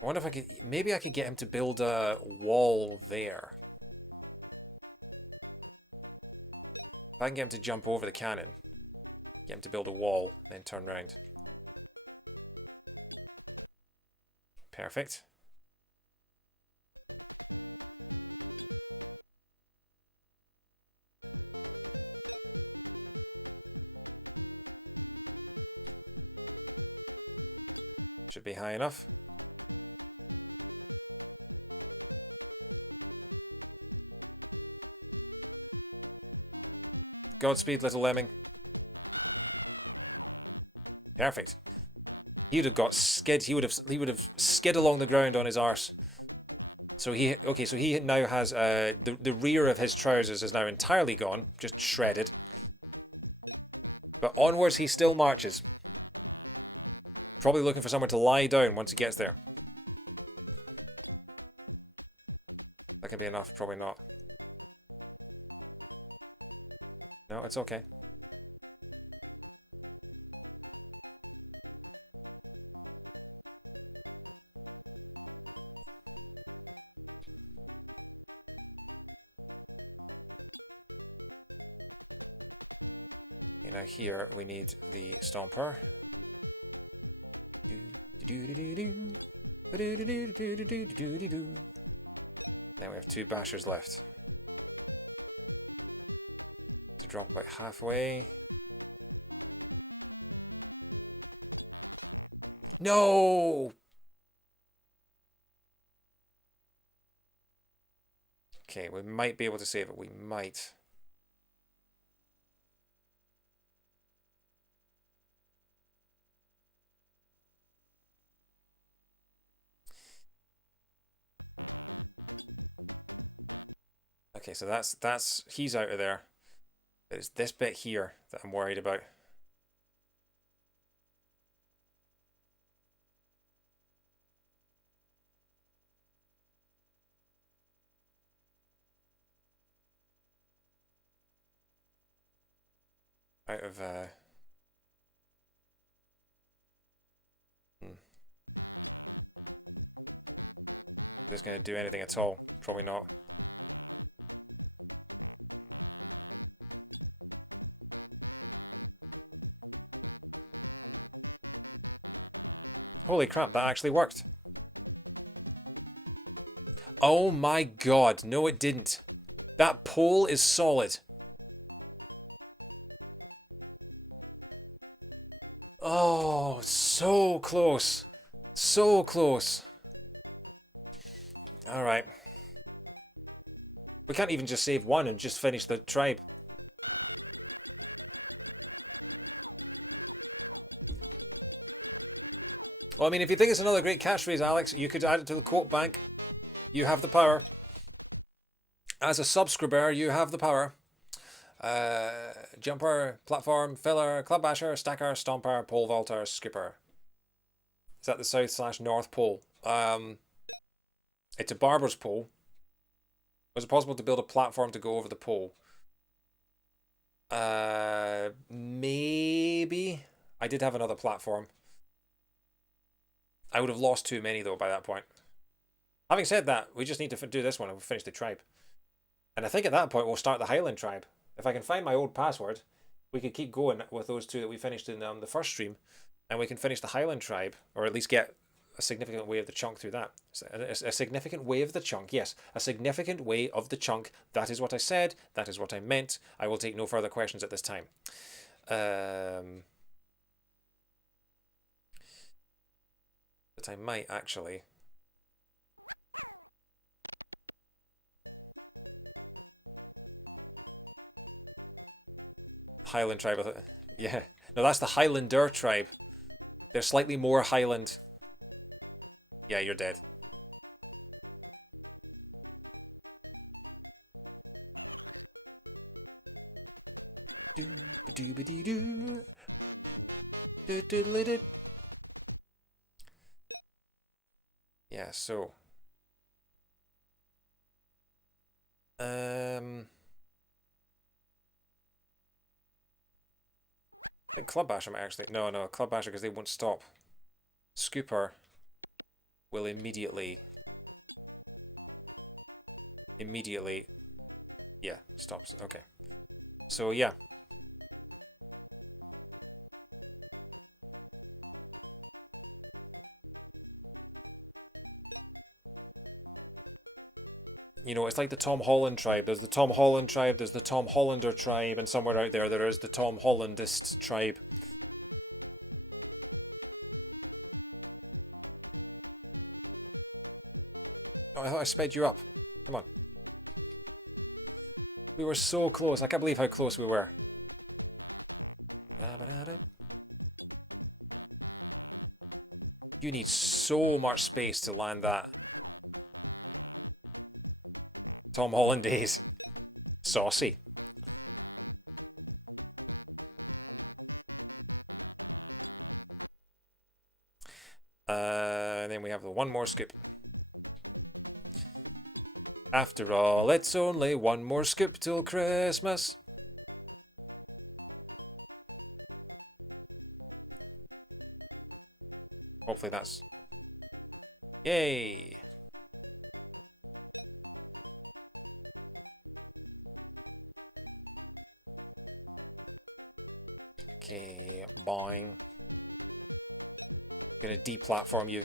I wonder if I could... Maybe I could get him to build a wall there. If I can get him to jump over the cannon, get him to build a wall, then turn around. Perfect. Should be high enough. Godspeed, little lemming. Perfect. He would have got skid. He would have skid along the ground on his arse. So he now has the rear of his trousers is now entirely gone, just shredded. But onwards he still marches. Probably looking for somewhere to lie down once he gets there. That can be enough, probably not. No, it's okay. Okay, now here we need the stomper. Now we have 2 bashers left. To drop about halfway. No! Okay, we might be able to save it. We might. Okay, so that's he's out of there. It's this bit here that I'm worried about. Out of Is this going to do anything at all? Probably not. Holy crap, that actually worked. Oh my god, no it didn't. That pole is solid. Oh, so close. So close. Alright. We can't even just save one and just finish the tribe. Well, I mean, if you think it's another great catchphrase, Alex, you could add it to the quote bank. You have the power. As a subscriber, you have the power. Jumper, platform, filler, club basher, stacker, stomper, pole vaulter, skipper. Is that the south/north pole? It's a barber's pole. Was it possible to build a platform to go over the pole? Maybe. I did have another platform. I would have lost too many though by that point. Having said that, we just need to do this one and we'll finish the tribe. And I think at that point we'll start the Highland Tribe. If I can find my old password, we could keep going with those 2 that we finished in the first stream, and we can finish the Highland Tribe, or at least get a significant way of the chunk through that. A significant way of the chunk, yes. A significant way of the chunk. That is what I said. That is what I meant. I will take no further questions at this time. Um, but I might actually. Highland Tribe. Yeah. No, that's the Highlander tribe. They're slightly more Highland. Yeah, you're dead. Do do do do do do do. Yeah. So, um, I think Club Basher might actually. No, no, Club Basher because they won't stop. Scooper will immediately. Yeah, stops. Okay. So yeah, it's like the Tom Holland tribe. There's the Tom Holland tribe, there's the Tom Hollander tribe, and somewhere out there there is the Tom Hollandist tribe. Oh, I thought I sped you up. Come on. We were so close. I can't believe how close we were. You need so much space to land that. Tom Holland days. Saucy. And then we have the one more scoop. After all, it's only one more scoop till Christmas. Hopefully that's... Yay! Okay, boing. Gonna deplatform you.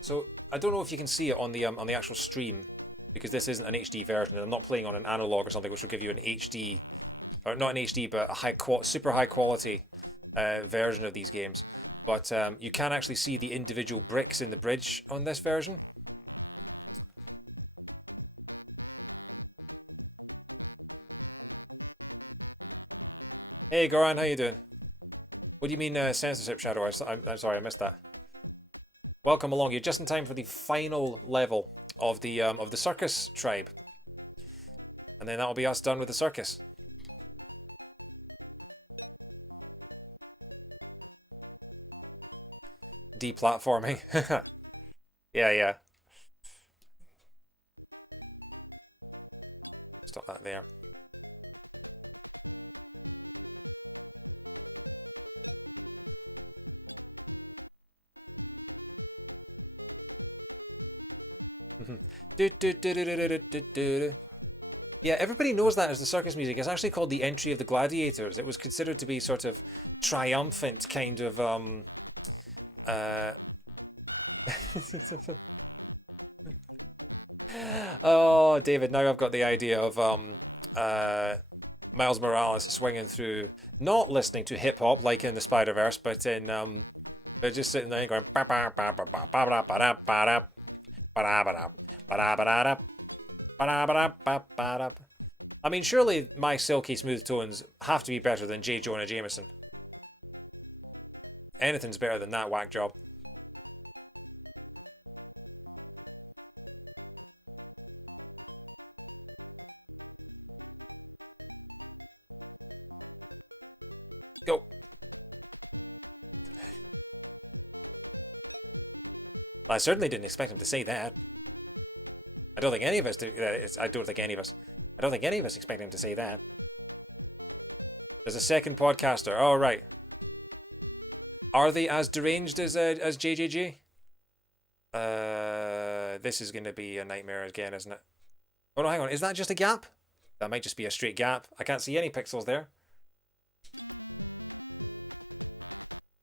So I don't know if you can see it on the actual stream because this isn't an HD version. I'm not playing on an analog or something, which will give you an HD, or not an HD, but a super high quality version of these games. But you can actually see the individual bricks in the bridge on this version. Hey, Goran, how you doing? What do you mean censorship, Shadow? I'm sorry, I missed that. Welcome along. You're just in time for the final level of the Circus Tribe, and then that'll be us done with the circus. Deplatforming. Yeah, yeah. Stop that there. Do, do, do, do, do, do, do, do. Yeah, everybody knows that as the circus music. It's actually called the Entry of the Gladiators. It was considered to be sort of triumphant kind of uh Oh, David, now I've got the idea of Miles Morales swinging through, not listening to hip hop like in the Spider Verse, but in they're just sitting there going ba ba ba ba ba ba ba ba ba ba ba ba ba ba. I mean, surely my silky smooth tones have to be better than J. Jonah Jameson. Anything's better than that whack job. Go. I certainly didn't expect him to say that. I don't think any of us do. I don't think any of us. I don't think any of us expect him to say that. There's a second podcaster. Oh right. Are they as deranged as JJJ? This is going to be a nightmare again, isn't it? Oh no, hang on. Is that just a gap? That might just be a straight gap. I can't see any pixels there.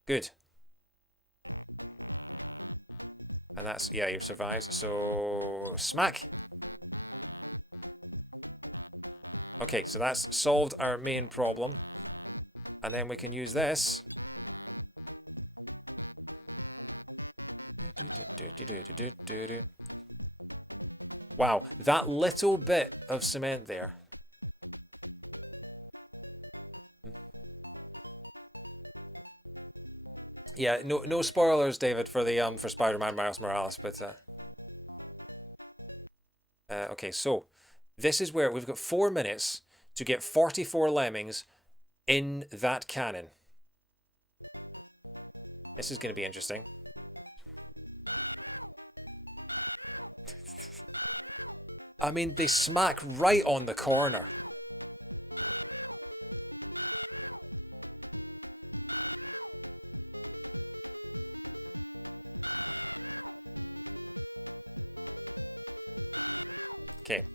Good. And that's, yeah, he survives. So, smack. Okay, so that's solved our main problem. And then we can use this. Wow, that little bit of cement there. Yeah, no spoilers, David, for the for Spider-Man Miles Morales, but okay, so this is where we've got 4 minutes to get 44 lemmings in that cannon. This is going to be interesting. I mean, they smack right on the corner. Okay,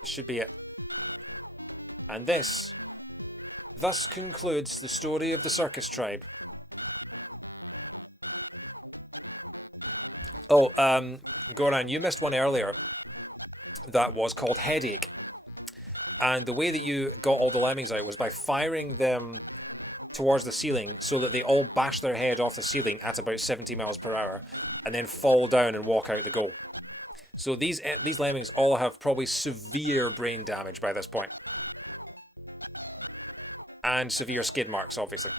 this should be it. And this thus concludes the story of the Circus Tribe. Oh, Goran, you missed one earlier that was called Headache. And the way that you got all the lemmings out was by firing them towards the ceiling so that they all bash their head off the ceiling at about 70 miles per hour and then fall down and walk out the goal. So these lemmings all have probably severe brain damage by this point. And severe skid marks, obviously.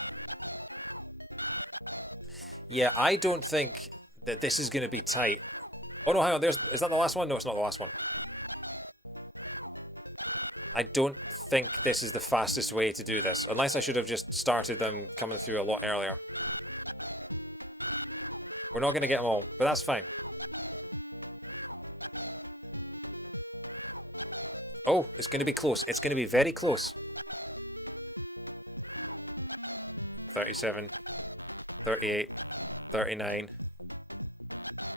Yeah, I don't think that this is going to be tight. Oh no, hang on. Is that the last one? No, it's not the last one. I don't think this is the fastest way to do this, unless I should have just started them coming through a lot earlier. We're not going to get them all, but that's fine. Oh, it's going to be close. It's going to be very close. 37, 38, 39,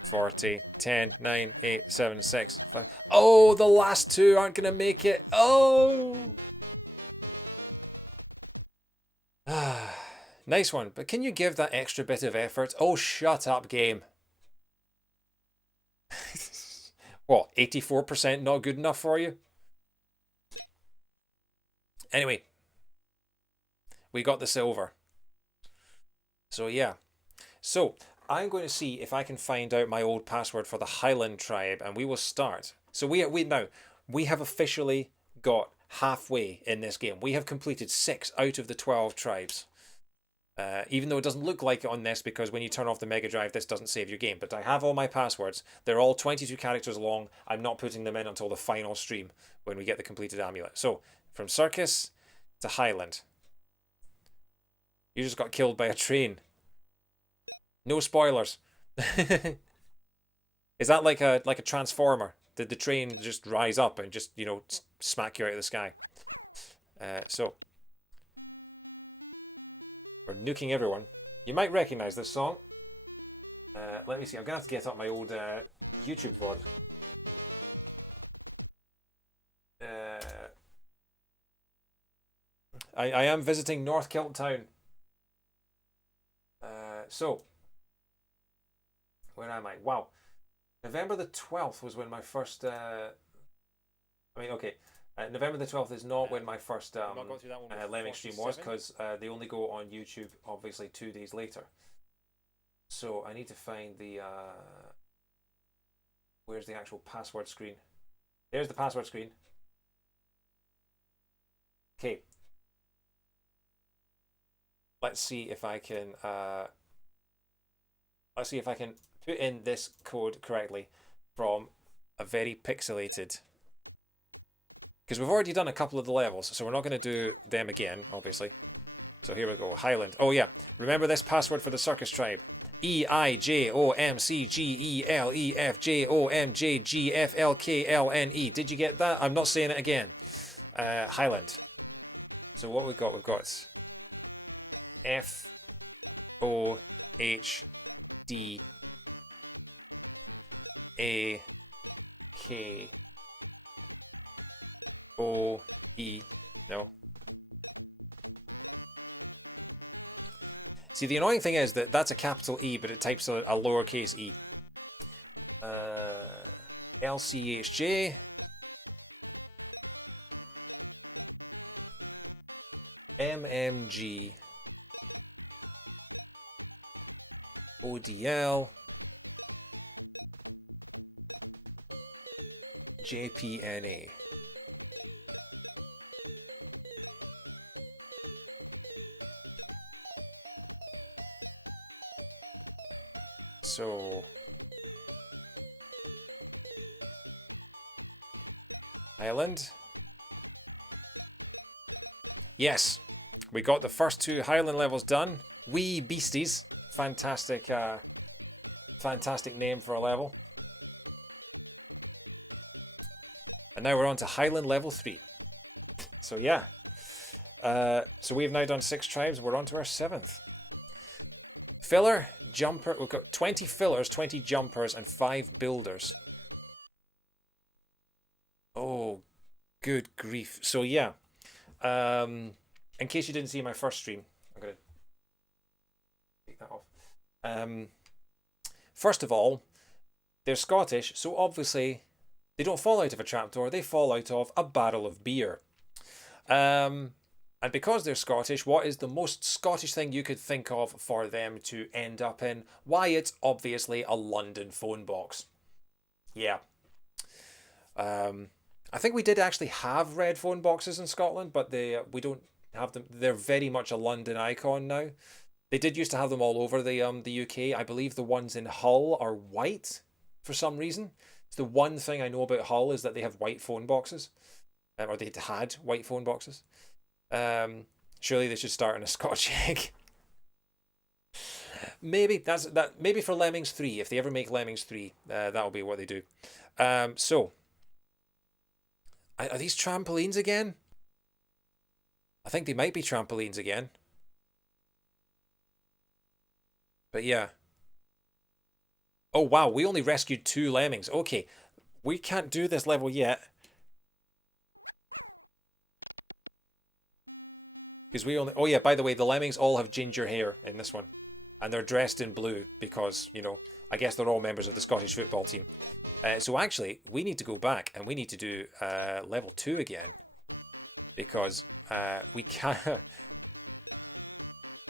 40, 10, 9, 8, 7, 6, 5. Oh, the last two aren't going to make it. Oh! Ah, nice one. But can you give that extra bit of effort? Oh, shut up, game. What, 84% not good enough for you? Anyway, we got the silver. So yeah. So I'm going to see if I can find out my old password for the Highland Tribe, and we will start. So we have officially got halfway in this game. We have completed 6 out of the 12 tribes. Even though it doesn't look like it on this, because when you turn off the Mega Drive, this doesn't save your game. But I have all my passwords. They're all 22 characters long. I'm not putting them in until the final stream when we get the completed amulet. So from Circus to Highland. You just got killed by a train. No spoilers. Is that like a transformer? Did the train just rise up and just, smack you out of the sky? So we're nuking everyone. You might recognize this song. Let me see. I'm gonna have to get up my old YouTube VOD. I am visiting North Kilt Town. So where am I? Wow. November the 12th was when my first November the 12th is not when my first Lemming stream was, because they only go on YouTube obviously 2 days later. So I need to find the where's the actual password screen? There's the password screen. Okay. Let's see if I can put in this code correctly from a very pixelated, because we've already done a couple of the levels, so we're not going to do them again, obviously. So here we go, Highland. Oh yeah, remember this password for the Circus Tribe. EIJOMCGELEFJOMJGFLKLNE. Did you get that? I'm not saying it again. Highland. So what we've got FOHDAKOE. No. See, the annoying thing is that that's a capital E, but it types a lowercase e. LCHJ, MMG, ODL, JPNA. So Highland. Yes, we got the first 2 Highland levels done. Wee beasties. Fantastic, fantastic name for a level. And now we're on to Highland level 3. So yeah. So we've now done 6 tribes. We're on to our 7th. Filler, jumper. We've got 20 fillers, 20 jumpers, and 5 builders. Oh, good grief. So yeah. In case you didn't see my first stream, I'm going to take that off. First of all, they're Scottish, so obviously they don't fall out of a trapdoor, they fall out of a barrel of beer. And because they're Scottish, what is the most Scottish thing you could think of for them to end up in? Why, it's obviously a London phone box. Yeah. I think we did actually have red phone boxes in Scotland, but we don't have them. They're very much a London icon now. They did used to have them all over the UK. I believe the ones in Hull are white for some reason. It's the one thing I know about Hull is that they have white phone boxes, or they had white phone boxes. Surely they should start in a Scotch egg. Maybe maybe for Lemmings 3, if they ever make Lemmings 3, that'll be what they do. So are these trampolines again? I think they might be trampolines again. But yeah. Oh wow, we only rescued 2 lemmings. Okay, we can't do this level yet. Because we only... Oh yeah, by the way, the lemmings all have ginger hair in this one. And they're dressed in blue because, you know, I guess they're all members of the Scottish football team. So actually, we need to go back and we need to do level 2 again. Because we can't...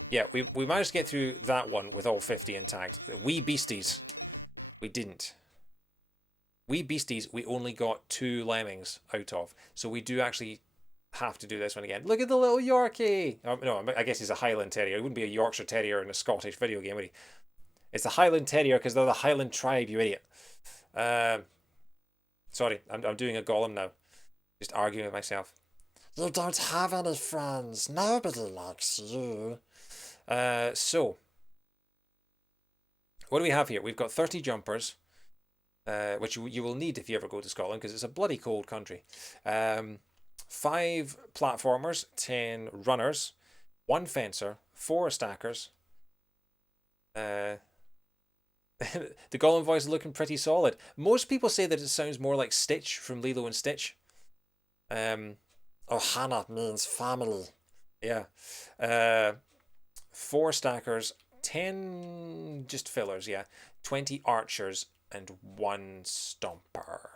Yeah, we managed to get through that one with all 50 intact. Wee beasties, we didn't. Wee beasties, we only got 2 lemmings out of. So we do actually have to do this one again. Look at the little Yorkie! No, I guess he's a Highland Terrier. He wouldn't be a Yorkshire Terrier in a Scottish video game, would he? It's the Highland Terrier because they're the Highland Tribe, you idiot. Sorry, I'm doing a Gollum now. Just arguing with myself. You don't have any friends. Nobody likes you. So, what do we have here? We've got 30 jumpers, which you will need if you ever go to Scotland because it's a bloody cold country. 5 platformers, 10 runners, 1 fencer, 4 stackers. The Gollum voice is looking pretty solid. Most people say that it sounds more like Stitch from Lilo and Stitch. Ohana means family. Yeah. 4 stackers, 10 just fillers, yeah. 20 archers, and 1 stomper.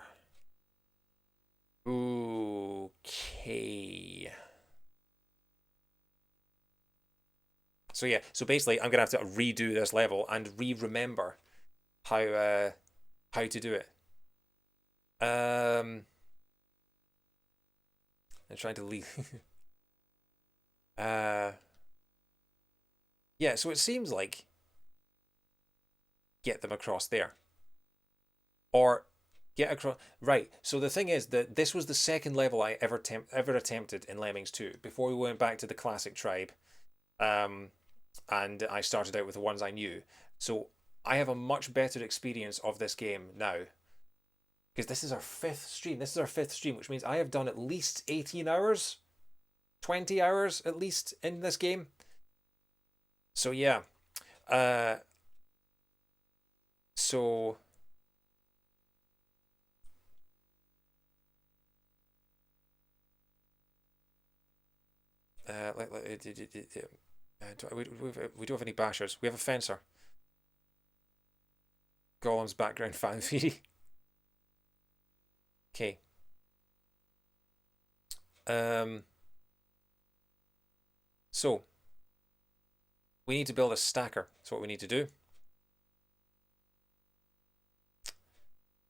Okay. So yeah, so basically I'm going to have to redo this level and remember how to do it. I'm trying to leave. Yeah, so it seems like get them across there. Or get across... Right, so the thing is that this was the second level I ever attempted in Lemmings 2, before we went back to the classic tribe. And I started out with the ones I knew. So I have a much better experience of this game now. Because this is our 5th stream. This is our 5th stream, which means I have done at least 18 hours. 20 hours at least in this game. So yeah, so we don't have any bashers. We have a fencer. Gollum's background fan theory. Okay. So we need to build a stacker. That's what we need to do.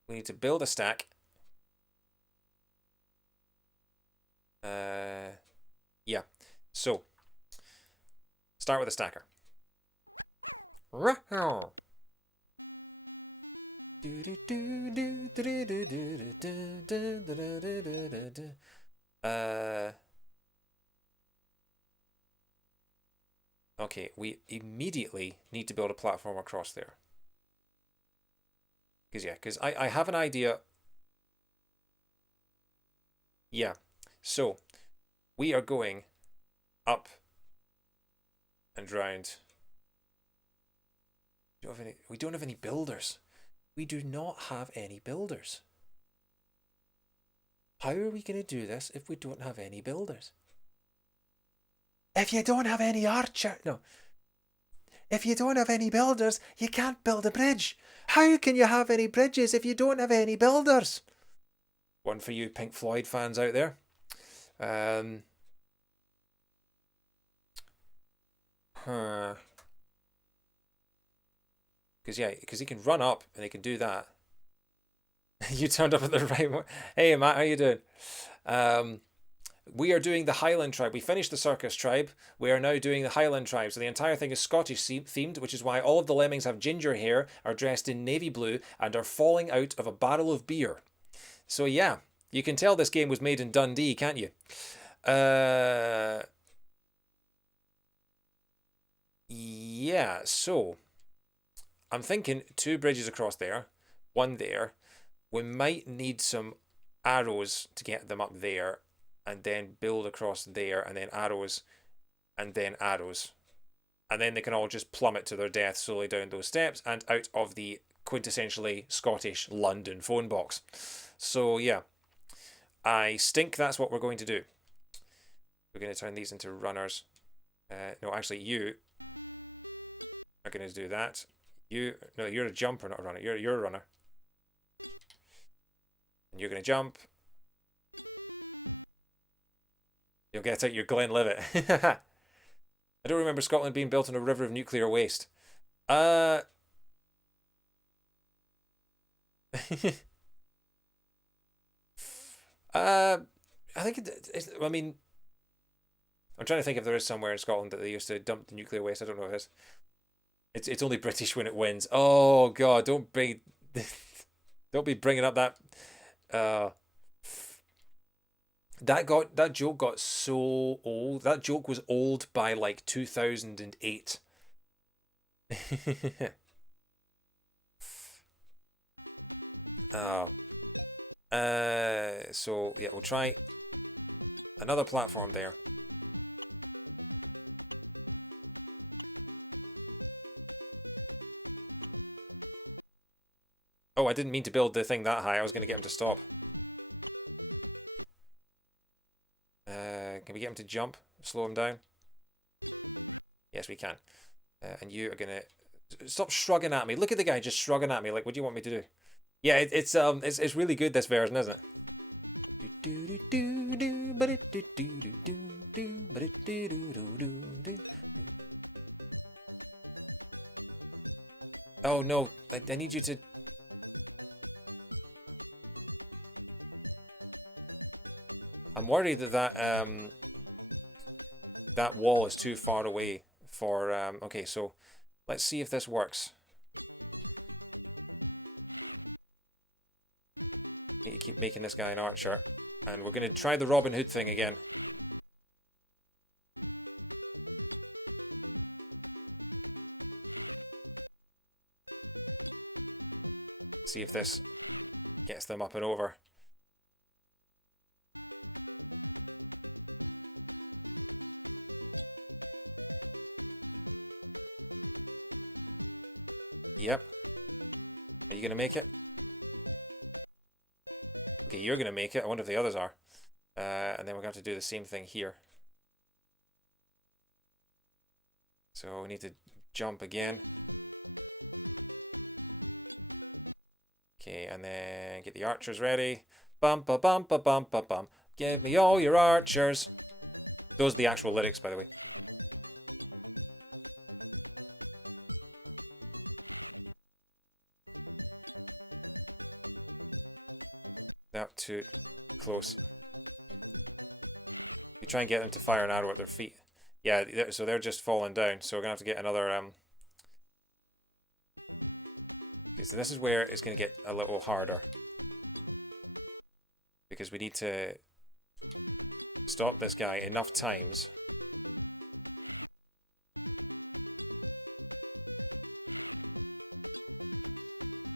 We need to build a stack. Yeah. So start with a stacker. Okay, we immediately need to build a platform across there. Because I have an idea. Yeah, so we are going up and round. We don't have any builders. We do not have any builders. How are we going to do this if we don't have any builders? If you don't have any if you don't have any builders, you can't build a bridge. How can you have any bridges if you don't have any builders? One for you Pink Floyd fans out there. Because he can run up and he can do that. You turned up at the right one. Hey Matt, how you doing? We are doing the Highland Tribe. We finished the Circus Tribe. We are now doing the Highland Tribe. So the entire thing is Scottish themed, which is why all of the lemmings have ginger hair, are dressed in navy blue, and are falling out of a barrel of beer. So yeah, you can tell this game was made in Dundee, can't you? Yeah, so I'm thinking 2 bridges across there, 1 there. We might need some arrows to get them up there, and then build across there, and then arrows, and then arrows. And then they can all just plummet to their death slowly down those steps and out of the quintessentially Scottish London phone box. So yeah, I think that's what we're going to do. We're going to turn these into runners. No, actually, you are going to do that. No, you're a jumper, not a runner. You're a runner. And you're going to jump. You'll get out your Glenlivet. I don't remember Scotland being built on a river of nuclear waste. I think I mean, I'm trying to think if there is somewhere in Scotland that they used to dump the nuclear waste. I don't know if it is. It's only British when it wins. Oh God, don't be bringing up that. That joke got so old. That joke was old by like 2008. Oh. So yeah, we'll try another platform there. Oh, I didn't mean to build the thing that high. I was going to get him to stop. Can we get him to jump? Slow him down? Yes, we can. And you are going to... Stop shrugging at me. Look at the guy just shrugging at me. Like, what do you want me to do? Yeah, it's really good, this version, isn't it? Oh no, I need you to... I'm worried that that wall is too far away for... okay, so let's see if this works. Need to keep making this guy an archer. And we're going to try the Robin Hood thing again. See if this gets them up and over. Yep. Are you going to make it? Okay, you're going to make it. I wonder if the others are. And then we're going to do the same thing here. So we need to jump again. Okay, and then get the archers ready. Bum ba bum ba bum ba bum. Give me all your archers. Those are the actual lyrics, by the way. Not too close. You try and get them to fire an arrow at their feet. Yeah, so they're just falling down. So we're gonna have to get another. Okay, so this is where it's gonna get a little harder because we need to stop this guy enough times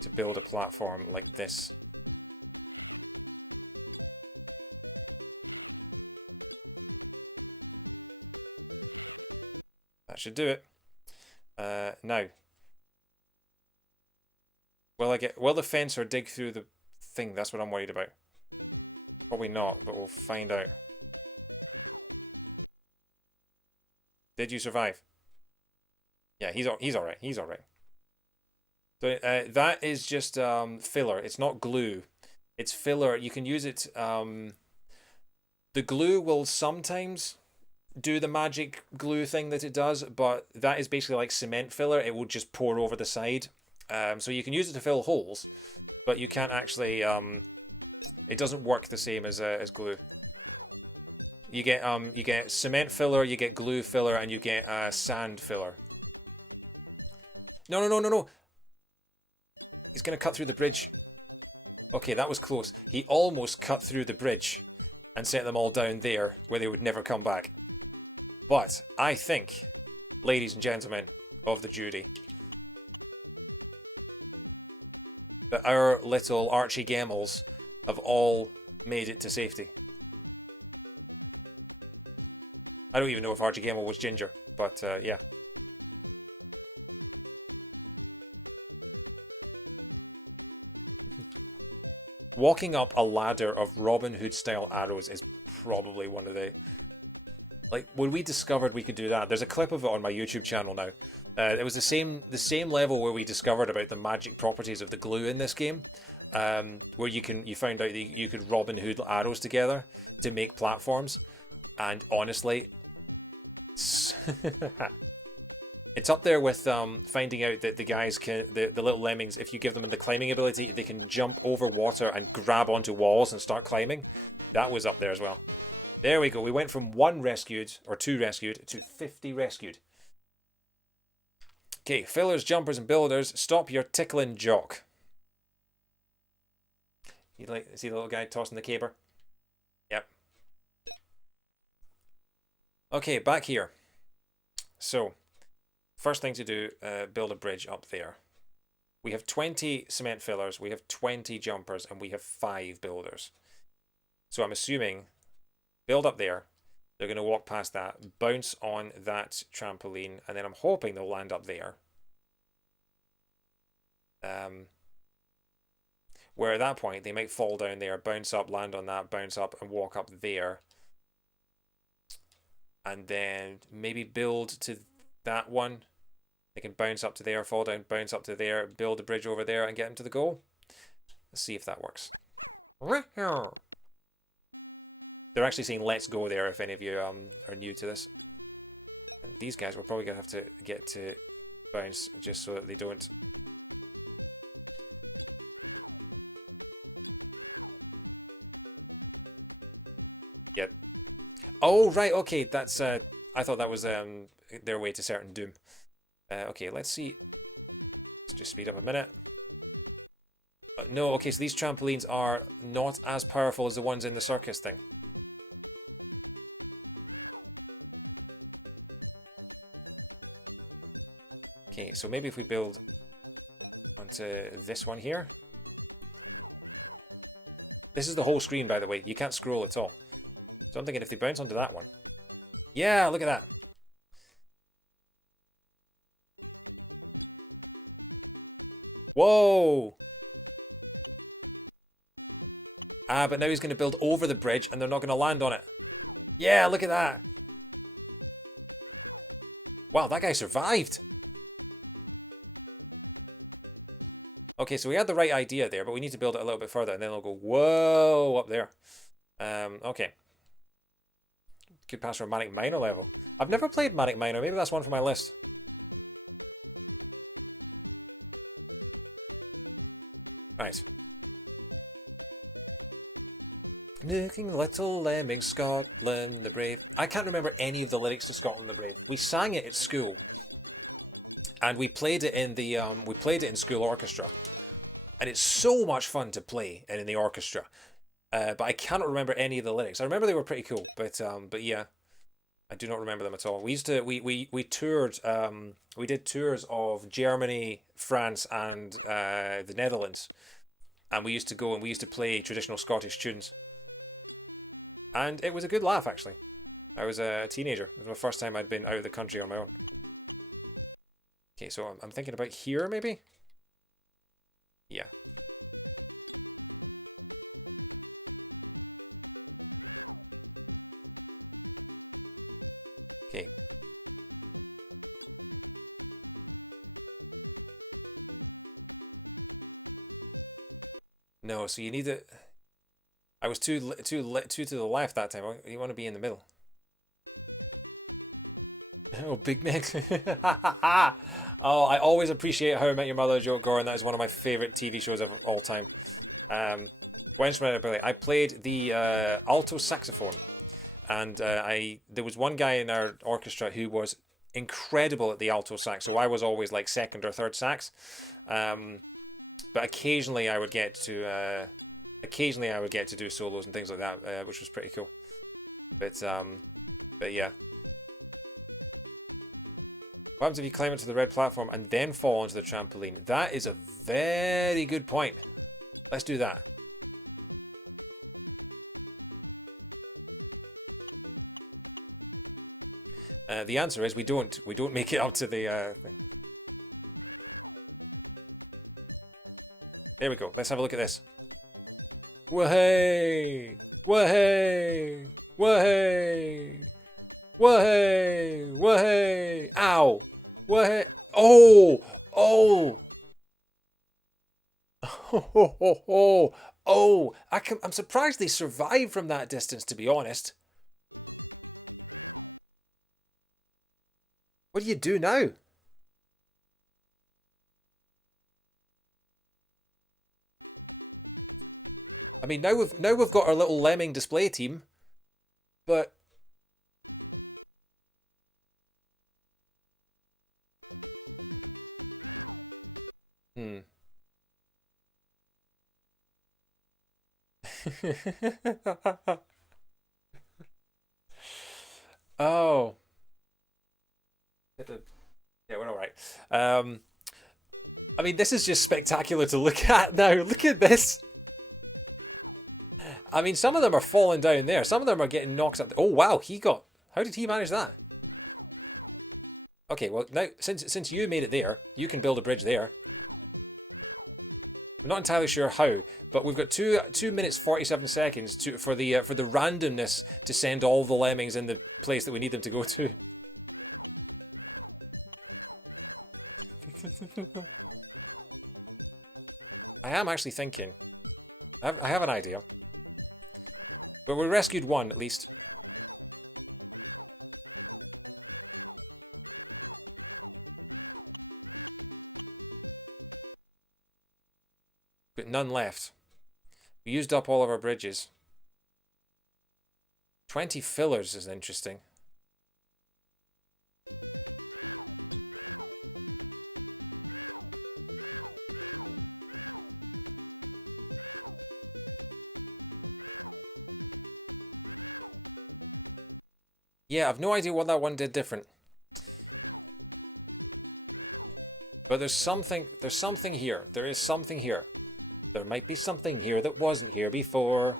to build a platform like this. That should do it. Now, will the fencer dig through the thing? That's what I'm worried about. Probably not, but we'll find out. Did you survive? Yeah, he's all right. He's all right. So that is just filler. It's not glue. It's filler. You can use it. The glue will sometimes do the magic glue thing that it does, but that is basically like cement filler. It will just pour over the side. So you can use it to fill holes, but you can't actually. It doesn't work the same as glue. You get cement filler, you get glue filler, and you get sand filler. No, no, no, no, no. He's gonna cut through the bridge. Okay, that was close. He almost cut through the bridge and sent them all down there where they would never come back. But I think, ladies and gentlemen of the jury, that our little Archie Gemmels have all made it to safety. I don't even know if Archie Gemmel was ginger, but yeah. Walking up a ladder of Robin Hood style arrows is probably one of the... Like, when we discovered we could do that, there's a clip of it on my YouTube channel now. It was the same level where we discovered about the magic properties of the glue in this game, where you found out that you could Robin Hood arrows together to make platforms, and honestly, it's up there with finding out that the guys the little lemmings, if you give them the climbing ability, they can jump over water and grab onto walls and start climbing. That was up there as well. There we go. We went from 1 rescued, or 2 rescued, to 50 rescued. Okay, fillers, jumpers, and builders, stop your tickling jock. You see the little guy tossing the caber? Yep. Okay, back here. So, first thing to do, build a bridge up there. We have 20 cement fillers, we have 20 jumpers, and we have 5 builders. So I'm assuming... build up there, they're going to walk past that, bounce on that trampoline, and then I'm hoping they'll land up there. Where at that point, they might fall down there, bounce up, land on that, bounce up, and walk up there. And then maybe build to that one. They can bounce up to there, fall down, bounce up to there, build a bridge over there, and get them to the goal. Let's see if that works. They're actually saying let's go there if any of you are new to this. And these guys we're probably going to have to get to bounce just so that they don't... Yep. Oh, right, okay, that's... I thought that was their way to certain doom. Okay, let's see. Let's just speed up a minute. No, okay, so these trampolines are not as powerful as the ones in the circus thing. Okay, so maybe if we build onto this one here. This is the whole screen, by the way. You can't scroll at all. So I'm thinking if they bounce onto that one. Yeah, look at that. Whoa! Ah, but now he's going to build over the bridge and they're not going to land on it. Yeah, look at that. Wow, that guy survived. Okay, so we had the right idea there, but we need to build it a little bit further, and then it'll go, whoa, up there. Okay. Could pass for a Manic Miner level. I've never played Manic Miner. Maybe that's one for my list. Right. Looking little lemming, Scotland the Brave. I can't remember any of the lyrics to Scotland the Brave. We sang it at school, and we played it in the school orchestra, and it's so much fun to play in the orchestra. But I cannot remember any of the lyrics. I remember they were pretty cool, but yeah, I do not remember them at all. We used to we toured we did tours of Germany, France, and the Netherlands, and we used to go and we used to play traditional Scottish tunes, and it was a good laugh actually. I was a teenager. It was my first time I'd been out of the country on my own. Okay, so I'm thinking about here maybe. Yeah. Okay. No, so you need to. I was too to the left that time. You want to be in the middle. Oh, Big Mac. Oh, I always appreciate How I Met Your Mother, Joe Goran. That is one of my favorite TV shows of all time. What instrument did I play? I played the alto saxophone, and I there was one guy in our orchestra who was incredible at the alto sax. So I was always like second or third sax. Um, but occasionally I would get to do solos and things like that, which was pretty cool. But but yeah. What happens if you climb into the red platform and then fall onto the trampoline? That is a very good point. Let's do that. The answer is we don't. We don't make it up to the thing. There we go. Let's have a look at this. Wahey! Wahey! Wahey! Wahey! Wahey! Ow! Wahey! Oh! Oh! Oh! Oh! Oh! Oh! I'm surprised they survived from that distance, to be honest. What do you do now? I mean, now we've got our little lemming display team, but hmm. Oh, yeah, we're all right. I mean, this is just spectacular to look at now. Look at this. I mean, some of them are falling down there. Some of them are getting knocked up. Oh wow, he got. How did he manage that? Okay, well now since you made it there, you can build a bridge there. I'm not entirely sure how, but we've got 2 minutes 47 seconds for the randomness to send all the lemmings in the place that we need them to go to. I am actually thinking. I have an idea, but we rescued one at least, but none left. We used up all of our bridges. 20 fillers is interesting. Yeah, I've no idea what that one did different. But there's something here. There is something here. There might be something here that wasn't here before.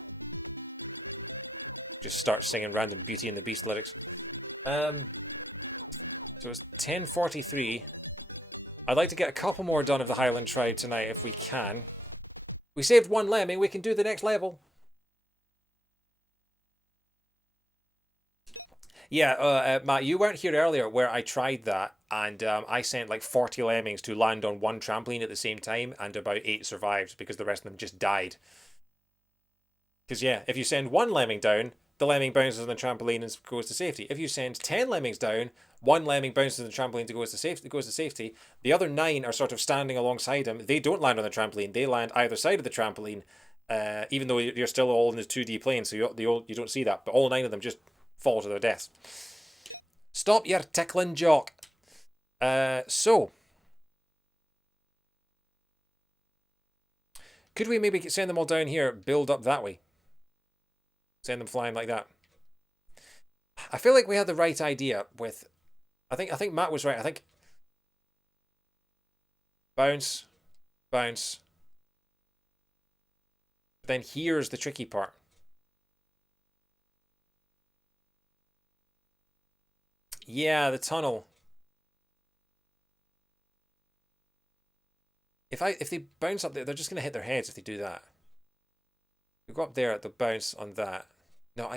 Just start singing random Beauty and the Beast lyrics. Um, so it's 10:43. I'd like to get a couple more done of the Highland Tribe tonight if we can. We saved one lemming, we can do the next level. Yeah, Matt, you weren't here earlier where I tried that, And I sent like 40 lemmings to land on one trampoline at the same time, and about 8 survived because the rest of them just died. Because yeah, if you send one lemming down, the lemming bounces on the trampoline and goes to safety. If you send 10 lemmings down, one lemming bounces on the trampoline to goes to safety. The other 9 are sort of standing alongside him. They don't land on the trampoline. They land either side of the trampoline, even though you're still all in the 2D plane, so you don't see that. But all 9 of them just fall to their deaths. Stop your tickling jock. So could we maybe send them all down here, build up that way? Send them flying like that. I feel like we had the right idea with... I think Matt was right. I think... Bounce. Bounce. Then here's the tricky part. Yeah, the tunnel. If they bounce up there, they're just going to hit their heads if they do that. We go up there, they'll bounce on that. No,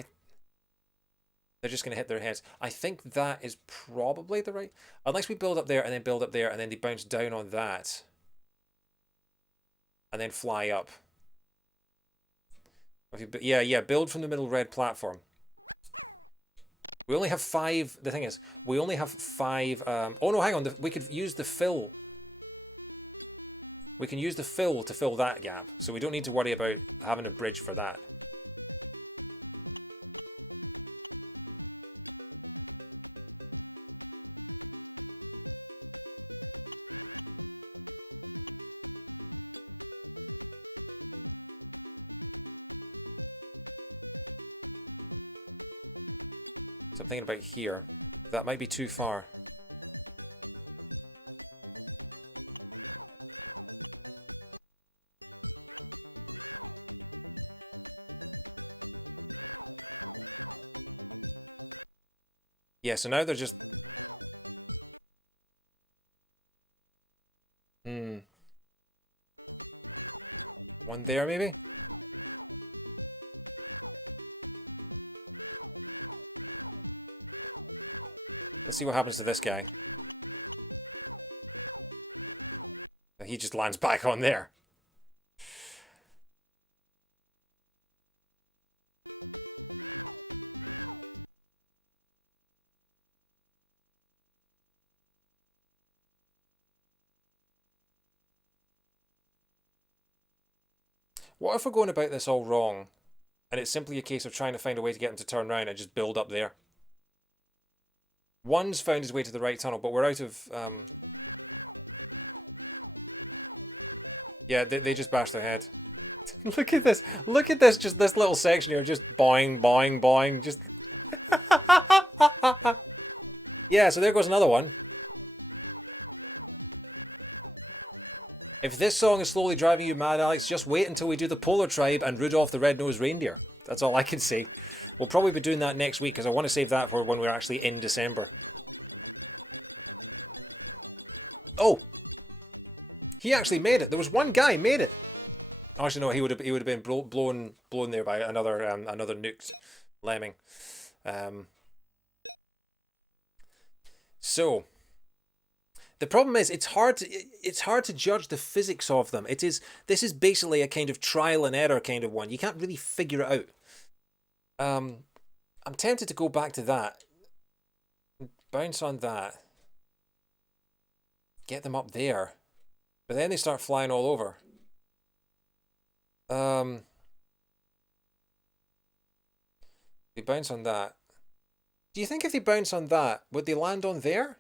they're just going to hit their heads. I think that is probably the right... Unless we build up there and then build up there and then they bounce down on that. And then fly up. Yeah, build from the middle red platform. We only have 5... The thing is, we only have 5... oh no, hang on. We could use the fill. We can use the fill to fill that gap. So we don't need to worry about having a bridge for that. So I'm thinking about here. That might be too far. Yeah, so now they're just... One there, maybe? Let's see what happens to this guy. He just lands back on there. What if we're going about this all wrong, and it's simply a case of trying to find a way to get him to turn around and just build up there? One's found his way to the right tunnel, but we're out of... Yeah, they just bashed their head. Look at this. Look at this, just this little section here, just boing, boing, boing, just... Yeah, so there goes another one. If this song is slowly driving you mad, Alex, just wait until we do the Polar Tribe and Rudolph the Red-Nosed Reindeer. That's all I can say. We'll probably be doing that next week, because I want to save that for when we're actually in December. Oh! He actually made it. There was one guy made it. Actually, no, he would have been blown there by another nuked lemming. So the problem is it's hard to judge the physics of them. This is basically a kind of trial and error kind of one. You can't really figure it out. I'm tempted to go back to that. Bounce on that. Get them up there. But then they start flying all over. They bounce on that. Do you think if they bounce on that, would they land on there?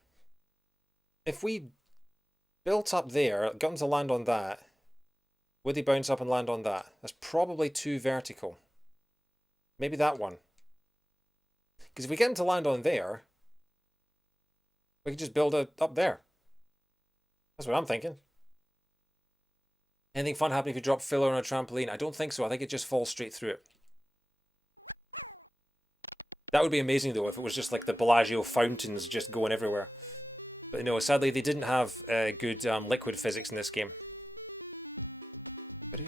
If we built up there, got them to land on that, would they bounce up and land on that? That's probably too vertical. Maybe that one. Because if we get them to land on there, we can just build it up there. That's what I'm thinking. Anything fun happen if you drop filler on a trampoline? I don't think so. I think it just falls straight through it. That would be amazing, though, if it was just like the Bellagio fountains just going everywhere. But no, sadly, they didn't have good liquid physics in this game. So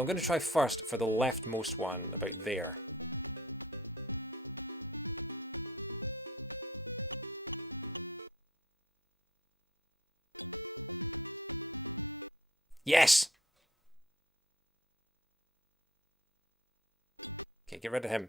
I'm going to try first for the leftmost one, about there. Yes! Okay, get rid of him.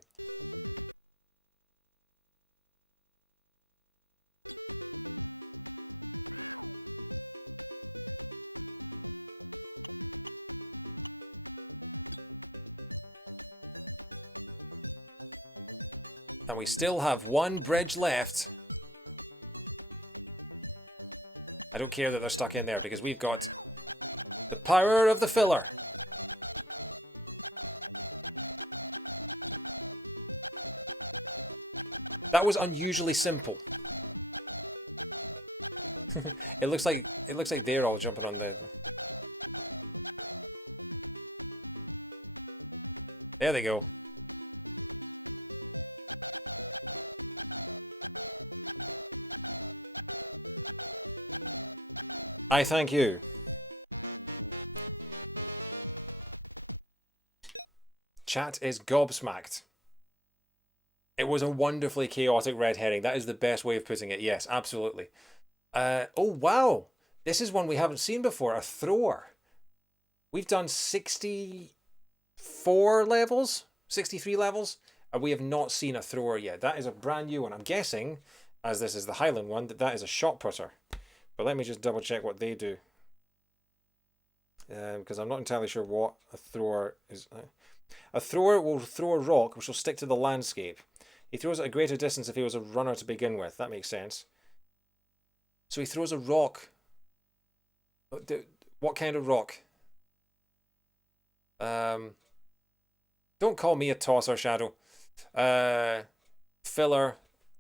And we still have one bridge left. I don't care that they're stuck in there because we've got the power of the filler. That was unusually simple. it looks like they're all jumping on the. There they go. I thank you. Chat is gobsmacked. It was a wonderfully chaotic red herring. That is the best way of putting it. Yes, absolutely. Oh, wow. This is one we haven't seen before. A thrower. We've done 64 levels, 63 levels, and we have not seen a thrower yet. That is a brand new one. I'm guessing, as this is the Highland one, that is a shot putter. But let me just double check what they do. Because I'm not entirely sure what a thrower is. A thrower will throw a rock which will stick to the landscape. He throws at a greater distance if he was a runner to begin with. That makes sense. So he throws a rock. What kind of rock? Don't call me a tosser, Shadow. Filler.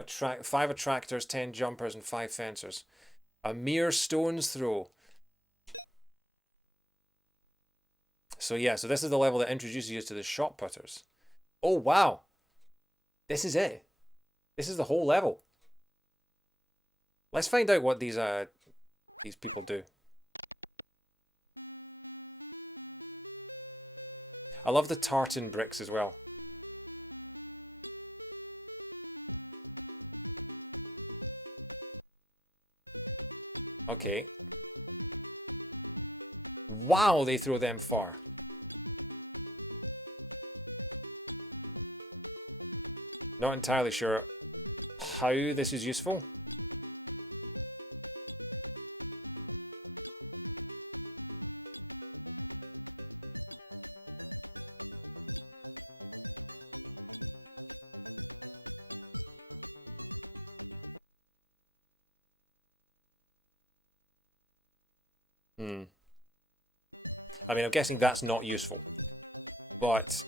5 attractors, 10 jumpers, and 5 fencers. A mere stone's throw. So yeah, so this is the level that introduces you to the shot putters. Oh wow. This is it. This is the whole level. Let's find out what these people do. I love the tartan bricks as well. Okay. Wow, they throw them far. Not entirely sure how this is useful. I mean, I'm guessing that's not useful. But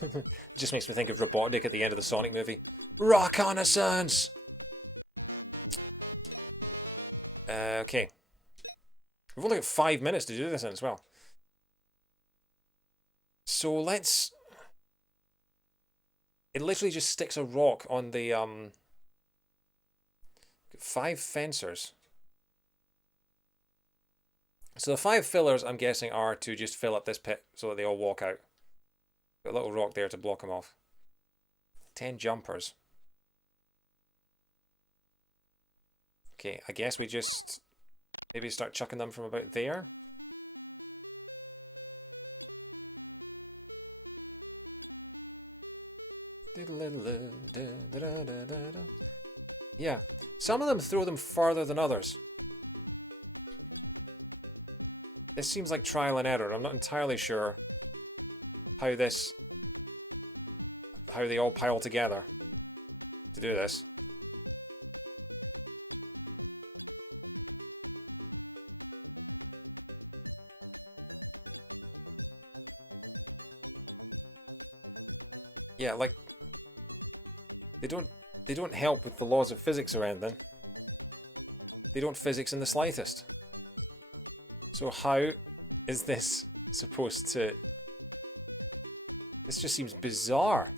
it just makes me think of Robotnik at the end of the Sonic movie. Reconnaissance! Okay. We've only got 5 minutes to do this in as well. So let's... It literally just sticks a rock on the... 5 fencers. So the 5 fillers, I'm guessing, are to just fill up this pit so that they all walk out. Got a little rock there to block them off. 10 jumpers. Okay, I guess we just maybe start chucking them from about there. Yeah, some of them throw them farther than others. This seems like trial and error. I'm not entirely sure how they all pile together to do this. Yeah, like they don't help with the laws of physics or anything. They don't physics in the slightest. So how is this supposed to... This just seems bizarre.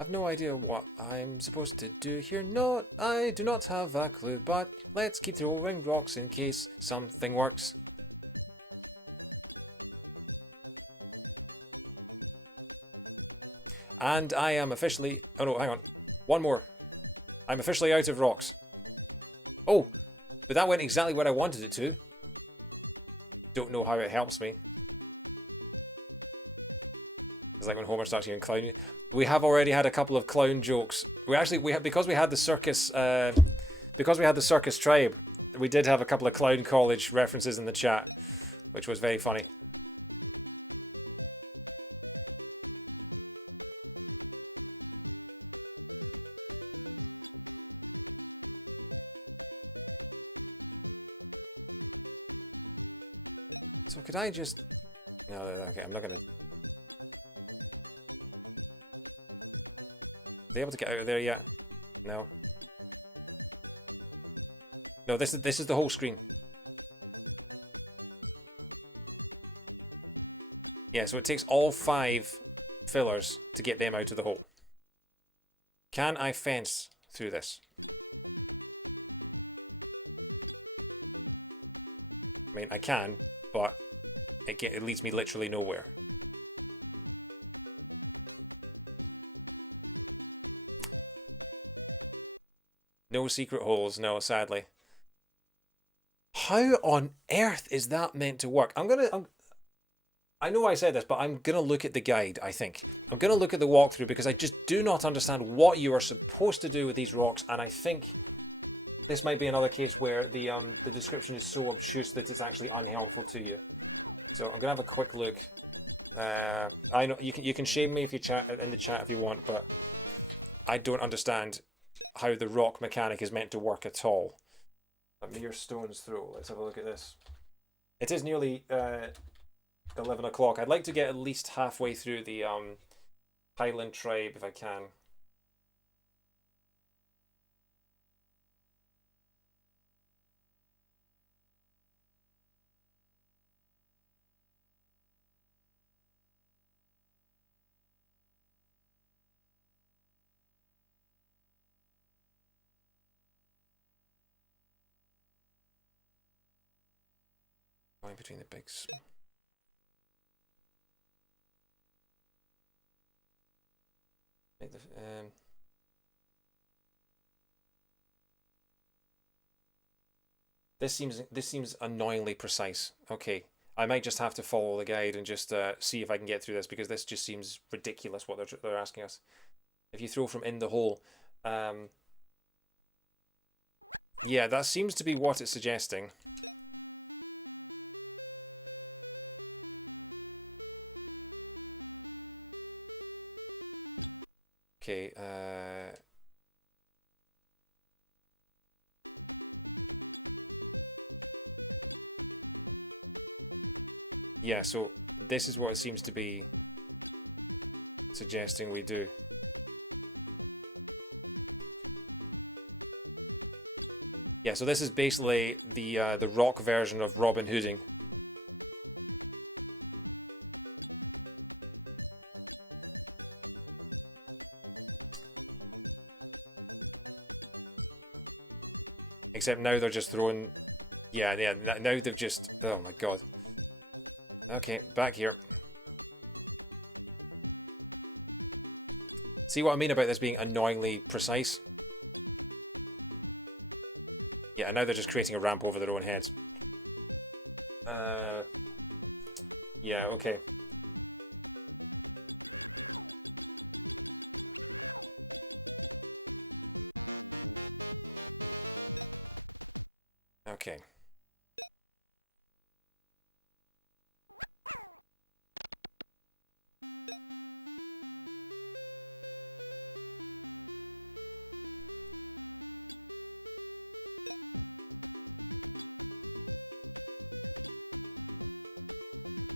I've no idea what I'm supposed to do here. No, I do not have a clue, but let's keep throwing rocks in case something works. And I am officially... Oh no, hang on. One more. I'm officially out of rocks. Oh, but that went exactly where I wanted it to. Don't know how it helps me. It's like when Homer starts hearing clown. We have already had a couple of clown jokes. Because we had the circus tribe. We did have a couple of clown college references in the chat, which was very funny. So could I just... No, okay, I'm not gonna... Are they able to get out of there yet? No. No, this is the whole screen. Yeah, so it takes all 5 fillers to get them out of the hole. Can I fence through this? I mean, I can, but it leads me literally nowhere. No secret holes, no, sadly. How on earth is that meant to work? I know I said this, but I'm gonna look at the guide, I think. I'm gonna look at the walkthrough because I just do not understand what you are supposed to do with these rocks, and I think this might be another case where the description is so obtuse that it's actually unhelpful to you. So I'm gonna have a quick look. I know you can shame me if you chat in the chat if you want, but I don't understand how the rock mechanic is meant to work at all. A mere stone's throw. Let's have a look at this. It is nearly 11 o'clock. I'd like to get at least halfway through the Highland Tribe if I can. Going between the bigs. Make the this seems annoyingly precise. Okay, I might just have to follow the guide and just see if I can get through this because this just seems ridiculous what they're asking us. If you throw from in the hole, yeah, that seems to be what it's suggesting. Okay, yeah, so this is what it seems to be suggesting we do. Yeah, so this is basically the rock version of Robin Hooding. Except now they're just throwing... Yeah, now they've just... Oh my god. Okay, back here. See what I mean about this being annoyingly precise? Yeah, and now they're just creating a ramp over their own heads. Yeah, okay. Okay.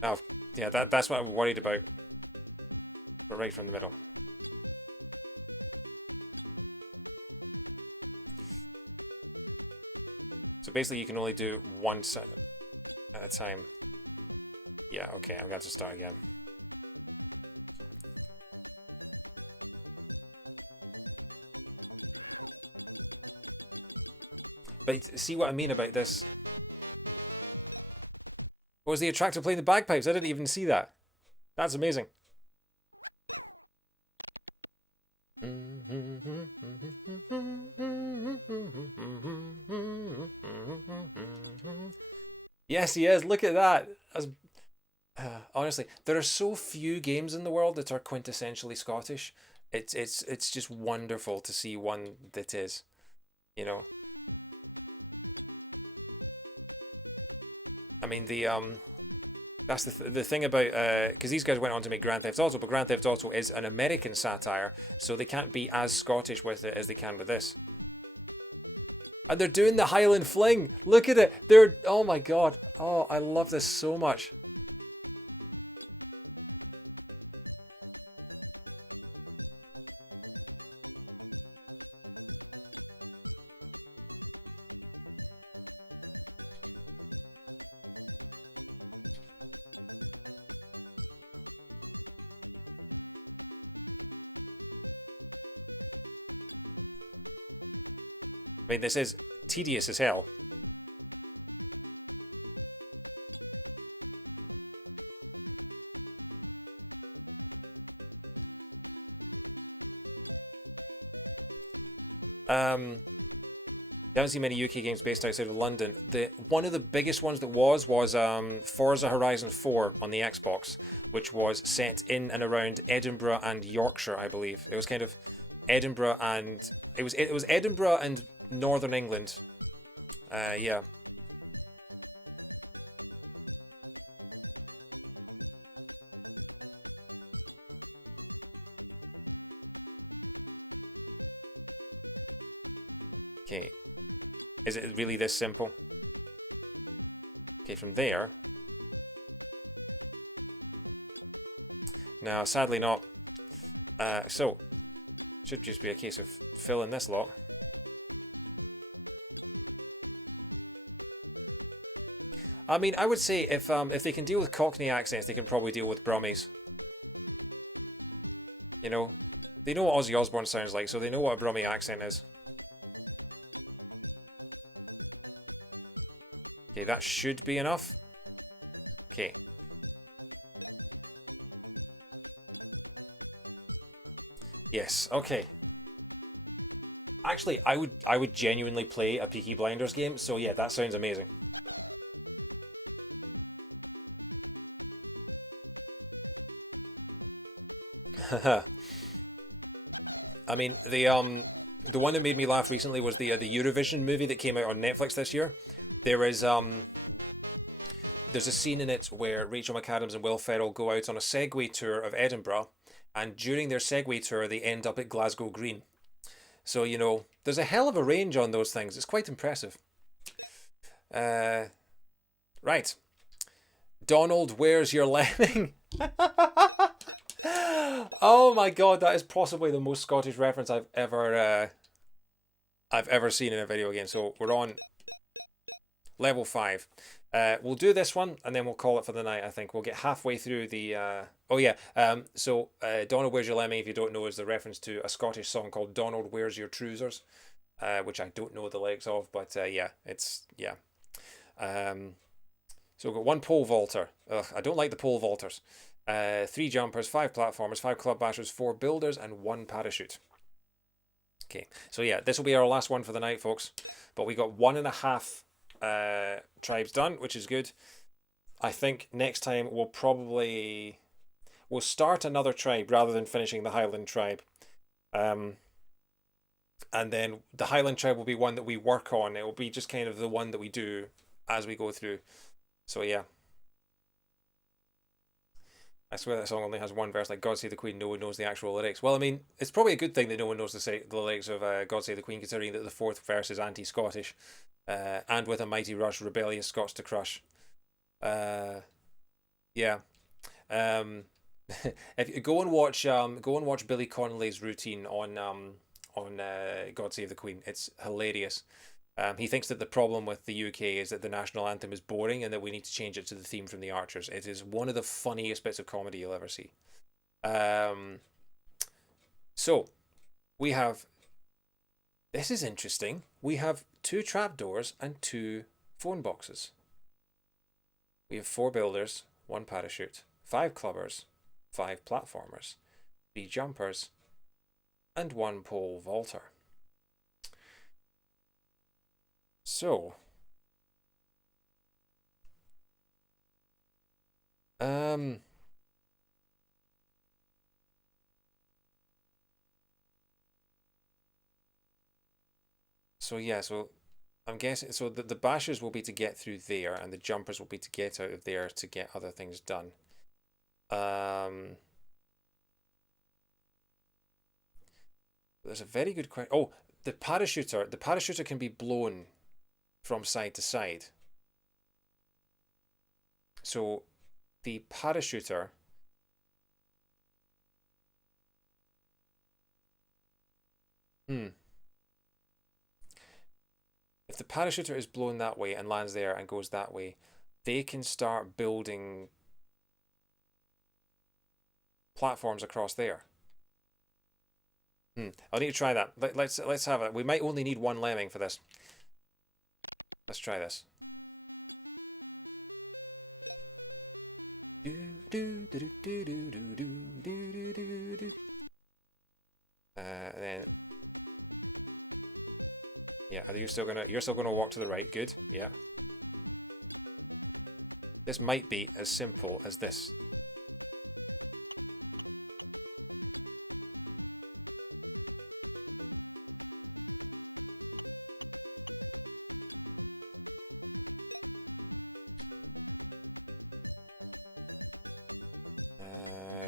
Oh, yeah, that's what I'm worried about. But right from the middle. So basically you can only do one set at a time. Yeah, okay, I'm going to start again. But see what I mean about this? What was the attractor playing the bagpipes? I didn't even see that. That's amazing. Yes, he is. Look at that. Honestly, there are so few games in the world that are quintessentially Scottish. It's just wonderful to see one that is. You know, I mean that's the thing about because these guys went on to make Grand Theft Auto, but Grand Theft Auto is an American satire, so they can't be as Scottish with it as they can with this. And they're doing the Highland Fling. Look at it. They're oh my god. Oh, I love this so much. I mean, this is tedious as hell. Um, you haven't seen many UK games based outside of London. The one of the biggest ones that was Forza Horizon 4 on the Xbox, which was set in and around Edinburgh and Yorkshire, I believe. It was kind of Edinburgh and it was Edinburgh and Northern England. Yeah. Okay. Is it really this simple? Okay, from there. No, sadly not. So should just be a case of filling this lot. I mean, I would say if they can deal with Cockney accents, they can probably deal with Brummies. You know, they know what Ozzy Osbourne sounds like, so they know what a Brummie accent is. Okay, that should be enough. Okay. Yes. Okay. Actually, I would genuinely play a Peaky Blinders game. So yeah, that sounds amazing. I mean, the one that made me laugh recently was the Eurovision movie that came out on Netflix this year. There is there's a scene in it where Rachel McAdams and Will Ferrell go out on a Segway tour of Edinburgh, and during their Segway tour, they end up at Glasgow Green. So there's a hell of a range on those things. It's quite impressive. Uh, right, Donald, where's your lemming? Oh my god, that is possibly the most Scottish reference I've ever seen in a video game. So we're on level 5. We'll do this one and then we'll call it for the night. I think we'll get halfway through the. Oh yeah. Donald, where's your lemming? If you don't know, is the reference to a Scottish song called Donald, Where's Your Trousers, which I don't know the lyrics of, but yeah, it's yeah. Um, so we've got one pole vaulter. Ugh, I don't like the pole vaulters. Three jumpers, five platformers, five club bashers, four builders, and one parachute. Okay, so yeah, this will be our last one for the night, folks. But we got 1.5 tribes done, which is good. I think next time we'll start another tribe rather than finishing the Highland Tribe. Um, and then the Highland Tribe will be one that we work on. It will be just kind of the one that we do as we go through. So yeah. I swear that song only has one verse, like God Save the Queen, no one knows the actual lyrics. Well, I mean, it's probably a good thing that no one knows the lyrics of God Save the Queen, considering that the fourth verse is anti-Scottish. And with a mighty rush, rebellious Scots to crush. Uh, yeah. Um, if you go and watch Billy Connolly's routine on God Save the Queen. It's hilarious. He thinks that the problem with the UK is that the national anthem is boring and that we need to change it to the theme from The Archers. It is one of the funniest bits of comedy you'll ever see. Um, so we have This is interesting. We have 2 trapdoors and 2 phone boxes. We have 4 builders, 1 parachute, 5 clubbers, 5 platformers, 3 jumpers, and 1 pole vaulter. So, so yeah, so I'm guessing so the bashers will be to get through there, and the jumpers will be to get out of there to get other things done. There's a very good question. Oh, the parachuter can be blown from side to side. So the parachuter. Hmm. If the parachuter is blown that way and lands there and goes that way, they can start building platforms across there. I'll need to try that. Let's have it. We might only need 1 lemming for this. Let's try this. Then yeah, are you still gonna? You're still gonna walk to the right. Good. Yeah. This might be as simple as this.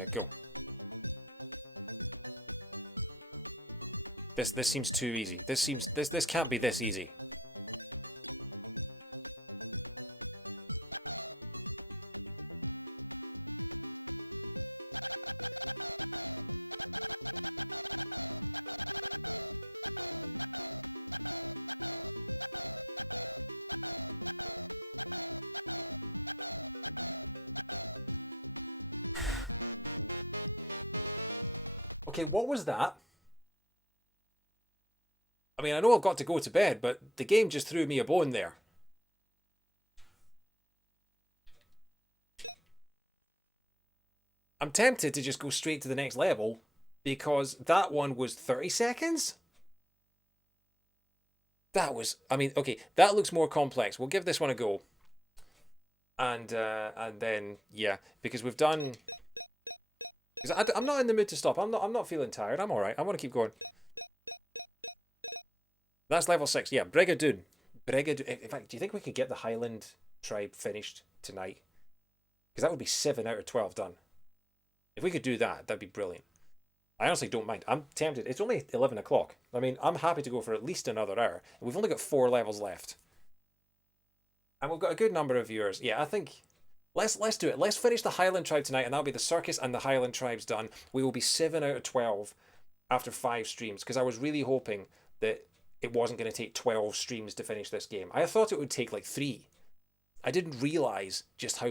Go. This seems too easy. This can't be this easy. Okay, what was that? I mean, I know I've got to go to bed, but the game just threw me a bone there. I'm tempted to just go straight to the next level because that one was 30 seconds. That was, I mean, okay, that looks more complex. We'll give this one a go. And then yeah, because we've done. Because I'm not in the mood to stop. I'm not feeling tired. I'm all right. I want to keep going. That's level 6. Yeah, Brigadoon. Brigadoon. In fact, do you think we could get the Highland Tribe finished tonight? Because that would be 7 out of 12 done. If we could do that, that'd be brilliant. I honestly don't mind. I'm tempted. It's only 11 o'clock. I mean, I'm happy to go for at least another hour. We've only got 4 levels left. And we've got a good number of viewers. Yeah, I think let's do it. Let's finish the Highland Tribe tonight, and that'll be the Circus and the Highland Tribes done. We will be 7 out of 12 after 5 streams, because I was really hoping that it wasn't going to take 12 streams to finish this game. I thought it would take like 3. I didn't realize just how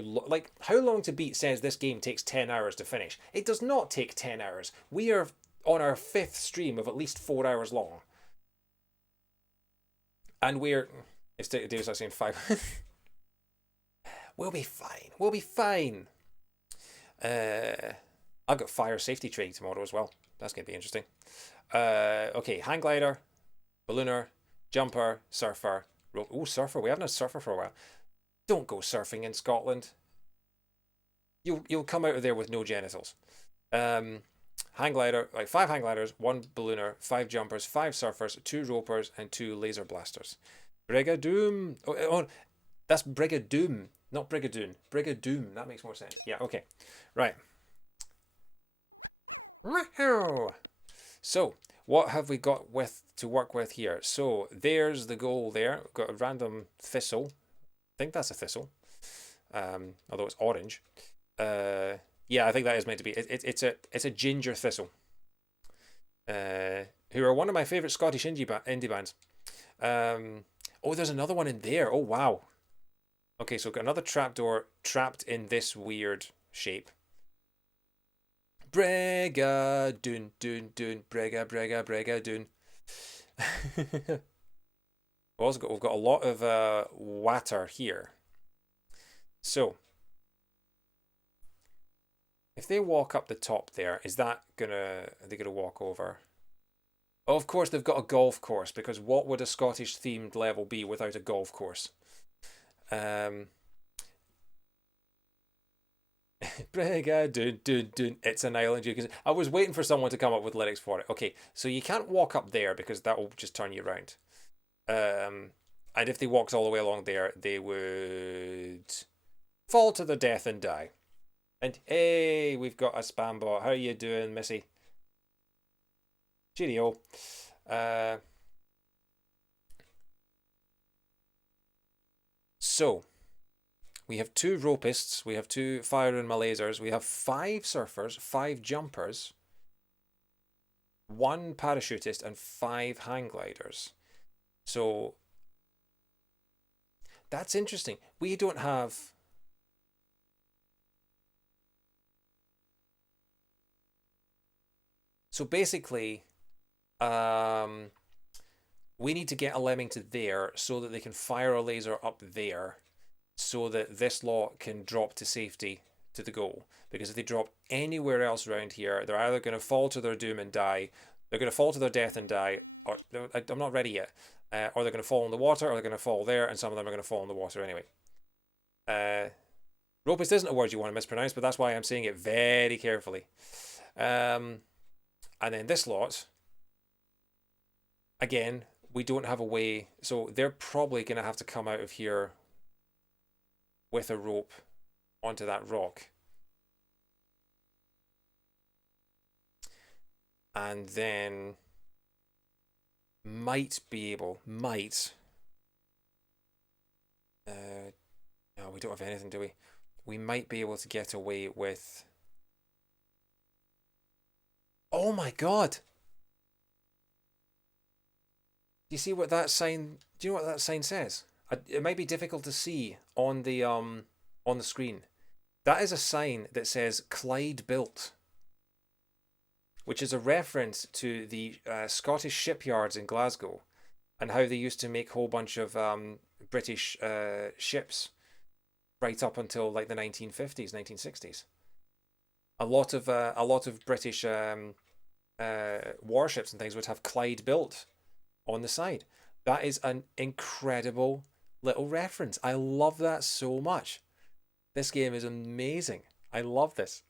long to beat says this game takes 10 hours to finish. It does not take 10 hours. We are on our 5th stream of at least 4 hours long. And we're... It's Dave's saying 5. We'll be fine. We'll be fine. I've got fire safety training tomorrow as well. That's going to be interesting. Okay, hang glider, ballooner, jumper, surfer. Oh, surfer. We haven't had surfer for a while. Don't go surfing in Scotland. You'll come out of there with no genitals. Hang glider, like 5 hang gliders, 1 ballooner, 5 jumpers, 5 surfers, 2 ropers, and 2 laser blasters. Brigadoon. Oh, that's Brigadoon, not Brigadoon. Brigadoon. That makes more sense. Yeah. Okay. Right. So, what have we got to work with here? So, there's the goal there. We've got a random thistle. I think that's a thistle. Although it's orange. Yeah, I think that is meant to be. It's a ginger thistle. Who are one of my favourite Scottish indie bands. Oh, there's another one in there. Oh, wow. Okay, so we've got another trapdoor trapped in this weird shape. Brega, dun, dun, dun, brega, brega, brega, dun. We've got a lot of water here. So if they walk up the top there, is that gonna are they gonna walk over? Oh, of course they've got a golf course because what would a Scottish themed level be without a golf course? Um, It's an island. You can. I was waiting for someone to come up with lyrics for it. Okay, so you can't walk up there because that will just turn you around. Um, and if they walked all the way along there, they would fall to their death and die. And hey, we've got a spam bot. How are you doing, Missy? Cheerio. Uh, so we have two ropists, we have two fire and lasers, we have five surfers, five jumpers, one parachutist, and five hang gliders. So that's interesting. We don't have. So basically, um, we need to get a lemming to there so that they can fire a laser up there so that this lot can drop to safety to the goal. Because if they drop anywhere else around here, they're either going to fall to their doom and die, they're going to fall to their death and die, or I'm not ready yet, or they're going to fall in the water, or they're going to fall there, and some of them are going to fall in the water anyway. Ropist isn't a word you want to mispronounce, but that's why I'm saying it very carefully. And then this lot, again, we don't have a way, so they're probably going to have to come out of here with a rope onto that rock. And then might be able, no, we don't have anything, do we? We might be able to get away with, oh my god! Do you see what that sign, do you know what that sign says? It might be difficult to see on the screen. That is a sign that says Clyde built, which is a reference to the Scottish shipyards in Glasgow and how they used to make a whole bunch of British ships right up until like the 1950s, 1960s. A lot of British warships and things would have Clyde built on the side. That is an incredible little reference. I love that so much. This game is amazing. I love this.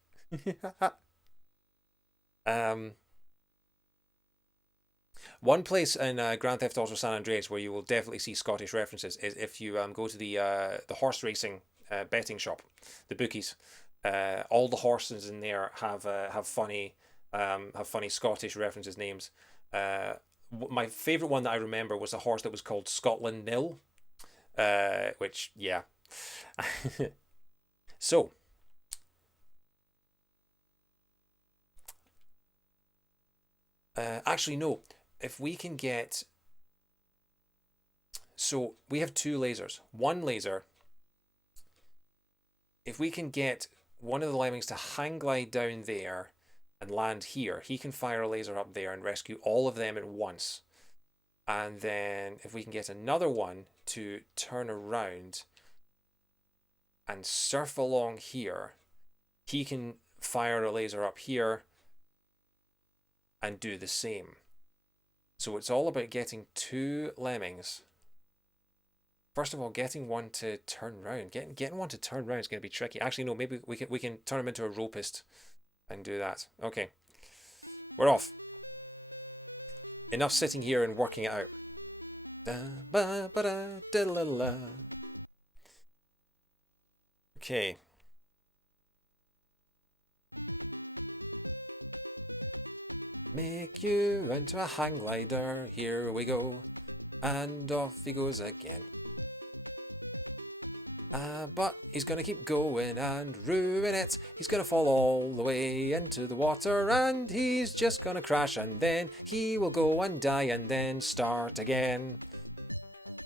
um, One place in Grand Theft Auto San Andreas where you will definitely see Scottish references is if you go to the horse racing betting shop, the bookies. All the horses in there have funny Scottish references names. My favorite one that I remember was a horse that was called Scotland Nil, which yeah. So actually no, if we can get, so we have two lasers. One laser, if we can get one of the lemmings to hang glide down there and land here, he can fire a laser up there and rescue all of them at once. And then if we can get another one to turn around and surf along here, he can fire a laser up here and do the same. So it's all about getting two lemmings. First of all, getting one to turn around. Getting one to turn around is going to be tricky. Actually, no, maybe we can turn him into a ropist and do that. Okay. We're off. Enough sitting here and working it out. Okay. Make you into a hang glider. Here we go. And off he goes again. But he's going to keep going and ruin it. He's going to fall all the way into the water and he's just going to crash and then he will go and die and then start again.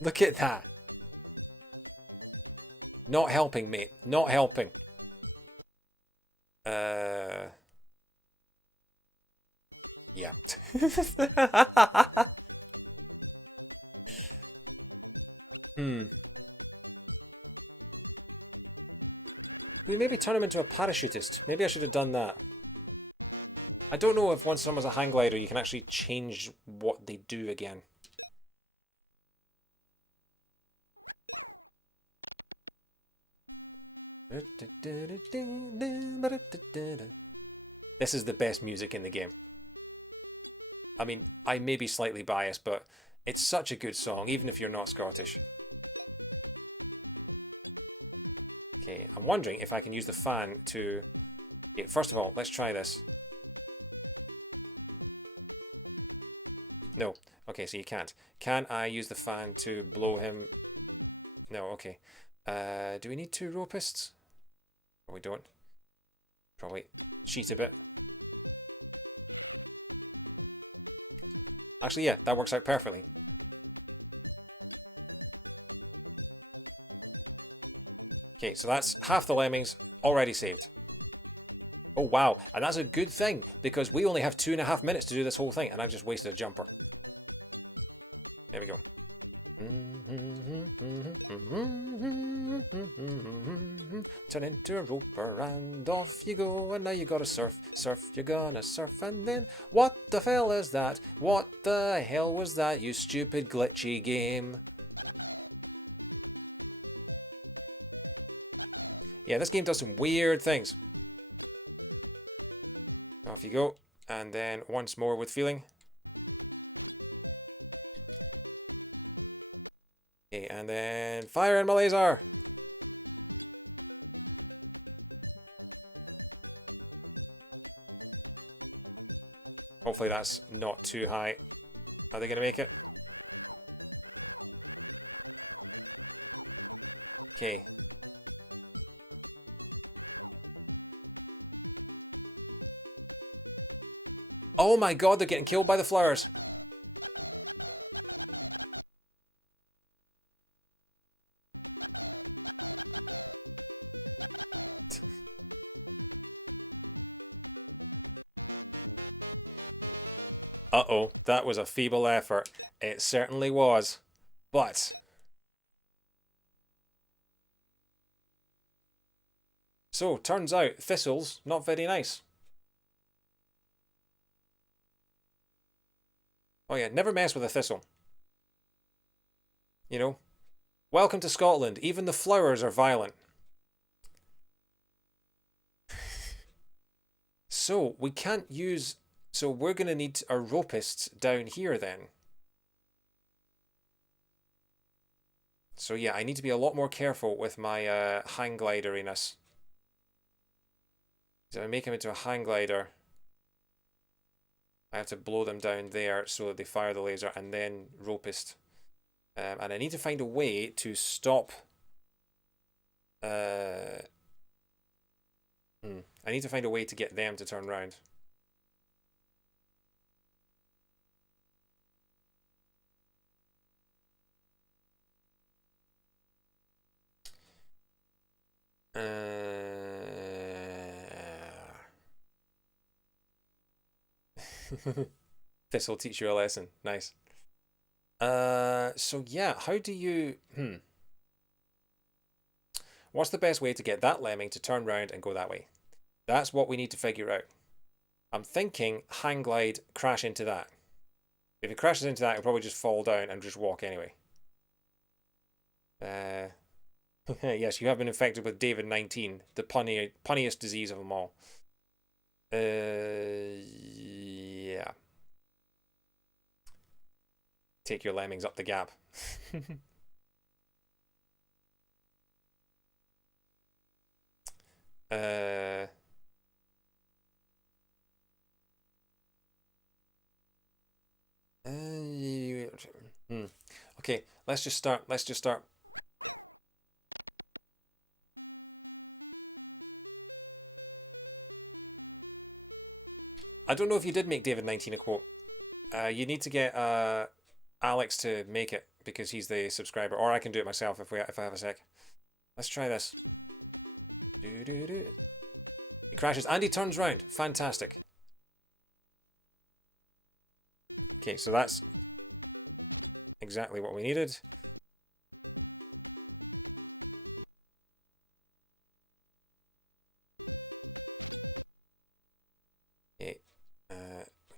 Look at that. Not helping, mate. Not helping. Yeah. maybe turn him into a parachutist? Maybe I should have done that. I don't know if once someone's a hang glider, you can actually change what they do again. This is the best music in the game. I mean, I may be slightly biased, but it's such a good song, even if you're not Scottish. Okay, I'm wondering if I can use the fan to... Okay, first of all, let's try this. No. Okay, so you can't. Can I use the fan to blow him? No, okay. Do we need two ropists? Or we don't. Probably cheat a bit. Actually, yeah, that works out perfectly. Okay, so that's half the lemmings already saved. Oh, wow. And that's a good thing, because we only have 2.5 minutes to do this whole thing, and I've just wasted a jumper. There we go. Turn into a roper and off you go, and now you gotta surf, surf, you're gonna surf, and then what the hell is that? What the hell was that, you stupid glitchy game? Yeah, this game does some weird things. Off you go, and then once more with feeling. Okay, and then fire in my laser. Hopefully that's not too high. Are they going to make it? Okay. Oh my god, they're getting killed by the flowers. Uh-oh, that was a feeble effort. It certainly was. But... So, turns out, thistles, not very nice. Oh yeah, never mess with a thistle. You know? Welcome to Scotland. Even the flowers are violent. So, we can't use... So, we're going to need our ropists down here then. So yeah, I need to be a lot more careful with my hang glideriness. So I make him into a hang glider. I have to blow them down there so that they fire the laser and then ropist. And I need to find a way to stop... I need to find a way to get them to turn around. This will teach you a lesson. Nice. So yeah, how do you... What's the best way to get that lemming to turn round and go that way? That's what we need to figure out. I'm thinking hang glide, crash into that. If it crashes into that, it'll probably just fall down and just walk anyway. Yes, you have been infected with David-19, the punniest disease of them all. Yeah. Take your lemmings up the gap. Okay, let's just start. I don't know if you did make David-19 a quote. You need to get Alex to make it because he's the subscriber, or I can do it myself if I have a sec. Let's try this. He crashes and he turns round. Fantastic. Okay, so that's exactly what we needed.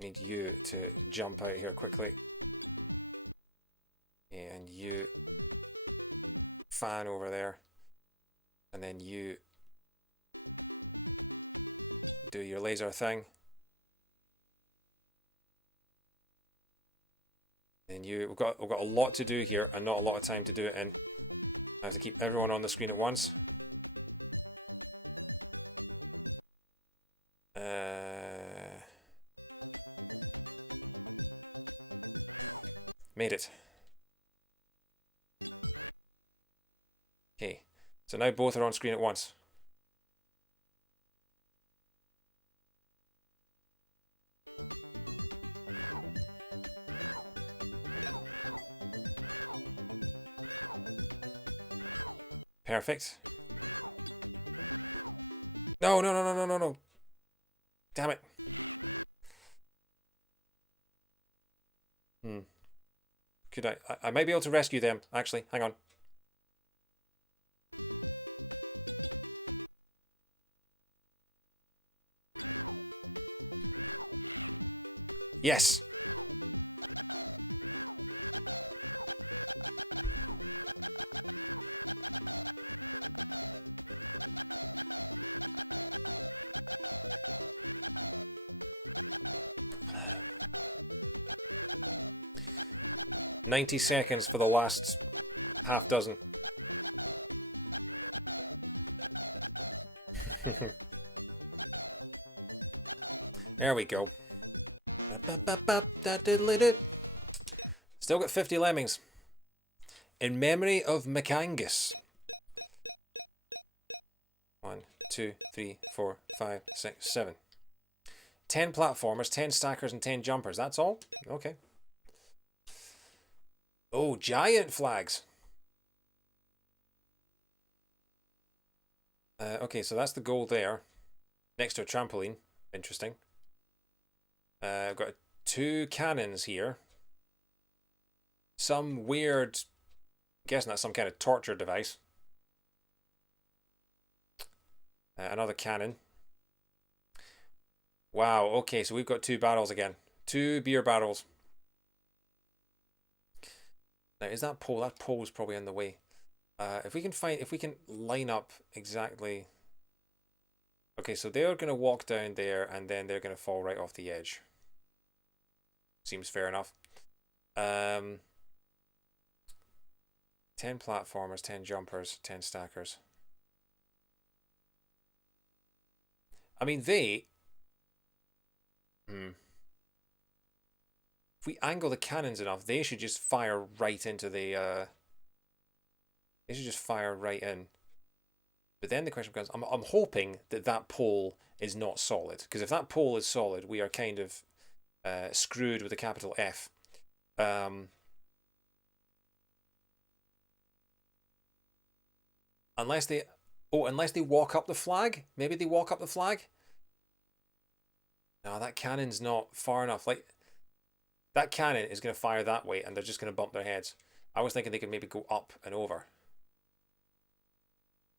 need you to jump out here quickly. And you fan over there. And then you do your laser thing. And we've got a lot to do here and not a lot of time to do it in. I have to keep everyone on the screen at once. Made it. Okay, so now both are on screen at once. Perfect. No, no, no, no, no, no, no. Damn it. Could I might be able to rescue them, actually. Hang on. Yes. $90 for the last half dozen. There we go. Still got 50 lemmings. In memory of McAngus. 1, 2, 3, 4, 5, 6, 7. 10 platformers, 10 stackers, and 10 jumpers. That's all? Okay. Oh, giant flags. Okay, so that's the goal there. Next to a trampoline. Interesting. I've got 2 cannons here. Some weird... I'm guessing that's some kind of torture device. Another cannon. Wow, okay, so we've got 2 barrels again. 2 beer barrels. Now, is that pole? That pole's probably in the way. If we can line up exactly. Okay, so they're going to walk down there and then they're going to fall right off the edge. Seems fair enough. 10 platformers, 10 jumpers, 10 stackers. I mean, if we angle the cannons enough, they should just fire right into the, they should just fire right in. But then the question becomes, I'm hoping that that pole is not solid. Because if that pole is solid, we are kind of screwed with a capital F. Unless they walk up the flag. Maybe they walk up the flag. No, that cannon's not far enough. Like, that cannon is going to fire that way and they're just going to bump their heads. I was thinking they could maybe go up and over.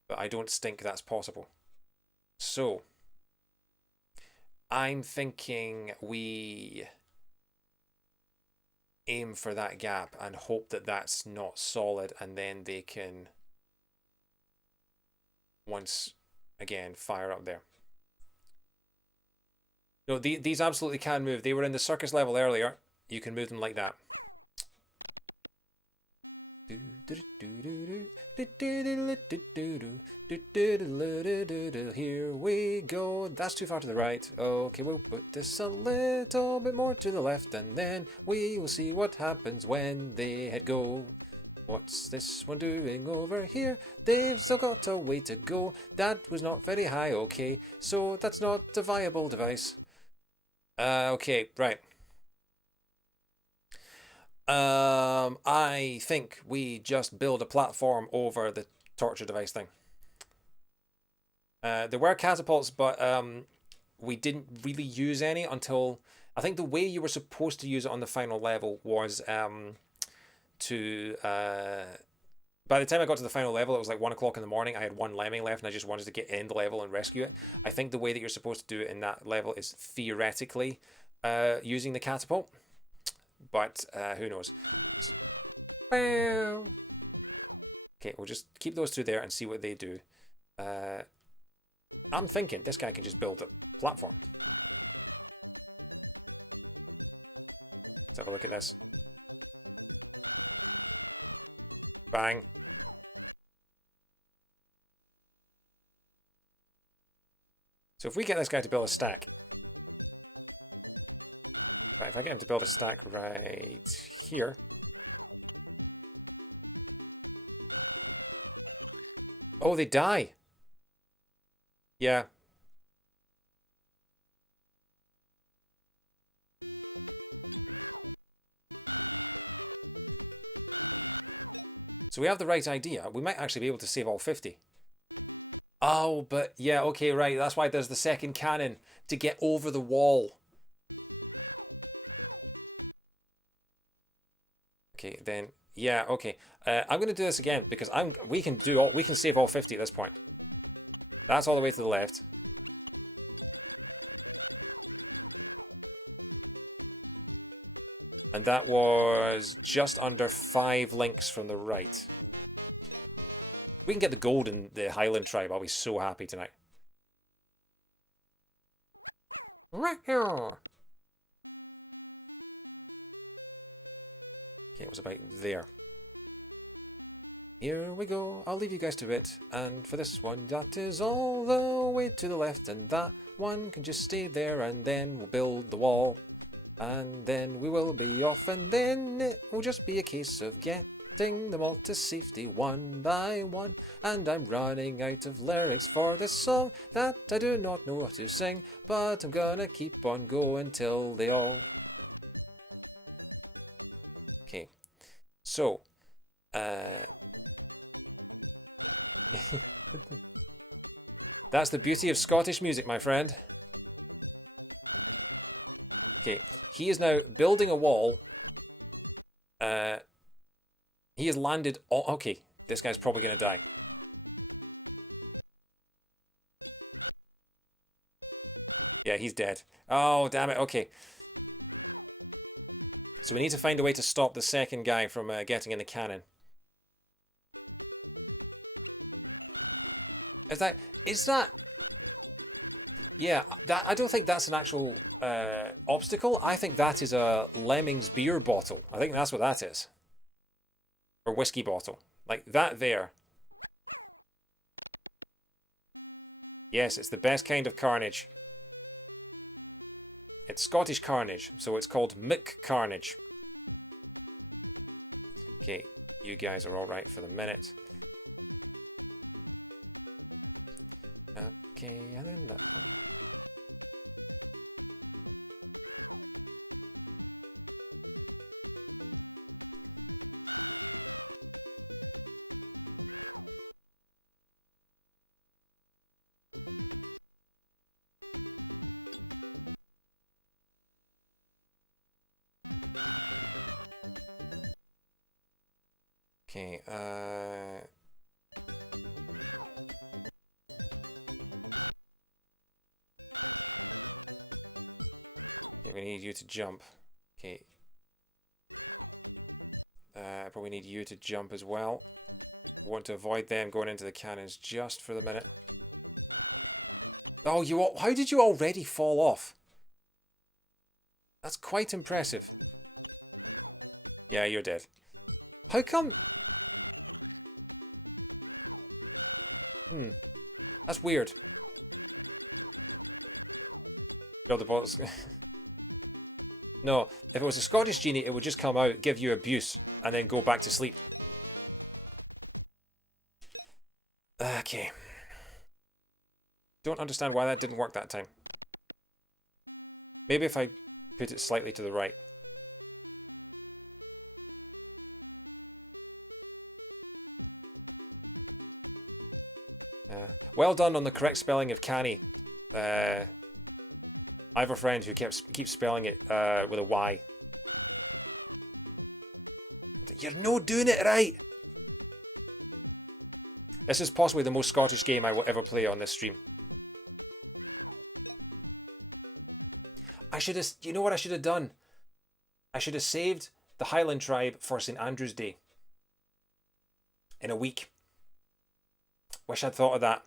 But I don't think that's possible. So, I'm thinking we aim for that gap and hope that that's not solid and then they can once again fire up there. No, these absolutely can move. They were in the circus level earlier. You can move them like that. Here we go. That's too far to the right. Okay, we'll put this a little bit more to the left and then we will see what happens when they hit go. What's this one doing over here? They've still got a way to go. That was not very high, okay. So that's not a viable device. Okay, right. I think we just build a platform over the torture device thing. There were catapults, but we didn't really use any until... I think the way you were supposed to use it on the final level was by the time I got to the final level, it was like 1 o'clock in the morning. I had 1 lemming left and I just wanted to get in the level and rescue it. I think the way that you're supposed to do it in that level is theoretically using the catapult, but who knows? Okay, we'll just keep those two there and see what they do. I'm thinking this guy can just build a platform. Let's have a look at this. Bang. So if we get this guy to build a stack, right, if I get him to build a stack right here. Oh, they die. Yeah. So we have the right idea. We might actually be able to save all 50. Oh, but yeah, okay, right. That's why there's the second cannon to get over the wall. Okay, then yeah, okay. I'm gonna do this again because we can save all 50 at this point. That's all the way to the left. And that was just under 5 links from the right. We can get the gold in the Highland Tribe. I'll be so happy tonight. Okay, it was about there. Here we go. I'll leave you guys to it. And for this one, that is all the way to the left. And that one can just stay there. And then we'll build the wall. And then we will be off. And then it will just be a case of getting them all to safety one by one. And I'm running out of lyrics for this song that I do not know how to sing. But I'm gonna keep on going till they all... Okay. So, that's the beauty of Scottish music, my friend. Okay, he is now building a wall. He has landed. Okay, this guy's probably going to die. Yeah, he's dead. Oh, damn it. Okay. So we need to find a way to stop the second guy from getting in the cannon. Is that, yeah, that I don't think that's an actual obstacle. I think that is a Lemmings beer bottle. I think that's what that is. Or whiskey bottle. Like that there. Yes, it's the best kind of carnage. It's Scottish carnage, so it's called Mick Carnage. Okay, you guys are all right for the minute. Okay, and then that one. Okay, okay, we need you to jump. Okay. Probably need you to jump as well. Want to avoid them going into the cannons just for the minute. Oh, how did you already fall off? That's quite impressive. Yeah, you're dead. How come? That's weird. Build the bottles. No, if it was a Scottish genie, it would just come out, give you abuse, and then go back to sleep. Okay. Don't understand why that didn't work that time. Maybe if I put it slightly to the right. Well done on the correct spelling of canny. I have a friend who keeps spelling it with a Y. You're no doing it right! This is possibly the most Scottish game I will ever play on this stream. I should have. You know what I should have done? I should have saved the Highland Tribe for St. Andrew's Day in a week. Wish I'd thought of that.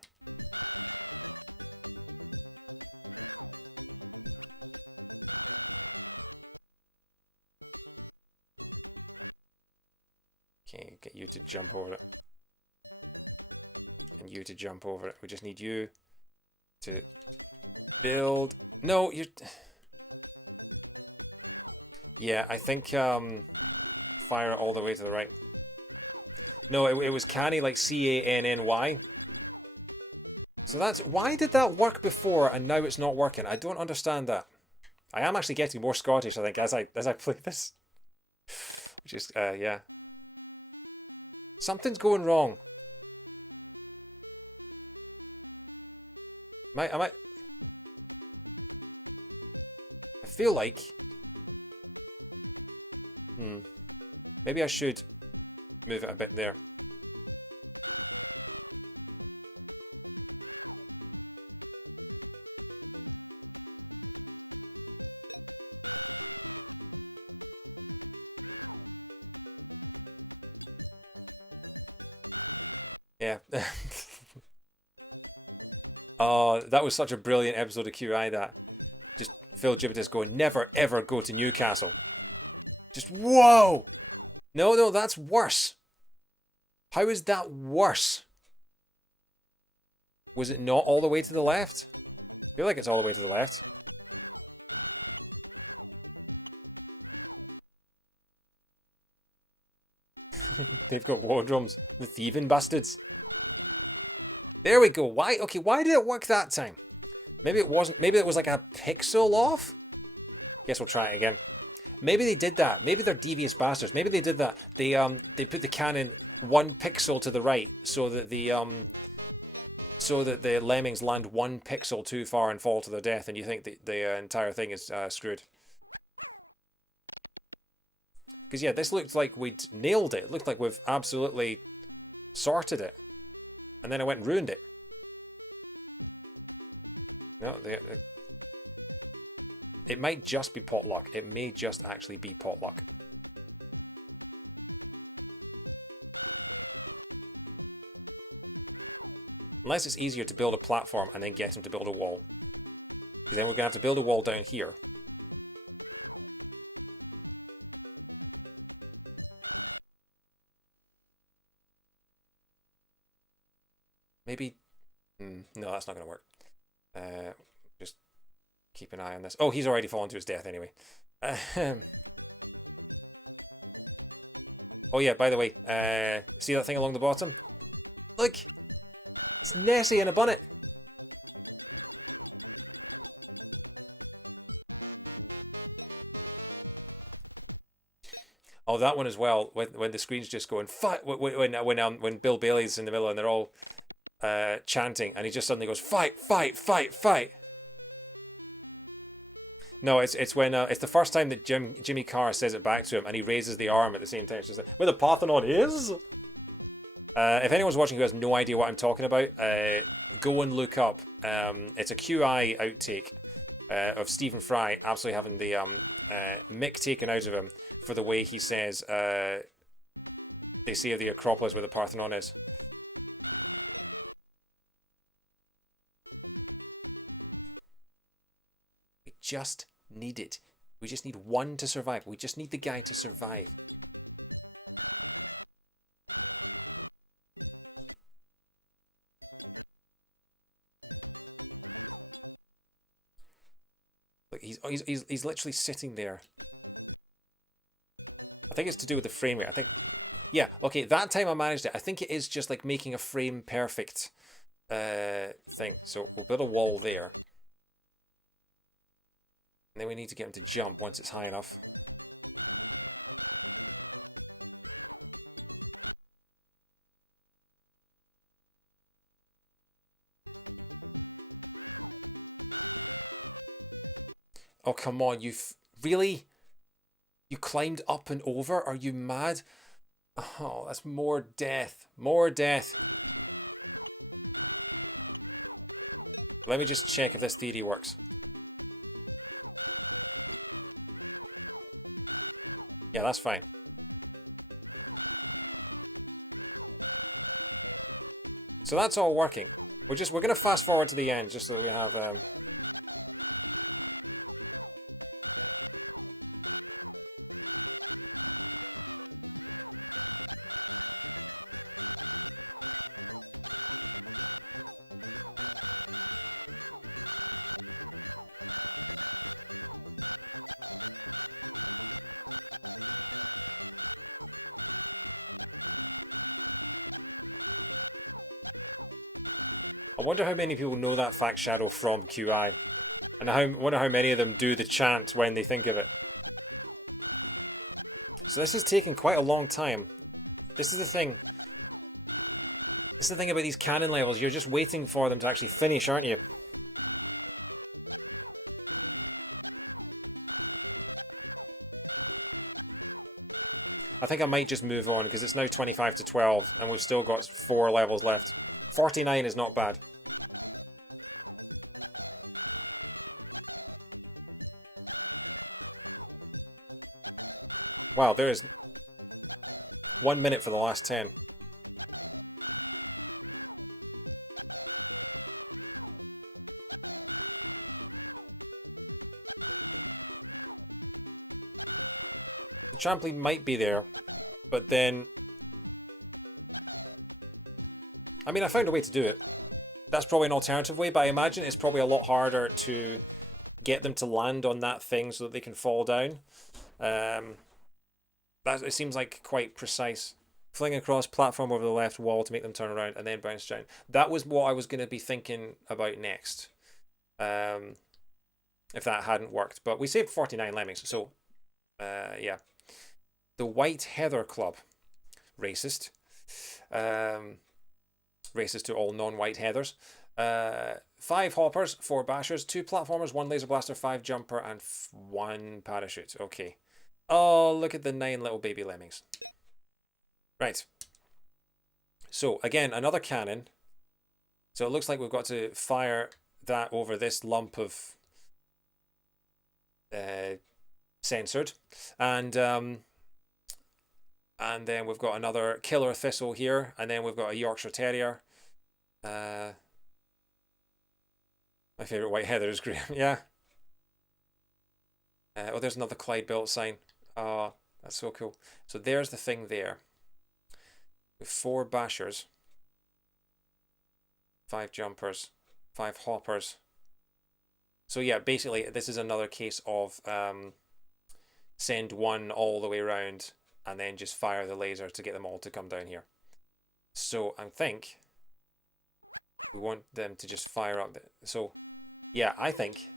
Okay, get you to jump over it. And you to jump over it. We just need you to build. No, you're. Yeah, I think fire it all the way to the right. No, it was canny like Canny. So that's why did that work before and now it's not working? I don't understand that. I am actually getting more Scottish, I think, as I play this. Which is yeah. Something's going wrong. I feel like hmm, maybe I should move it a bit there. Yeah. Oh, that was such a brilliant episode of QI that. Just Phil Gibbitas going, never ever go to Newcastle. Just whoa! No, no, that's worse. How is that worse? Was it not all the way to the left? I feel like it's all the way to the left. They've got war drums. The thieving bastards. There we go. Why? Okay, why did it work that time? Maybe it wasn't. Maybe it was like a pixel off. Guess we'll try it again. Maybe they did that. Maybe they're devious bastards. Maybe they did that. They put the cannon 1 pixel to the right so that the lemmings land 1 pixel too far and fall to their death, and you think the entire thing is screwed. Because yeah, this looked like we'd nailed it. It looked like we've absolutely sorted it, and then I went and ruined it. No, it might just be potluck. It may just actually be potluck. Unless it's easier to build a platform and then get him to build a wall. Because then we're going to have to build a wall down here. Maybe... no, that's not going to work. Just keep an eye on this. Oh, he's already fallen to his death anyway. Oh yeah, by the way, see that thing along the bottom? Look! It's Nessie in a bonnet! Oh, that one as well. When the screen's just going fight. When Bill Bailey's in the middle and they're all chanting, and he just suddenly goes fight, fight, fight, fight. No, it's when it's the first time that Jimmy Carr says it back to him, and he raises the arm at the same time. It's just like, where the Parthenon is. If anyone's watching who has no idea what I'm talking about, go and look up. It's a QI outtake of Stephen Fry absolutely having the mick taken out of him for the way he says they say of the Acropolis where the Parthenon is. We just need it. We just need one to survive. We just need the guy to survive. Like he's literally sitting there. I think it's to do with the frame rate. I think, yeah, okay, that time I managed it. I think it is just like making a frame perfect thing. So we'll build a wall there. And then we need to get him to jump once it's high enough. Oh, come on, really? You climbed up and over? Are you mad? Oh, that's more death. More death. Let me just check if this theory works. Yeah, that's fine. So that's all working. We're gonna fast forward to the end just so that we have I wonder how many people know that fact shadow from QI. And I wonder how many of them do the chant when they think of it. So this is taking quite a long time. This is the thing. This is the thing about these cannon levels. You're just waiting for them to actually finish, aren't you? I think I might just move on because it's now 25 to 12 and we've still got 4 levels left. 49 is not bad. Wow, there is 1 minute for the last 10. The trampoline might be there, but then... I mean, I found a way to do it. That's probably an alternative way, but I imagine it's probably a lot harder to get them to land on that thing so that they can fall down. Um, that it seems like quite precise. Fling across platform over the left wall to make them turn around and then bounce down. That was what I was going to be thinking about next. Um, if that hadn't worked. But we saved 49 lemmings, so yeah. The White Heather Club. Racist. Um, Racist to all non-white heathers. 5 hoppers, 4 bashers, 2 platformers, 1 laser blaster, 5 jumper, and 1 parachute. Okay. Oh, look at the 9 little baby lemmings. Right. So, again, another cannon. So it looks like we've got to fire that over this lump of censored. And then we've got another killer thistle here. And then we've got a Yorkshire Terrier. My favourite white heather is green. Yeah. Oh, there's another Clyde built sign. Oh, that's so cool. So there's the thing there. With 4 bashers, 5 jumpers, 5 hoppers. So yeah, basically this is another case of send 1 all the way around and then just fire the laser to get them all to come down here. So I think we want them to just fire up. So yeah, I think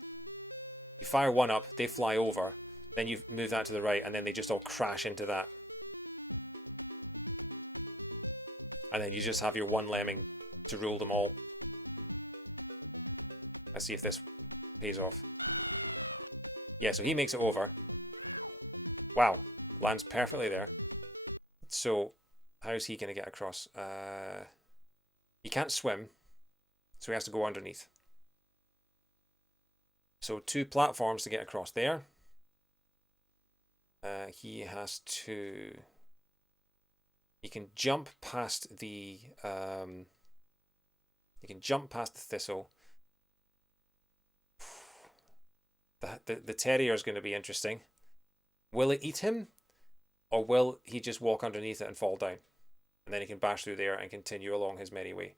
you fire 1 up, they fly over, then you move that to the right, and then they just all crash into that. And then you just have your 1 lemming to rule them all. Let's see if this pays off. Yeah, so he makes it over. Wow, lands perfectly there. So, how's he going to get across? He can't swim, so he has to go underneath. So 2 platforms to get across there. He has to... He can jump past the... he can jump past the thistle. The terrier is going to be interesting. Will it eat him? Or will he just walk underneath it and fall down? And then he can bash through there and continue along his merry way.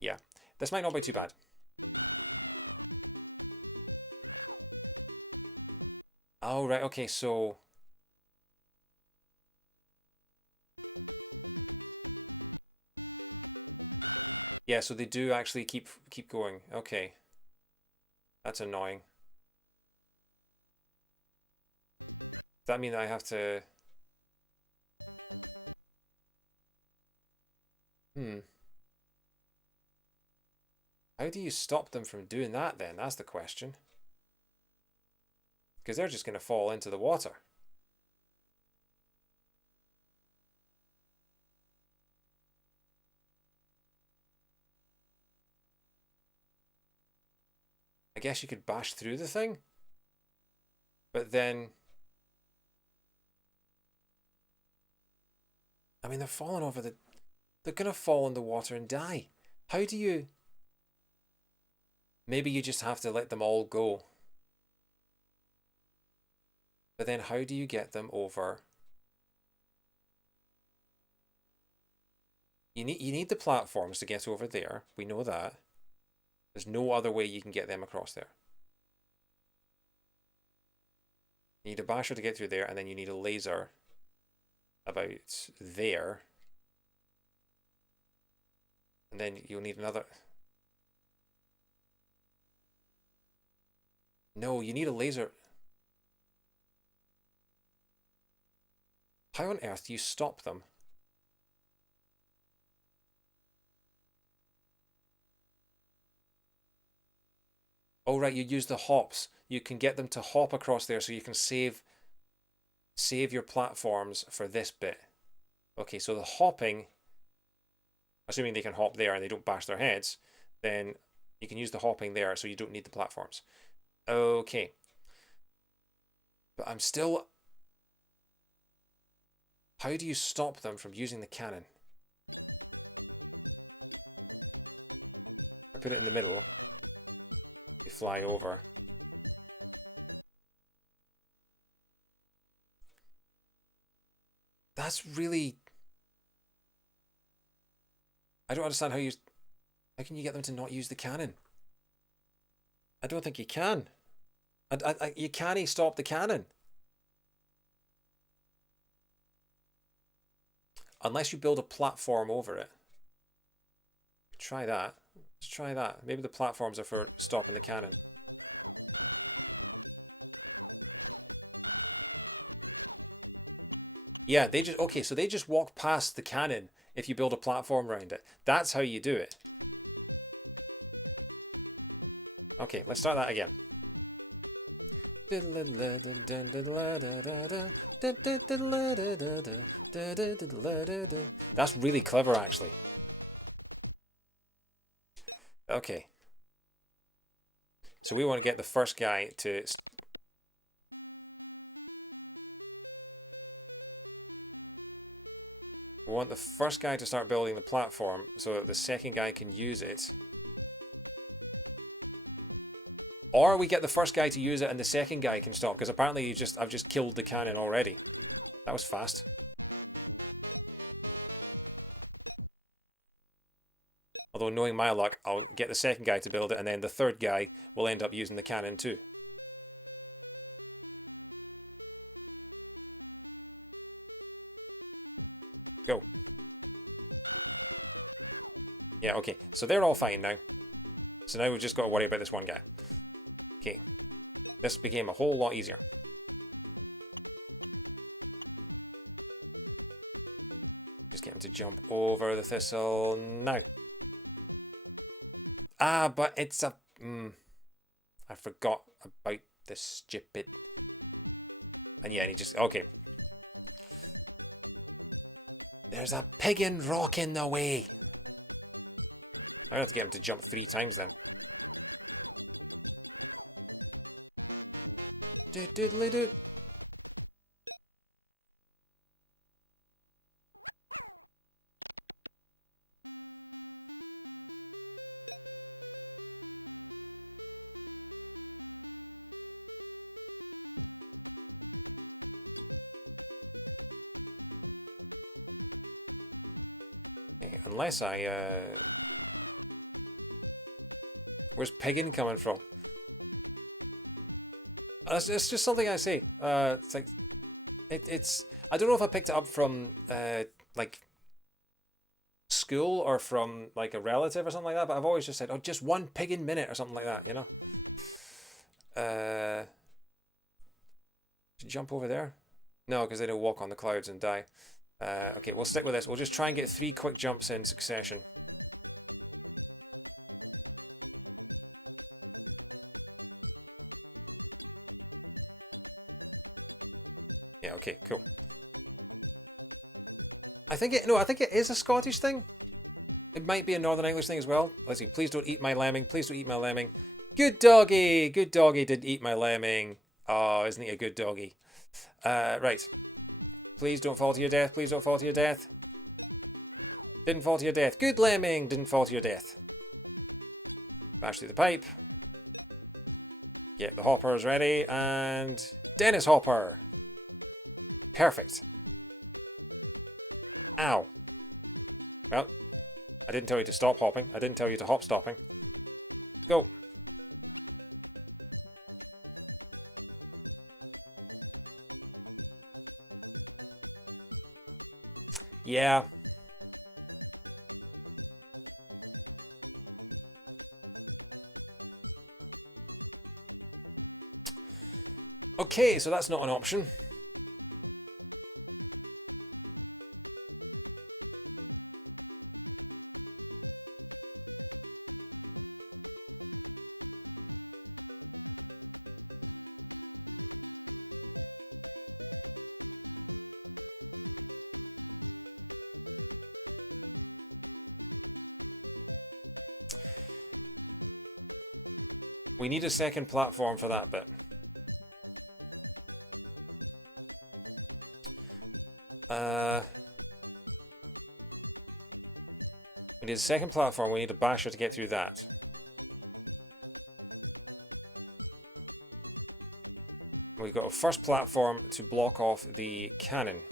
Yeah. This might not be too bad. Oh, right. Okay, so... Yeah, so they do actually keep going. Okay. That's annoying. Does that mean that I have to... Hmm. How do you stop them from doing that then? That's the question. Because they're just going to fall into the water. I guess you could bash through the thing? But then, I mean, they're falling over the... They're going to fall in the water and die. How do you... Maybe you just have to let them all go. But then how do you get them over? You need the platforms to get over there. We know that. There's no other way you can get them across there. You need a basher to get through there, and then you need a laser about there. And then you'll need another... No, you need a laser. How on earth do you stop them? Oh, right, you use the hops. You can get them to hop across there so you can save your platforms for this bit. Okay, so the hopping, assuming they can hop there and they don't bash their heads, then you can use the hopping there so you don't need the platforms. Okay. But I'm still... How do you stop them from using the cannon? I put it in the middle. They fly over. That's really... I don't understand how you... How can you get them to not use the cannon? I don't think you can. You can't stop the cannon. Unless you build a platform over it. Try that. Let's try that. Maybe the platforms are for stopping the cannon. Yeah, they just... Okay, so they just walk past the cannon if you build a platform around it. That's how you do it. Okay, let's start that again. That's really clever, actually. Okay. So we want to get the first guy to... We want the first guy to start building the platform so that the second guy can use it. Or we get the first guy to use it and the second guy can stop, because apparently I've just killed the cannon already. That was fast. Although knowing my luck, I'll get the second guy to build it and then the third guy will end up using the cannon too. Go. Yeah, okay. So they're all fine now. So now we've just got to worry about this one guy. Okay. This became a whole lot easier. Just get him to jump over the thistle now. Ah, but it's a... I forgot about this stupid... And yeah, and he just... Okay. There's a piggin rock in the way. I'm going to have to get him to jump 3 times then. Do-do-do-do. Okay, unless I... Where's piggin coming from? It's just something I say. It's like... It's... I don't know if I picked it up from, like... school or from, like, a relative or something like that, but I've always just said, oh, just 1 piggin minute or something like that, you know? Jump over there? No, because then he'll walk on the clouds and die. Okay, we'll stick with this. We'll just try and get 3 quick jumps in succession. Yeah, okay, cool. I think it is a Scottish thing. It might be a Northern English thing as well. Let's see. Please don't eat my lemming. Please don't eat my lemming. Good doggy. Good doggy didn't eat my lemming. Oh, isn't he a good doggy? Right. Please don't fall to your death. Please don't fall to your death. Didn't fall to your death. Good lemming. Didn't fall to your death. Bash through the pipe. Get the hoppers ready. And Dennis Hopper. Perfect. Ow. Well, I didn't tell you to stop hopping. I didn't tell you to hop stopping. Go. Yeah. Okay, so that's not an option. We need a second platform for that bit. We need a second platform. We need a basher to get through that. We've got a first platform to block off the cannon.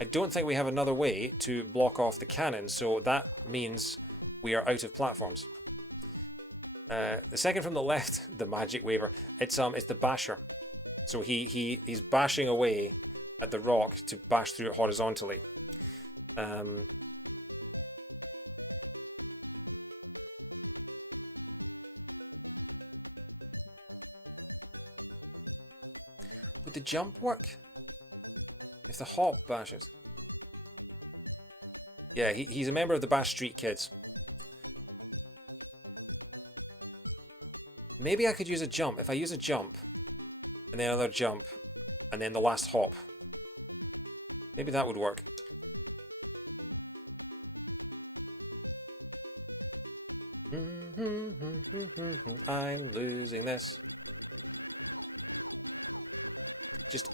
I don't think we have another way to block off the cannon, so that means we are out of platforms. The second from the left, the magic waver, it's the basher. So he's bashing away at the rock to bash through it horizontally. Would the jump work? If the hop bashes? Yeah, he's a member of the Bash Street Kids. Maybe I could use a jump. If I use a jump, and then another jump, and then the last hop. Maybe that would work. I'm losing this. Just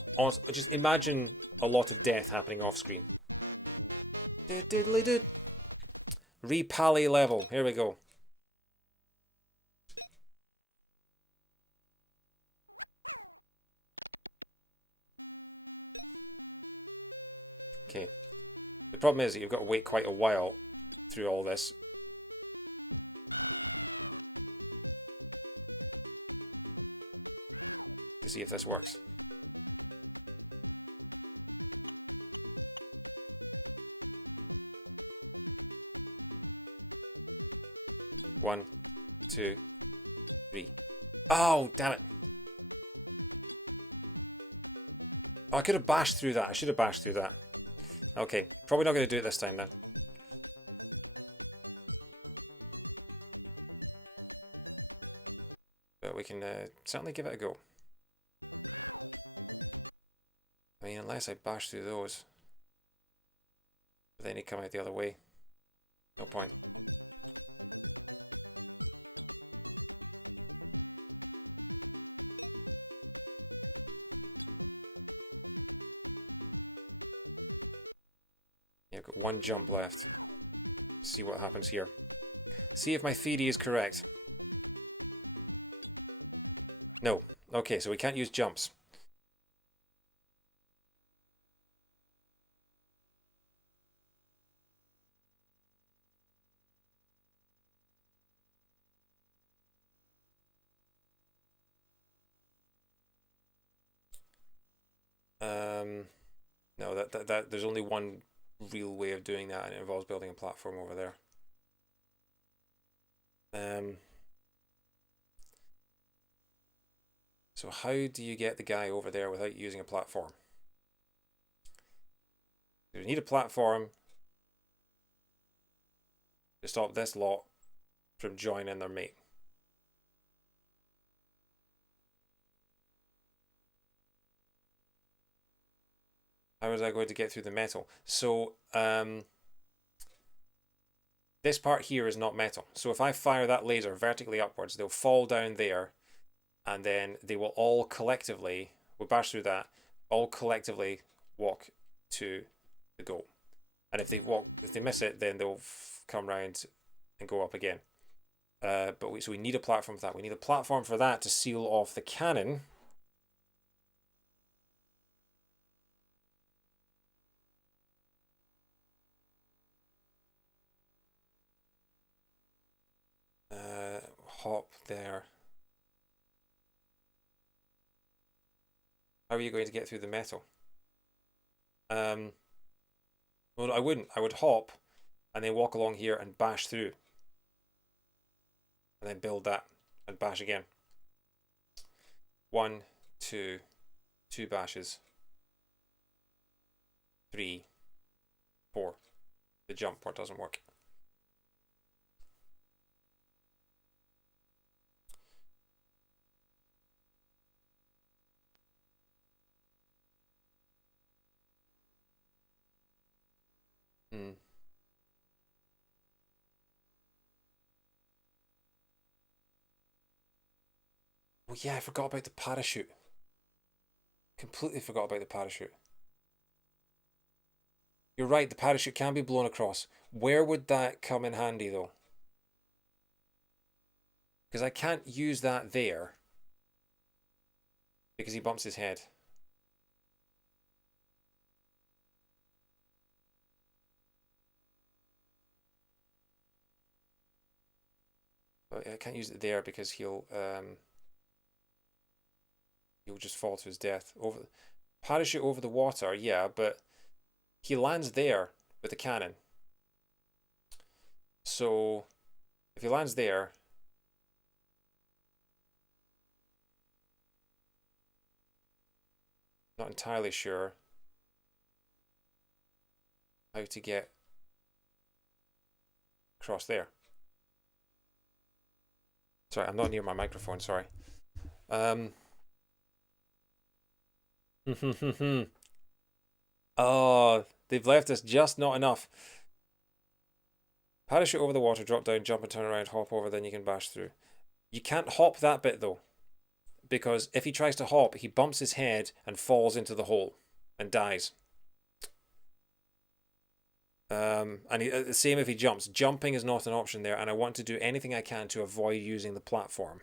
imagine a lot of death happening off screen. Re-pally level. Here we go. Okay. The problem is that you've got to wait quite a while through all this. To see if this works. One, two, three. Oh, damn it. Oh, I could have bashed through that. I should have bashed through that. Okay, probably not going to do it this time then. But we can certainly give it a go. I mean, unless I bash through those. But then he'd come out the other way. No point. Yeah, I've got one jump left. See what happens here. See if my theory is correct. No. Okay, so we can't use jumps. No, that there's only one real way of doing that, and it involves building a platform over there. So how do you get the guy over there without using a platform? You need a platform to stop this lot from joining their mate. How was I going to get through the metal? So, This part here is not metal. So if I fire that laser vertically upwards, they'll fall down there, and then they will all collectively, we'll bash through that, all collectively walk to the goal. And if they miss it, then they'll come round and go up again. So we need a platform for that. We need a platform for that to seal off the cannon. Hop there. How are you going to get through the metal? Well, I wouldn't. I would hop and then walk along here and bash through. And then build that and bash again. 1, 2, 2 bashes. 3, 4. The jump part doesn't work. Oh yeah, I forgot about the parachute. Completely forgot about the parachute. You're right, the parachute can be blown across. Where would that come in handy though? Because I can't use that there. Because he bumps his head. But I can't use it there because he'll just fall to his death. Parachute over the water, yeah, but he lands there with the cannon. So if he lands there, not entirely sure how to get across there. Sorry, I'm not near my microphone, sorry. Oh, they've left us just not enough. Parachute over the water, drop down, jump and turn around, hop over, then you can bash through. You can't hop that bit though, because if he tries to hop, he bumps his head and falls into the hole and dies. And the same if he jumps. Jumping is not an option there, and I want to do anything I can to avoid using the platform.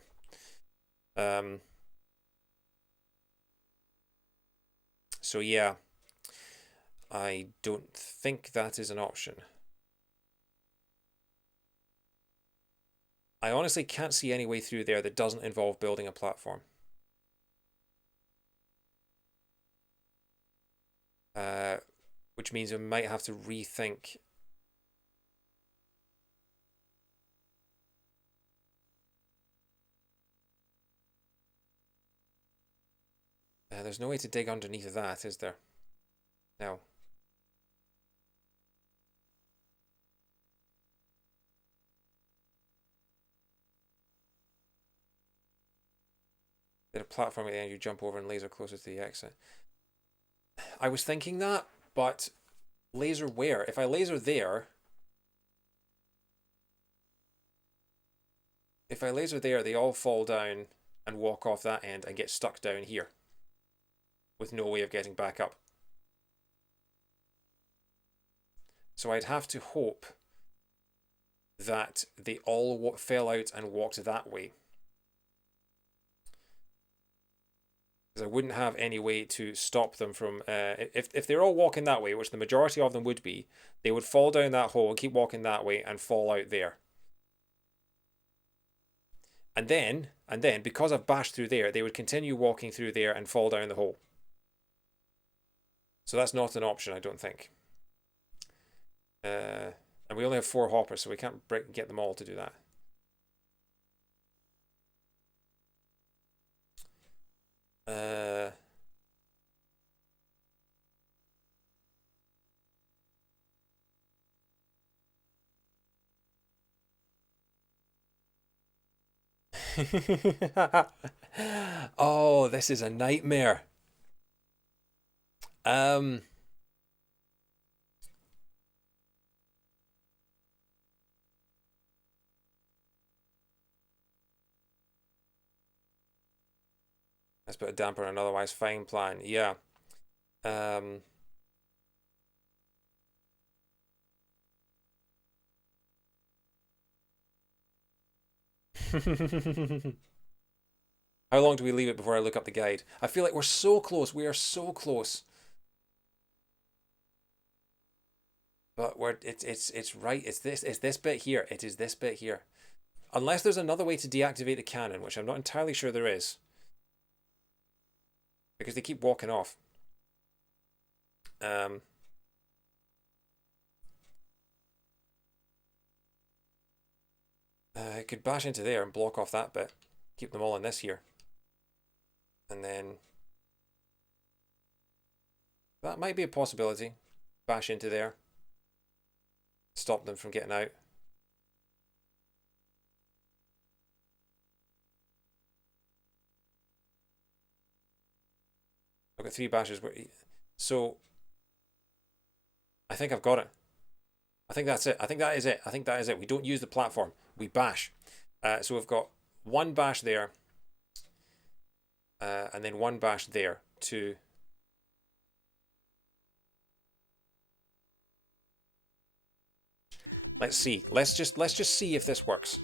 So yeah, I don't think that is an option. I honestly can't see any way through there that doesn't involve building a platform. Which means we might have to rethink. There's no way to dig underneath of that, is there? No. There's a platform at the end, you jump over and laser closer to the exit. I was thinking that, but laser where? If I laser there, they all fall down and walk off that end and get stuck down here with no way of getting back up. So I'd have to hope that they all fell out and walked that way. Because I wouldn't have any way to stop them from... if they're all walking that way, which the majority of them would be, they would fall down that hole and keep walking that way and fall out there. And then, because I've bashed through there, they would continue walking through there and fall down the hole. So that's not an option, I don't think. And we only have 4 hoppers, so we can't get them all to do that. Oh, this is a nightmare. I, Let's put a damper on an otherwise fine plan. Yeah. Um, How long do we leave it before I look up the guide? I feel like we're so close. We are so close. But it's right. It's this bit here. It is this bit here. Unless there's another way to deactivate the cannon, which I'm not entirely sure there is. Because they keep walking off. I could bash into there and block off that bit. Keep them all in this here. And then that might be a possibility. Bash into there. Stop them from getting out. I've got 3 bashes. So I think I've got it. I think that's it. I think that is it. I think that is it. We don't use the platform. We bash. So we've got 1 bash there. And then 1 bash there. 2. Let's see. Let's just see if this works.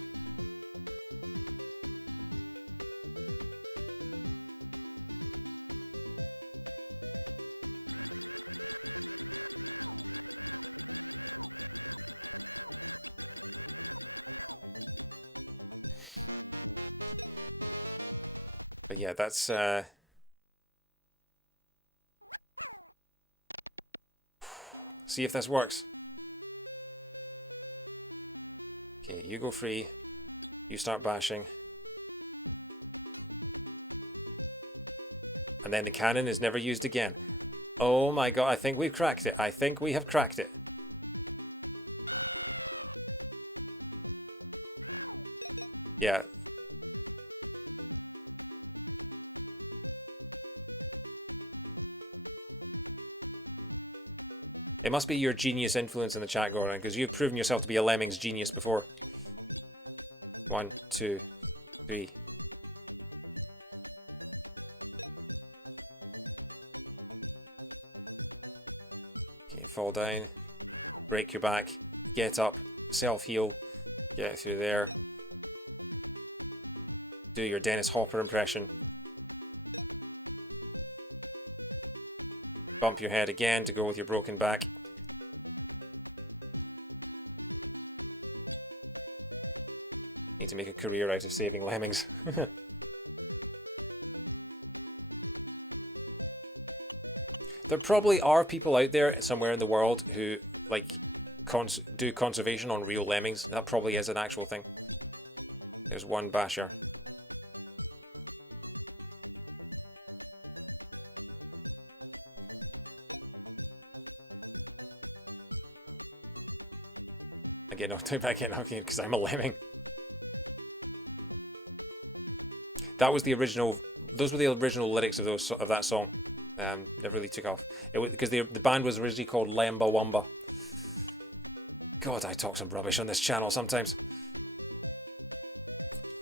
But yeah, that's see if this works. Okay, you go free. You start bashing. And then the cannon is never used again. Oh my god, I think we've cracked it. I think we have cracked it. Yeah. It must be your genius influence in the chat, Gordon, because you've proven yourself to be a Lemmings genius before. 1, 2, 3. Okay, fall down. Break your back. Get up. Self-heal. Get through there. Do your Dennis Hopper impression. Bump your head again to go with your broken back. Need to make a career out of saving lemmings. There probably are people out there somewhere in the world who like do conservation on real lemmings. That probably is an actual thing. There's 1 basher. I get knocked out back in because I'm a lemming. That was the original. Those were the original lyrics of that song. Never really took off. It was because the band was originally called Lamba Wamba. God, I talk some rubbish on this channel sometimes.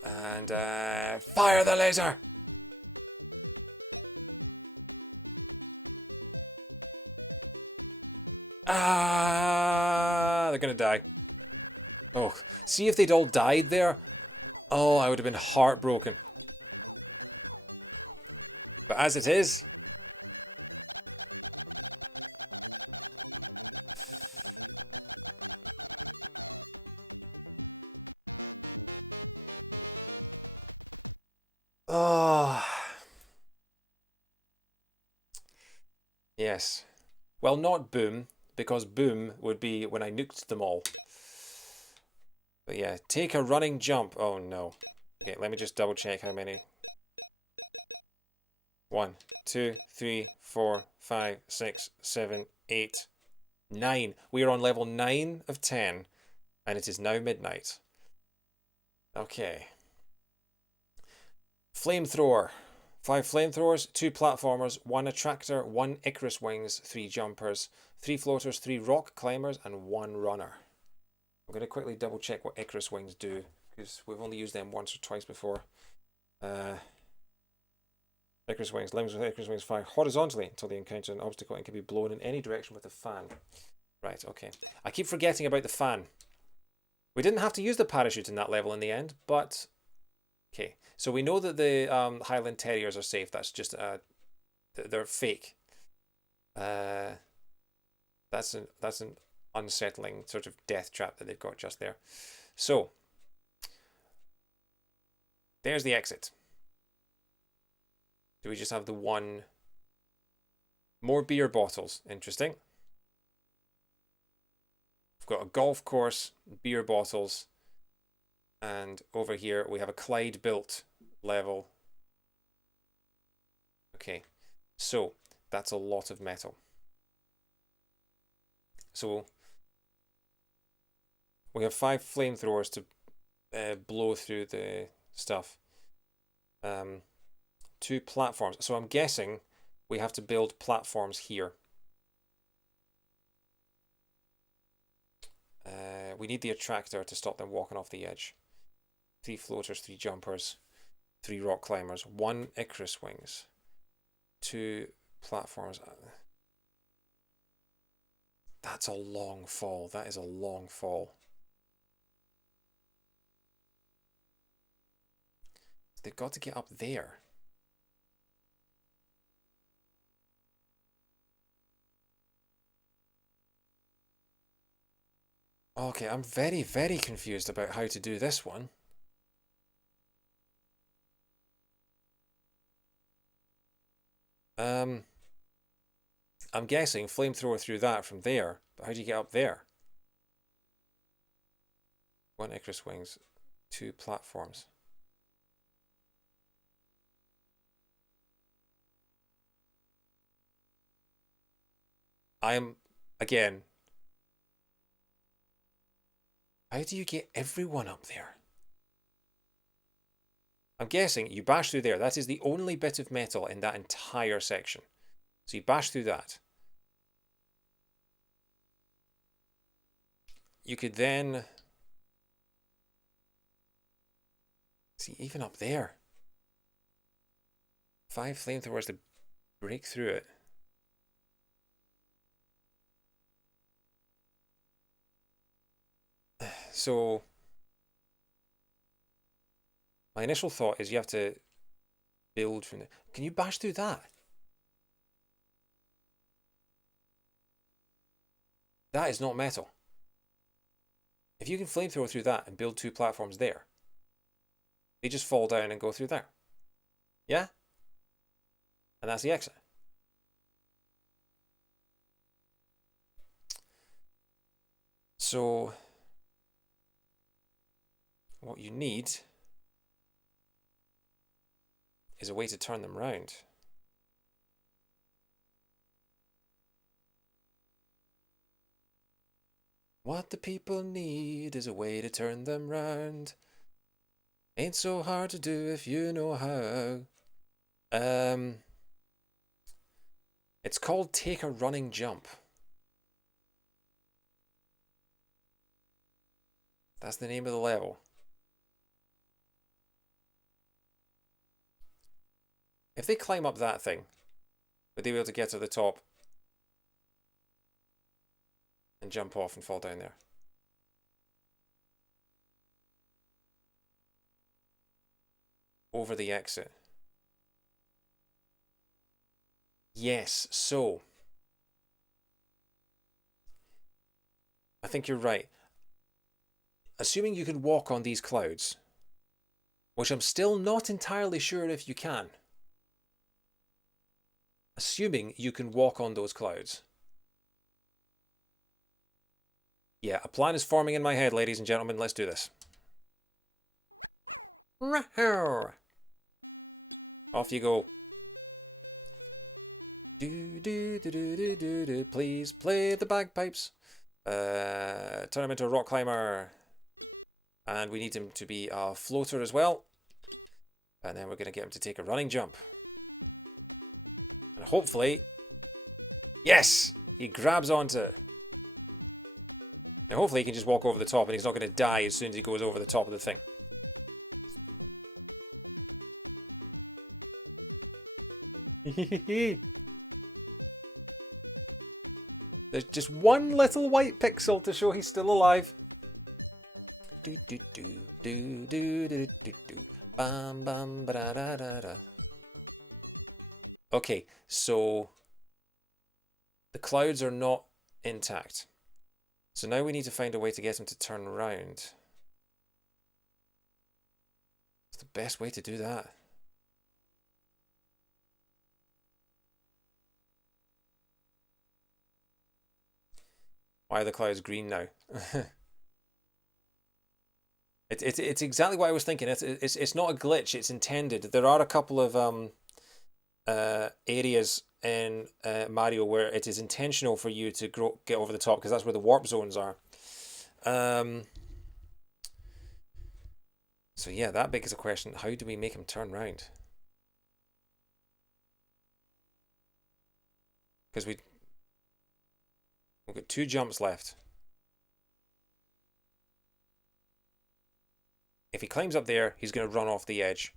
And fire the laser. Ah, they're gonna die. Oh, see if they'd all died there. Oh, I would have been heartbroken. But as it is, oh, yes. Well, not boom, because boom would be when I nuked them all. But yeah, take a running jump. Oh no. Okay, let me just double check how many. 1, 2, 3, 4, 5, 6, 7, 8, 9. We are on level 9 of 10, and it is now midnight. Okay. Flamethrower. 5 flamethrowers, 2 platformers, 1 attractor, 1 Icarus wings, 3 jumpers, 3 floaters, 3 rock climbers, and 1 runner. I'm going to quickly double check what Icarus wings do, because we've only used them once or twice before. Icarus wings. Lemmings with Icarus wings fire horizontally until they encounter an obstacle and can be blown in any direction with a fan. Right, okay. I keep forgetting about the fan. We didn't have to use the parachute in that level in the end, but... Okay, so we know that the Highland Terriers are safe. That's just... they're fake. That's an unsettling sort of death trap that they've got just there. So, there's the exit. Do we just have the one? More beer bottles. Interesting. We've got a golf course, beer bottles, and over here we have a Clyde built level. Okay, so that's a lot of metal. So we have 5 flamethrowers to blow through the stuff. 2 platforms. So I'm guessing we have to build platforms here. We need the attractor to stop them walking off the edge. 3 floaters, 3 jumpers, 3 rock climbers, 1 Icarus wings, 2 platforms. That's a long fall. That is a long fall. They've got to get up there. Okay, I'm very, very confused about how to do this one. I'm guessing flamethrower through that from there, but how do you get up there? 1 Icarus wings, 2 platforms. Again, how do you get everyone up there? I'm guessing you bash through there. That is the only bit of metal in that entire section. So you bash through that. You could then... See, even up there. 5 flamethrowers to break through it. So... my initial thought is you have to build from there. Can you bash through that? That is not metal. If you can flamethrower through that and build 2 platforms there, they just fall down and go through there. Yeah? And that's the exit. So, what you need is a way to turn them round. What the people need is a way to turn them round. Ain't so hard to do if you know how. It's called Take a Running Jump. That's the name of the level. If they climb up that thing, would they be able to get to the top and jump off and fall down there? Over the exit. Yes, so I think you're right. Assuming you can walk on these clouds, which I'm still not entirely sure if you can. Assuming you can walk on those clouds. Yeah, a plan is forming in my head, ladies and gentlemen. Let's do this. Off you go. Do do do do do do do. Please play the bagpipes. Turn him into a rock climber. And we need him to be a floater as well. And then we're going to get him to take a running jump. And hopefully... Yes! He grabs onto it. Now hopefully he can just walk over the top and he's not going to die as soon as he goes over the top of the thing. There's just one little white pixel to show he's still alive. Do do do do do do do do. Bam bam ba da da da da. Okay, so the clouds are not intact. So now we need to find a way to get him to turn around. What's the best way to do that? Why are the clouds green now? It's exactly what I was thinking. It's not a glitch. It's intended. There are a couple of areas in Mario where it is intentional for you to get over the top because that's where the warp zones are. So yeah, that begs a question. How do we make him turn round? Because we've got 2 jumps left. If he climbs up there, he's going to run off the edge.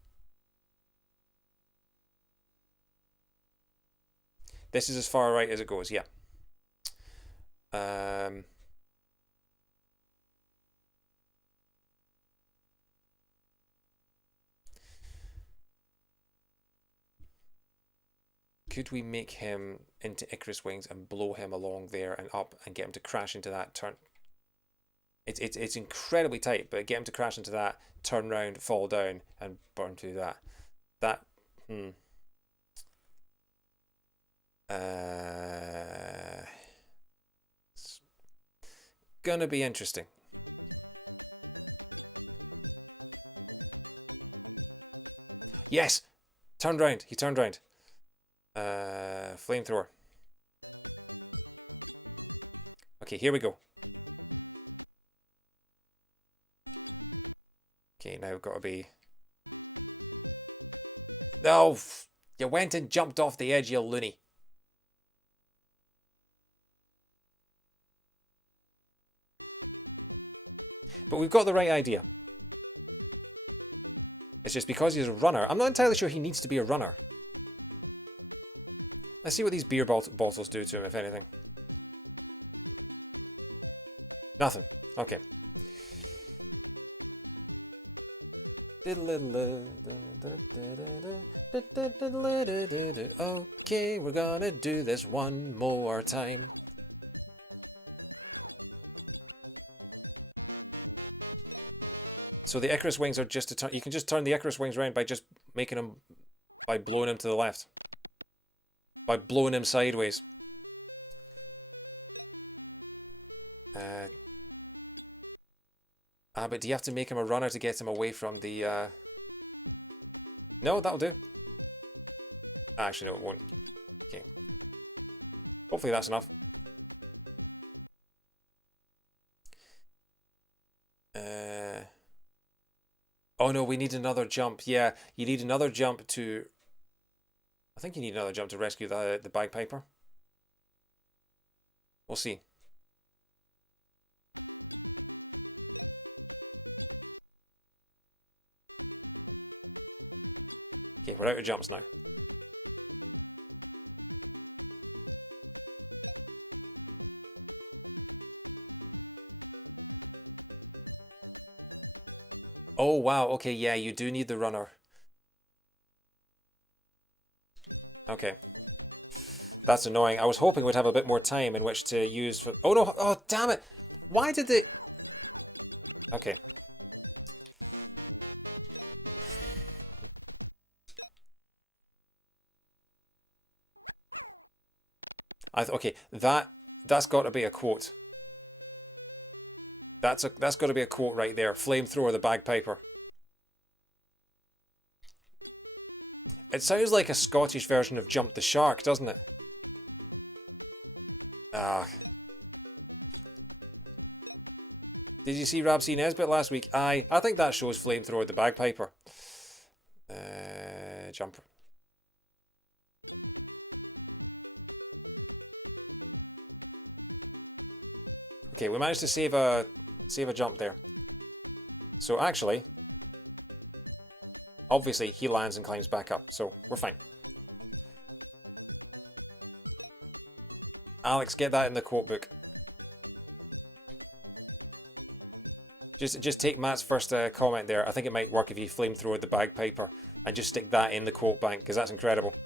This is as far right as it goes, yeah. Could we make him into Icarus wings and blow him along there and up and get him to crash into that turn? It's incredibly tight, but get him to crash into that, turn round, fall down, and burn through that. It's gonna be interesting. Yes! Turned round. He turned round. Flamethrower. Okay, here we go. Okay, now we've got to be... No! You went and jumped off the edge, you loony. But we've got the right idea. It's just because he's a runner. I'm not entirely sure he needs to be a runner. Let's see what these beer bottles do to him, if anything. Nothing. Okay. Okay, we're gonna do this one more time. So the Icarus wings are just to turn. You can just turn the Icarus wings around by just making them, by blowing him to the left. By blowing him sideways. But do you have to make him a runner to get him away from the... No, that'll do. Actually, no, it won't. Okay. Hopefully that's enough. Oh no, we need another jump. Yeah, you need another jump to... I think you need another jump to rescue the bagpiper. We'll see. Okay, we're out of jumps now. Oh wow, okay, yeah, you do need the runner. Okay. That's annoying. I was hoping we'd have a bit more time in which to use for... Oh no, oh damn it! Why did they... Okay. Okay, that's got to be a quote. That's got to be a quote right there. Flamethrower the bagpiper. It sounds like a Scottish version of Jump the Shark, doesn't it? Ah. Did you see Rabsy Nesbitt last week? Aye, I think that shows Flamethrower the bagpiper. Jumper. Okay, we managed to save a jump there. So actually, obviously he lands and climbs back up, so we're fine. Alex, get that in the quote book. Just take Matt's first comment there. I think it might work if you flamethrower the bagpiper and just stick that in the quote bank, because that's incredible.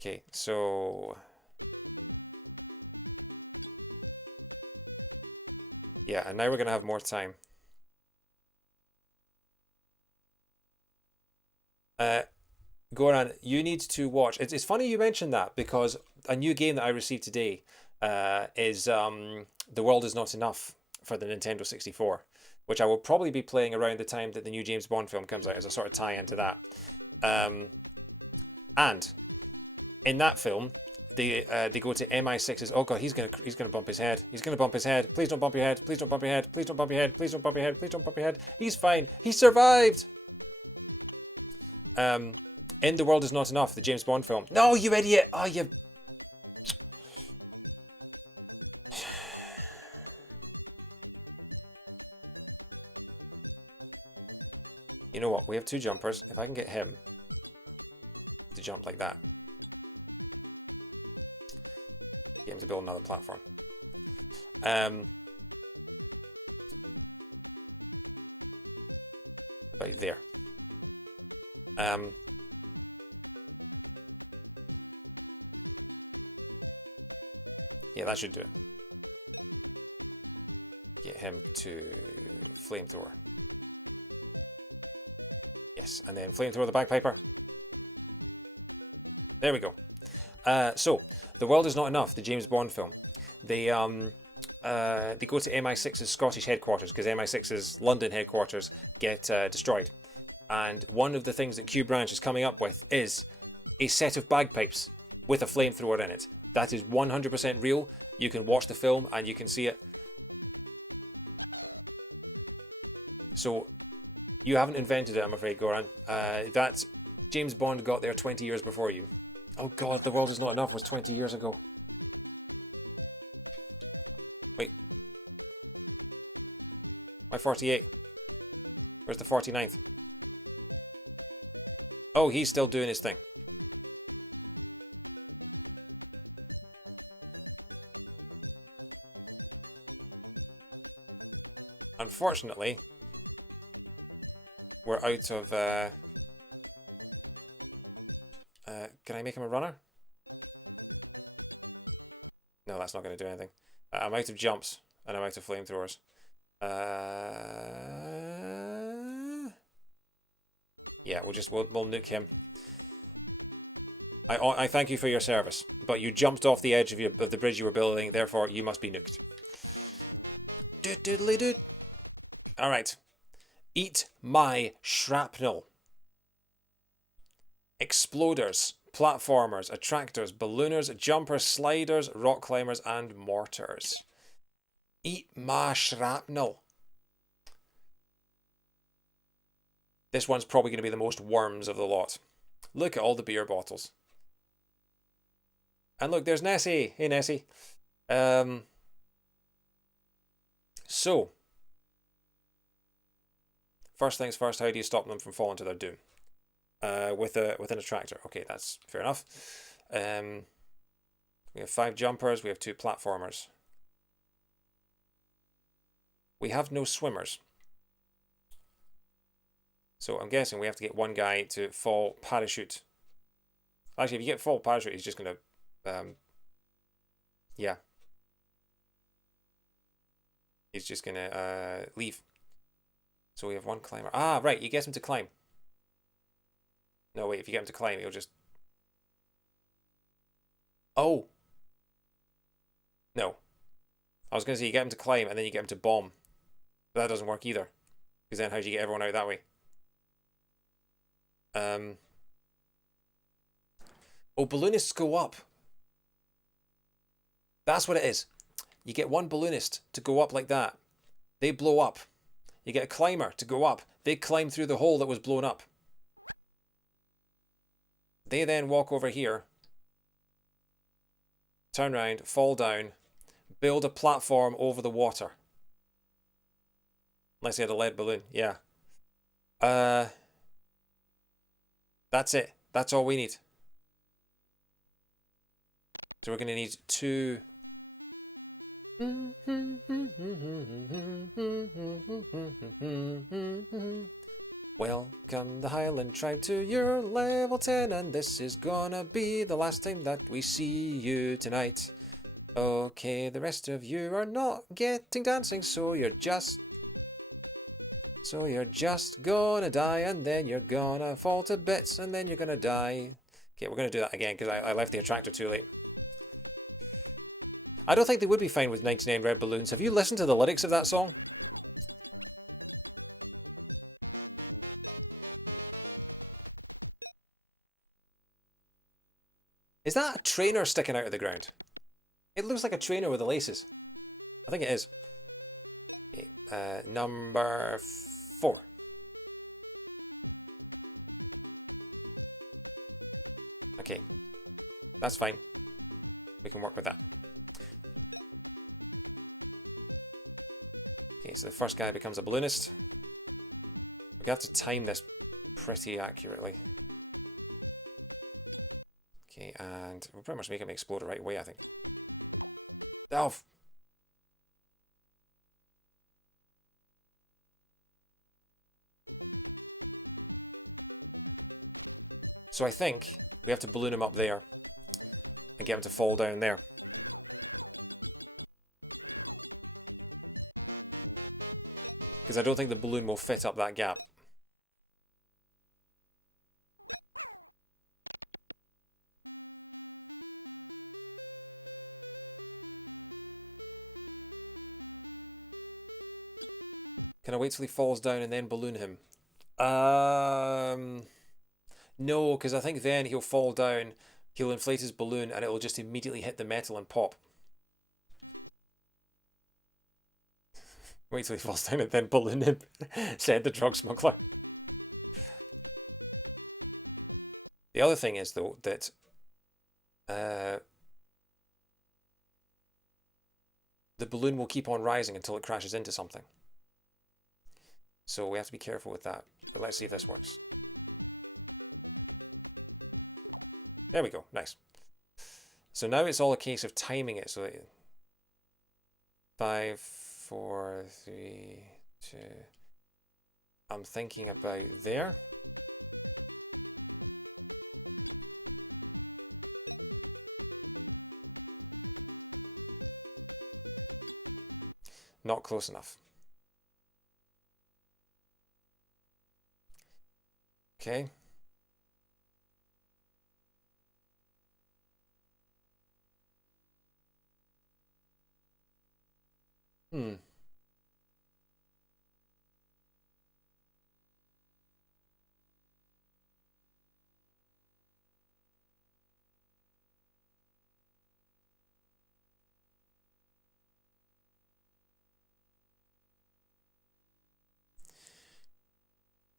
Okay, so... yeah, and now we're going to have more time. Goran, you need to watch. It's funny you mentioned that, because a new game that I received today is The World Is Not Enough for the Nintendo 64, which I will probably be playing around the time that the new James Bond film comes out as a sort of tie-in to that. And in that film, they go to MI6's. Oh god, he's gonna bump his head. He's gonna bump his head. Please don't bump your head. Please don't bump your head. Please don't bump your head. Please don't bump your head. Please don't bump your head. He's fine. He survived. In The World Is Not Enough, the James Bond film. No, you idiot! Oh, you. You know what? We have two jumpers. If I can get him to jump like that, get him to build another platform. About there. Yeah, that should do it. Get him to flamethrower. Yes, and then flamethrower the bagpiper. There we go. So, The World Is Not Enough, the James Bond film. They go to MI6's Scottish headquarters, because MI6's London headquarters get destroyed. And one of the things that Q Branch is coming up with is a set of bagpipes with a flamethrower in it. That is 100% real. You can watch the film and you can see it. So, you haven't invented it, I'm afraid, Goran. That James Bond got there 20 years before you. Oh god, The World Is Not Enough was 20 years ago. Wait. My 48. Where's the 49th? Oh, he's still doing his thing. Unfortunately, we're out of... can I make him a runner? No, that's not going to do anything. I'm out of jumps, and I'm out of flamethrowers. Yeah, we'll nuke him. I thank you for your service, but you jumped off the edge of the bridge you were building, therefore you must be nuked. Doodly-dood. Alright. Eat my shrapnel. Exploders, platformers, attractors, ballooners, jumpers, sliders, rock climbers, and mortars. Eat my shrapnel. This one's probably going to be the most worms of the lot. Look at all the beer bottles. And look, there's Nessie. Hey, Nessie. So, first things first, how do you stop them from falling to their doom? With an attractor. Okay, that's fair enough. We have 5 jumpers. We have 2 platformers. We have no swimmers. So I'm guessing we have to get one guy to fall parachute. Actually, if you get fall parachute, he's just going to... yeah. He's just going to leave. So we have one climber. Ah, right, you get him to climb. No, wait, if you get him to climb, he'll just... Oh! No. I was going to say you get him to climb and then you get him to bomb. But that doesn't work either. Because then how do you get everyone out that way? Oh, balloonists go up. That's what it is. You get one balloonist to go up like that. They blow up. You get a climber to go up. They climb through the hole that was blown up. They then walk over here, turn around, fall down, build a platform over the water. Unless they had a lead balloon, yeah. That's it. That's all we need. So we're going to need 2. Welcome the Highland Tribe to your level 10, and this is gonna be the last time that we see you tonight. Okay, the rest of you are not getting dancing, so you're just gonna die, and then you're gonna fall to bits, and then you're gonna die. Okay, we're gonna do that again, because I left the attractor too late. I don't think they would be fine with 99 Red Balloons. Have you listened to the lyrics of that song? Is that a trainer sticking out of the ground? It looks like a trainer with the laces. I think it is. Okay, number 4. Okay, that's fine. We can work with that. Okay, so the first guy becomes a balloonist. We're going to have to time this pretty accurately. Okay, and we'll pretty much make him explode the right way, I think. Oh! So I think we have to balloon him up there and get him to fall down there. Because I don't think the balloon will fit up that gap. Can I wait till he falls down and then balloon him? No, because I think then he'll fall down, he'll inflate his balloon, and it'll just immediately hit the metal and pop. Wait till he falls down and then balloon him, said the drug smuggler. The other thing is, though, that the balloon will keep on rising until it crashes into something. So we have to be careful with that. But let's see if this works. There we go. Nice. So now it's all a case of timing it. So 5, 4, 3, 2. I'm thinking about there. Not close enough. Okay.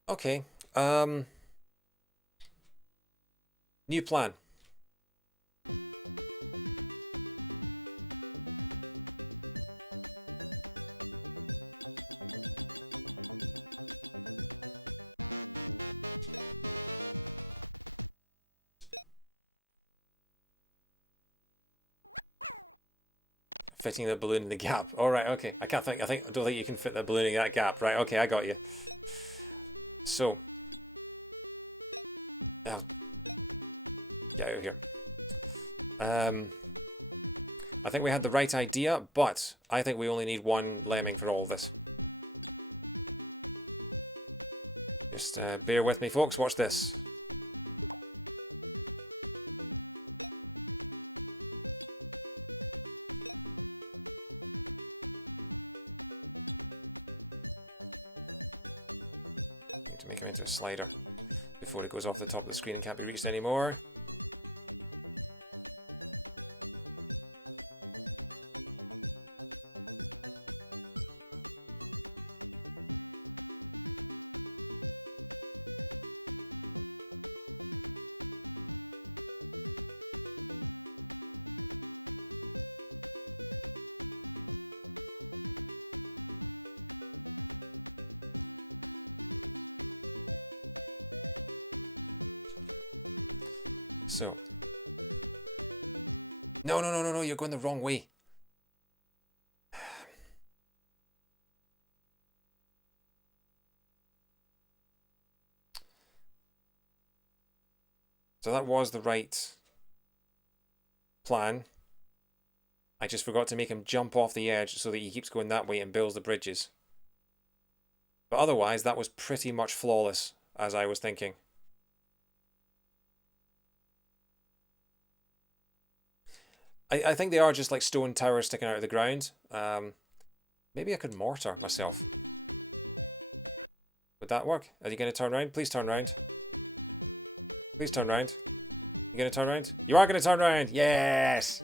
Okay. New plan. Fitting the balloon in the gap. All right, okay. I don't think you can fit the balloon in that gap. Right, okay, I got you. So, get out of here. I think we had the right idea, but I think we only need 1 lemming for all this. Just bear with me, folks. Watch this. Need to make him into a slider before it goes off the top of the screen and can't be reached anymore. So. No, no, no, no, no, you're going the wrong way. So that was the right plan. I just forgot to make him jump off the edge so that he keeps going that way and builds the bridges. But otherwise, that was pretty much flawless, as I was thinking. I think they are just like stone towers sticking out of the ground. Maybe I could mortar myself. Would that work? Are you going to turn around? Please turn around. Please turn around. You going to turn around? You are going to turn around! Yes!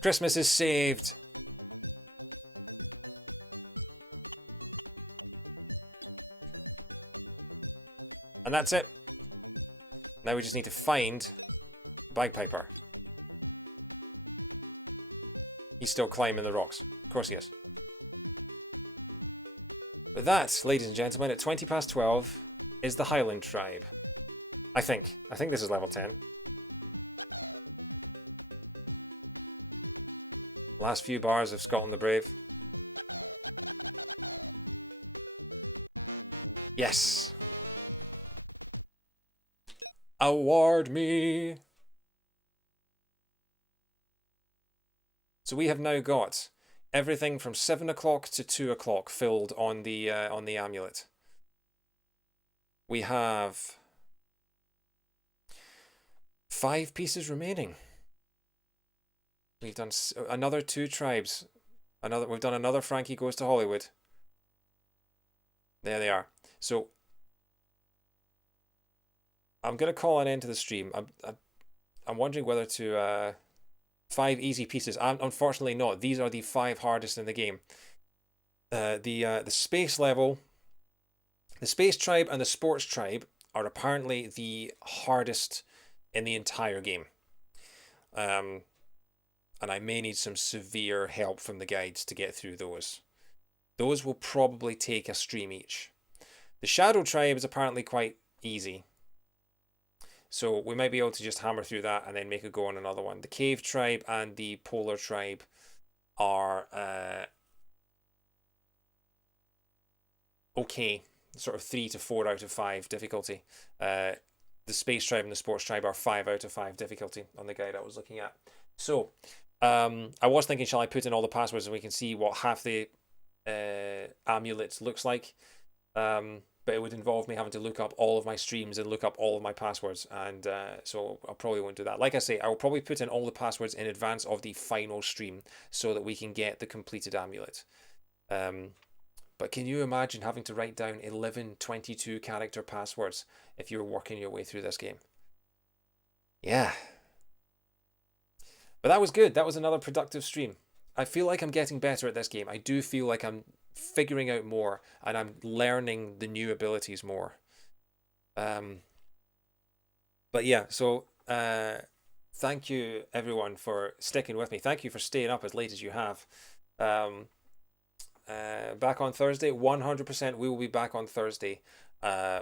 Christmas is saved! And that's it. Now we just need to find Bagpiper. He's still climbing the rocks. Of course he is. But that, ladies and gentlemen, at 20 past 12 is the Highland Tribe. I think. I think this is level 10. Last few bars of Scotland the Brave. Yes! Award me! So we have now got everything from 7 o'clock to 2 o'clock filled on the amulet. We have 5 pieces remaining. We've done another 2 tribes. We've done another Frankie Goes to Hollywood. There they are. So I'm gonna call an end to the stream. I'm wondering whether to 5 easy pieces. Unfortunately not. These are the 5 hardest in the game. The space level, the Space Tribe and the Sports Tribe are apparently the hardest in the entire game. And I may need some severe help from the guides to get through those. Those will probably take a stream each. The Shadow Tribe is apparently quite easy. So we might be able to just hammer through that and then make a go on another one. The Cave Tribe and the Polar Tribe are okay. Sort of 3 to 4 out of 5 difficulty. The Space Tribe and the Sports Tribe are 5 out of 5 difficulty on the guide I was looking at. So I was thinking, shall I put in all the passwords and we can see what half the amulet looks like? But it would involve me having to look up all of my streams and look up all of my passwords, and so I probably won't do that. Like I say, I'll probably put in all the passwords in advance of the final stream so that we can get the completed amulet. But can you imagine having to write down 11 22 character passwords if you're working your way through this game? Yeah. But that was good. That was another productive stream. I feel like I'm getting better at this game. I do feel like I'm figuring out more and I'm learning the new abilities more. But yeah, so thank you everyone for sticking with me. Thank you for staying up as late as you have. Back on Thursday, 100% we will be back on Thursday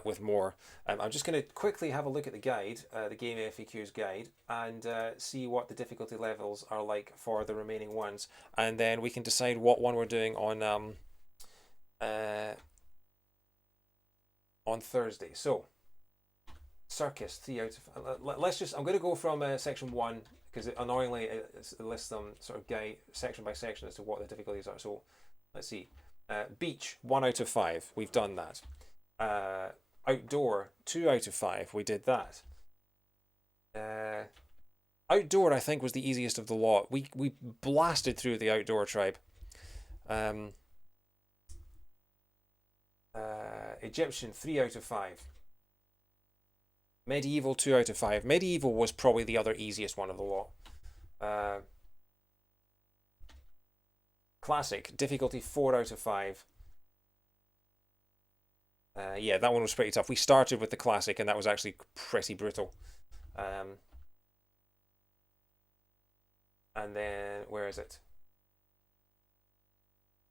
with more. I'm just going to quickly have a look at the guide, the Game FAQs guide, and see what the difficulty levels are like for the remaining ones, and then we can decide what one we're doing on Thursday. So Circus, 3 out of... let's just... I'm going to go from section 1, because annoyingly it lists them sort of guide section by section as to what the difficulties are. So let's see. Beach, 1 out of 5. We've done that. Outdoor, 2 out of 5. We did that. Outdoor, I think, was the easiest of the lot. We blasted through the Outdoor Tribe. Egyptian, 3 out of 5. Medieval, 2 out of 5. Medieval was probably the other easiest one of the lot. Classic, difficulty 4 out of 5. Yeah, that one was pretty tough. We started with the classic, and that was actually pretty brutal. And then, where is it?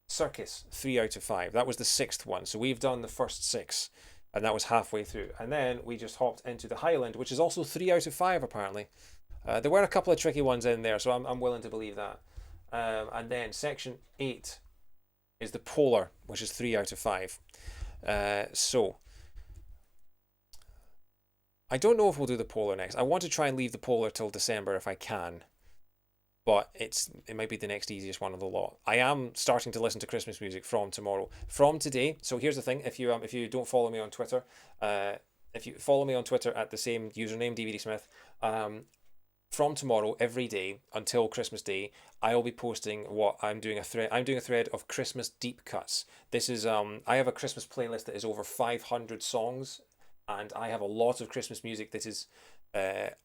Circus, 3 out of 5. That was the 6th one. So we've done the first 6. and that was halfway through. And then we just hopped into the Highland, which is also 3 out of 5 apparently. There were a couple of tricky ones in there, so I'm willing to believe that. And then section 8 is the Polar, which is 3 out of 5. So I don't know if we'll do the Polar next. I want to try and leave the Polar till December if I can, but it might be the next easiest one of the lot. I am starting to listen to Christmas music from tomorrow, from today. So here's the thing: if you don't follow me on Twitter, if you follow me on Twitter at the same username DVD Smith, from tomorrow every day until Christmas Day, I will be posting what I'm doing a thread. I'm doing a thread of Christmas deep cuts. This is I have a Christmas playlist that is over 500 songs, and I have a lot of Christmas music that is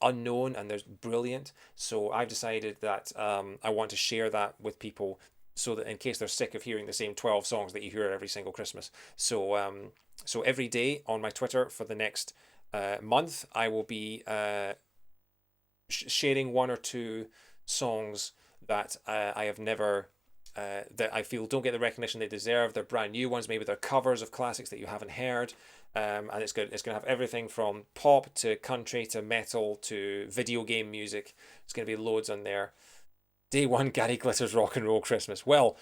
unknown and there's brilliant. So I've decided that I want to share that with people so that in case they're sick of hearing the same 12 songs that you hear every single Christmas. So every day on my Twitter for the next month, I will be sharing one or two songs that I have never that I feel don't get the recognition they deserve. They're brand new ones, maybe they're covers of classics that you haven't heard. And it's good. It's gonna have everything from pop to country to metal to video game music. It's gonna be loads on there. Day one, Gary Glitter's Rock and Roll Christmas. Well,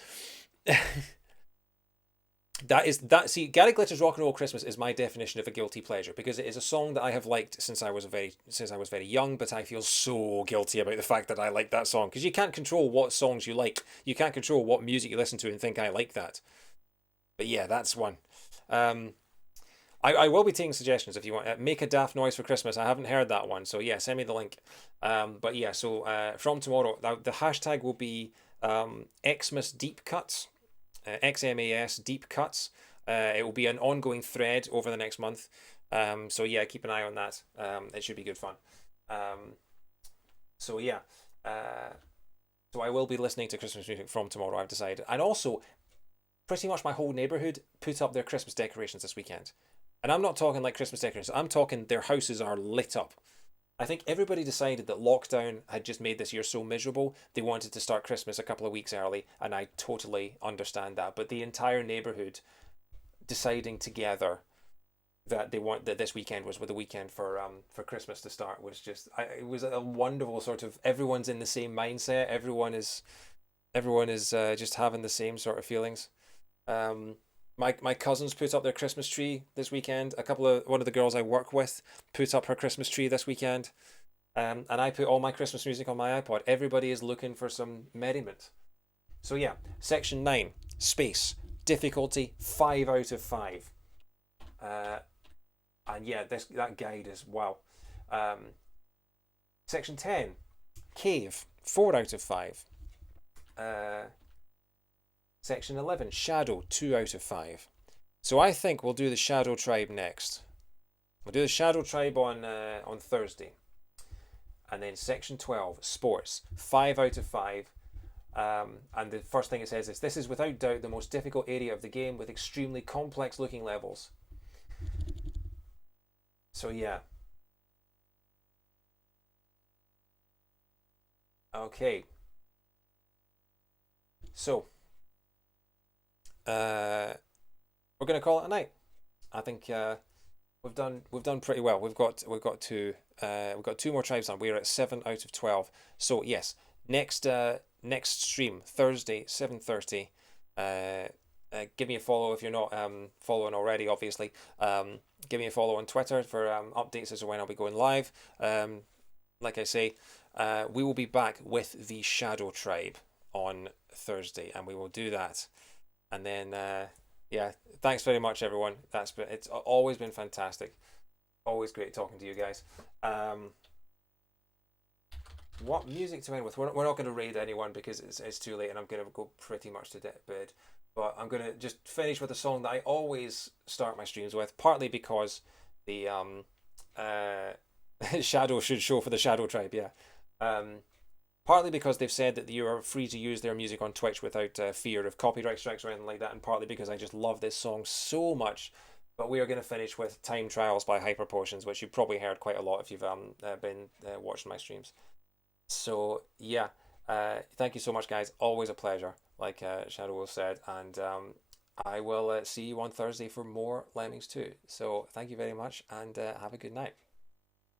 See, Gary Glitter's Rock and Roll Christmas is my definition of a guilty pleasure because it is a song that I have liked since I was very young, but I feel so guilty about the fact that I like that song because you can't control what songs you like. You can't control what music you listen to and think I like that. But yeah, that's one. I will be taking suggestions if you want. Make a daft noise for Christmas. I haven't heard that one, so yeah, send me the link. But yeah, so from tomorrow, the hashtag will be Xmas Deep Cuts. XMAS Deep Cuts. It will be an ongoing thread over the next month. So yeah, keep an eye on that. It should be good fun. So yeah. So I will be listening to Christmas music from tomorrow, I've decided. And also, pretty much my whole neighbourhood put up their Christmas decorations this weekend. And I'm not talking like Christmas decorations. I'm talking their houses are lit up. I think everybody decided that lockdown had just made this year so miserable, they wanted to start Christmas a couple of weeks early, and I totally understand that. But the entire neighbourhood deciding together that they want that this weekend was the weekend for Christmas to start was just it was a wonderful sort of everyone's in the same mindset. Everyone is just having the same sort of feelings. My cousins put up their Christmas tree this weekend. One of the girls I work with put up her Christmas tree this weekend. And I put all my Christmas music on my iPod. Everybody is looking for some merriment. So yeah, section 9, space, difficulty 5 out of 5. And yeah, that guide is wow. Section 10, cave, 4 out of 5. Section 11, Shadow, 2 out of 5. So I think we'll do the Shadow Tribe next. We'll do the Shadow Tribe on Thursday. And then Section 12, Sports, 5 out of 5. And the first thing it says is, this is without doubt the most difficult area of the game with extremely complex looking levels. So yeah. Okay. So we're going to call it a night. I think we've done pretty well. We've got two more tribes on. We're at 7 out of 12. So yes, next stream Thursday 7:30. Give me a follow if you're not following already. Obviously, give me a follow on Twitter for updates as to when I'll be going live. Like I say, we will be back with the Shadow Tribe on Thursday, and we will do that. And then, yeah, thanks very much, everyone. It's always been fantastic. Always great talking to you guys. What music to end with? We're not going to raid anyone because it's too late, and I'm going to go pretty much to bed. But I'm going to just finish with a song that I always start my streams with, partly because the Shadow should show for the Shadow Tribe, yeah. Partly because they've said that you are free to use their music on Twitch without fear of copyright strikes or anything like that, and partly because I just love this song so much. But we are going to finish with Time Trials by Hyper Potions, which you've probably heard quite a lot if you've been watching my streams. So yeah, thank you so much, guys. Always a pleasure, like Shadow said, and I will see you on Thursday for more Lemmings too. So thank you very much and have a good night.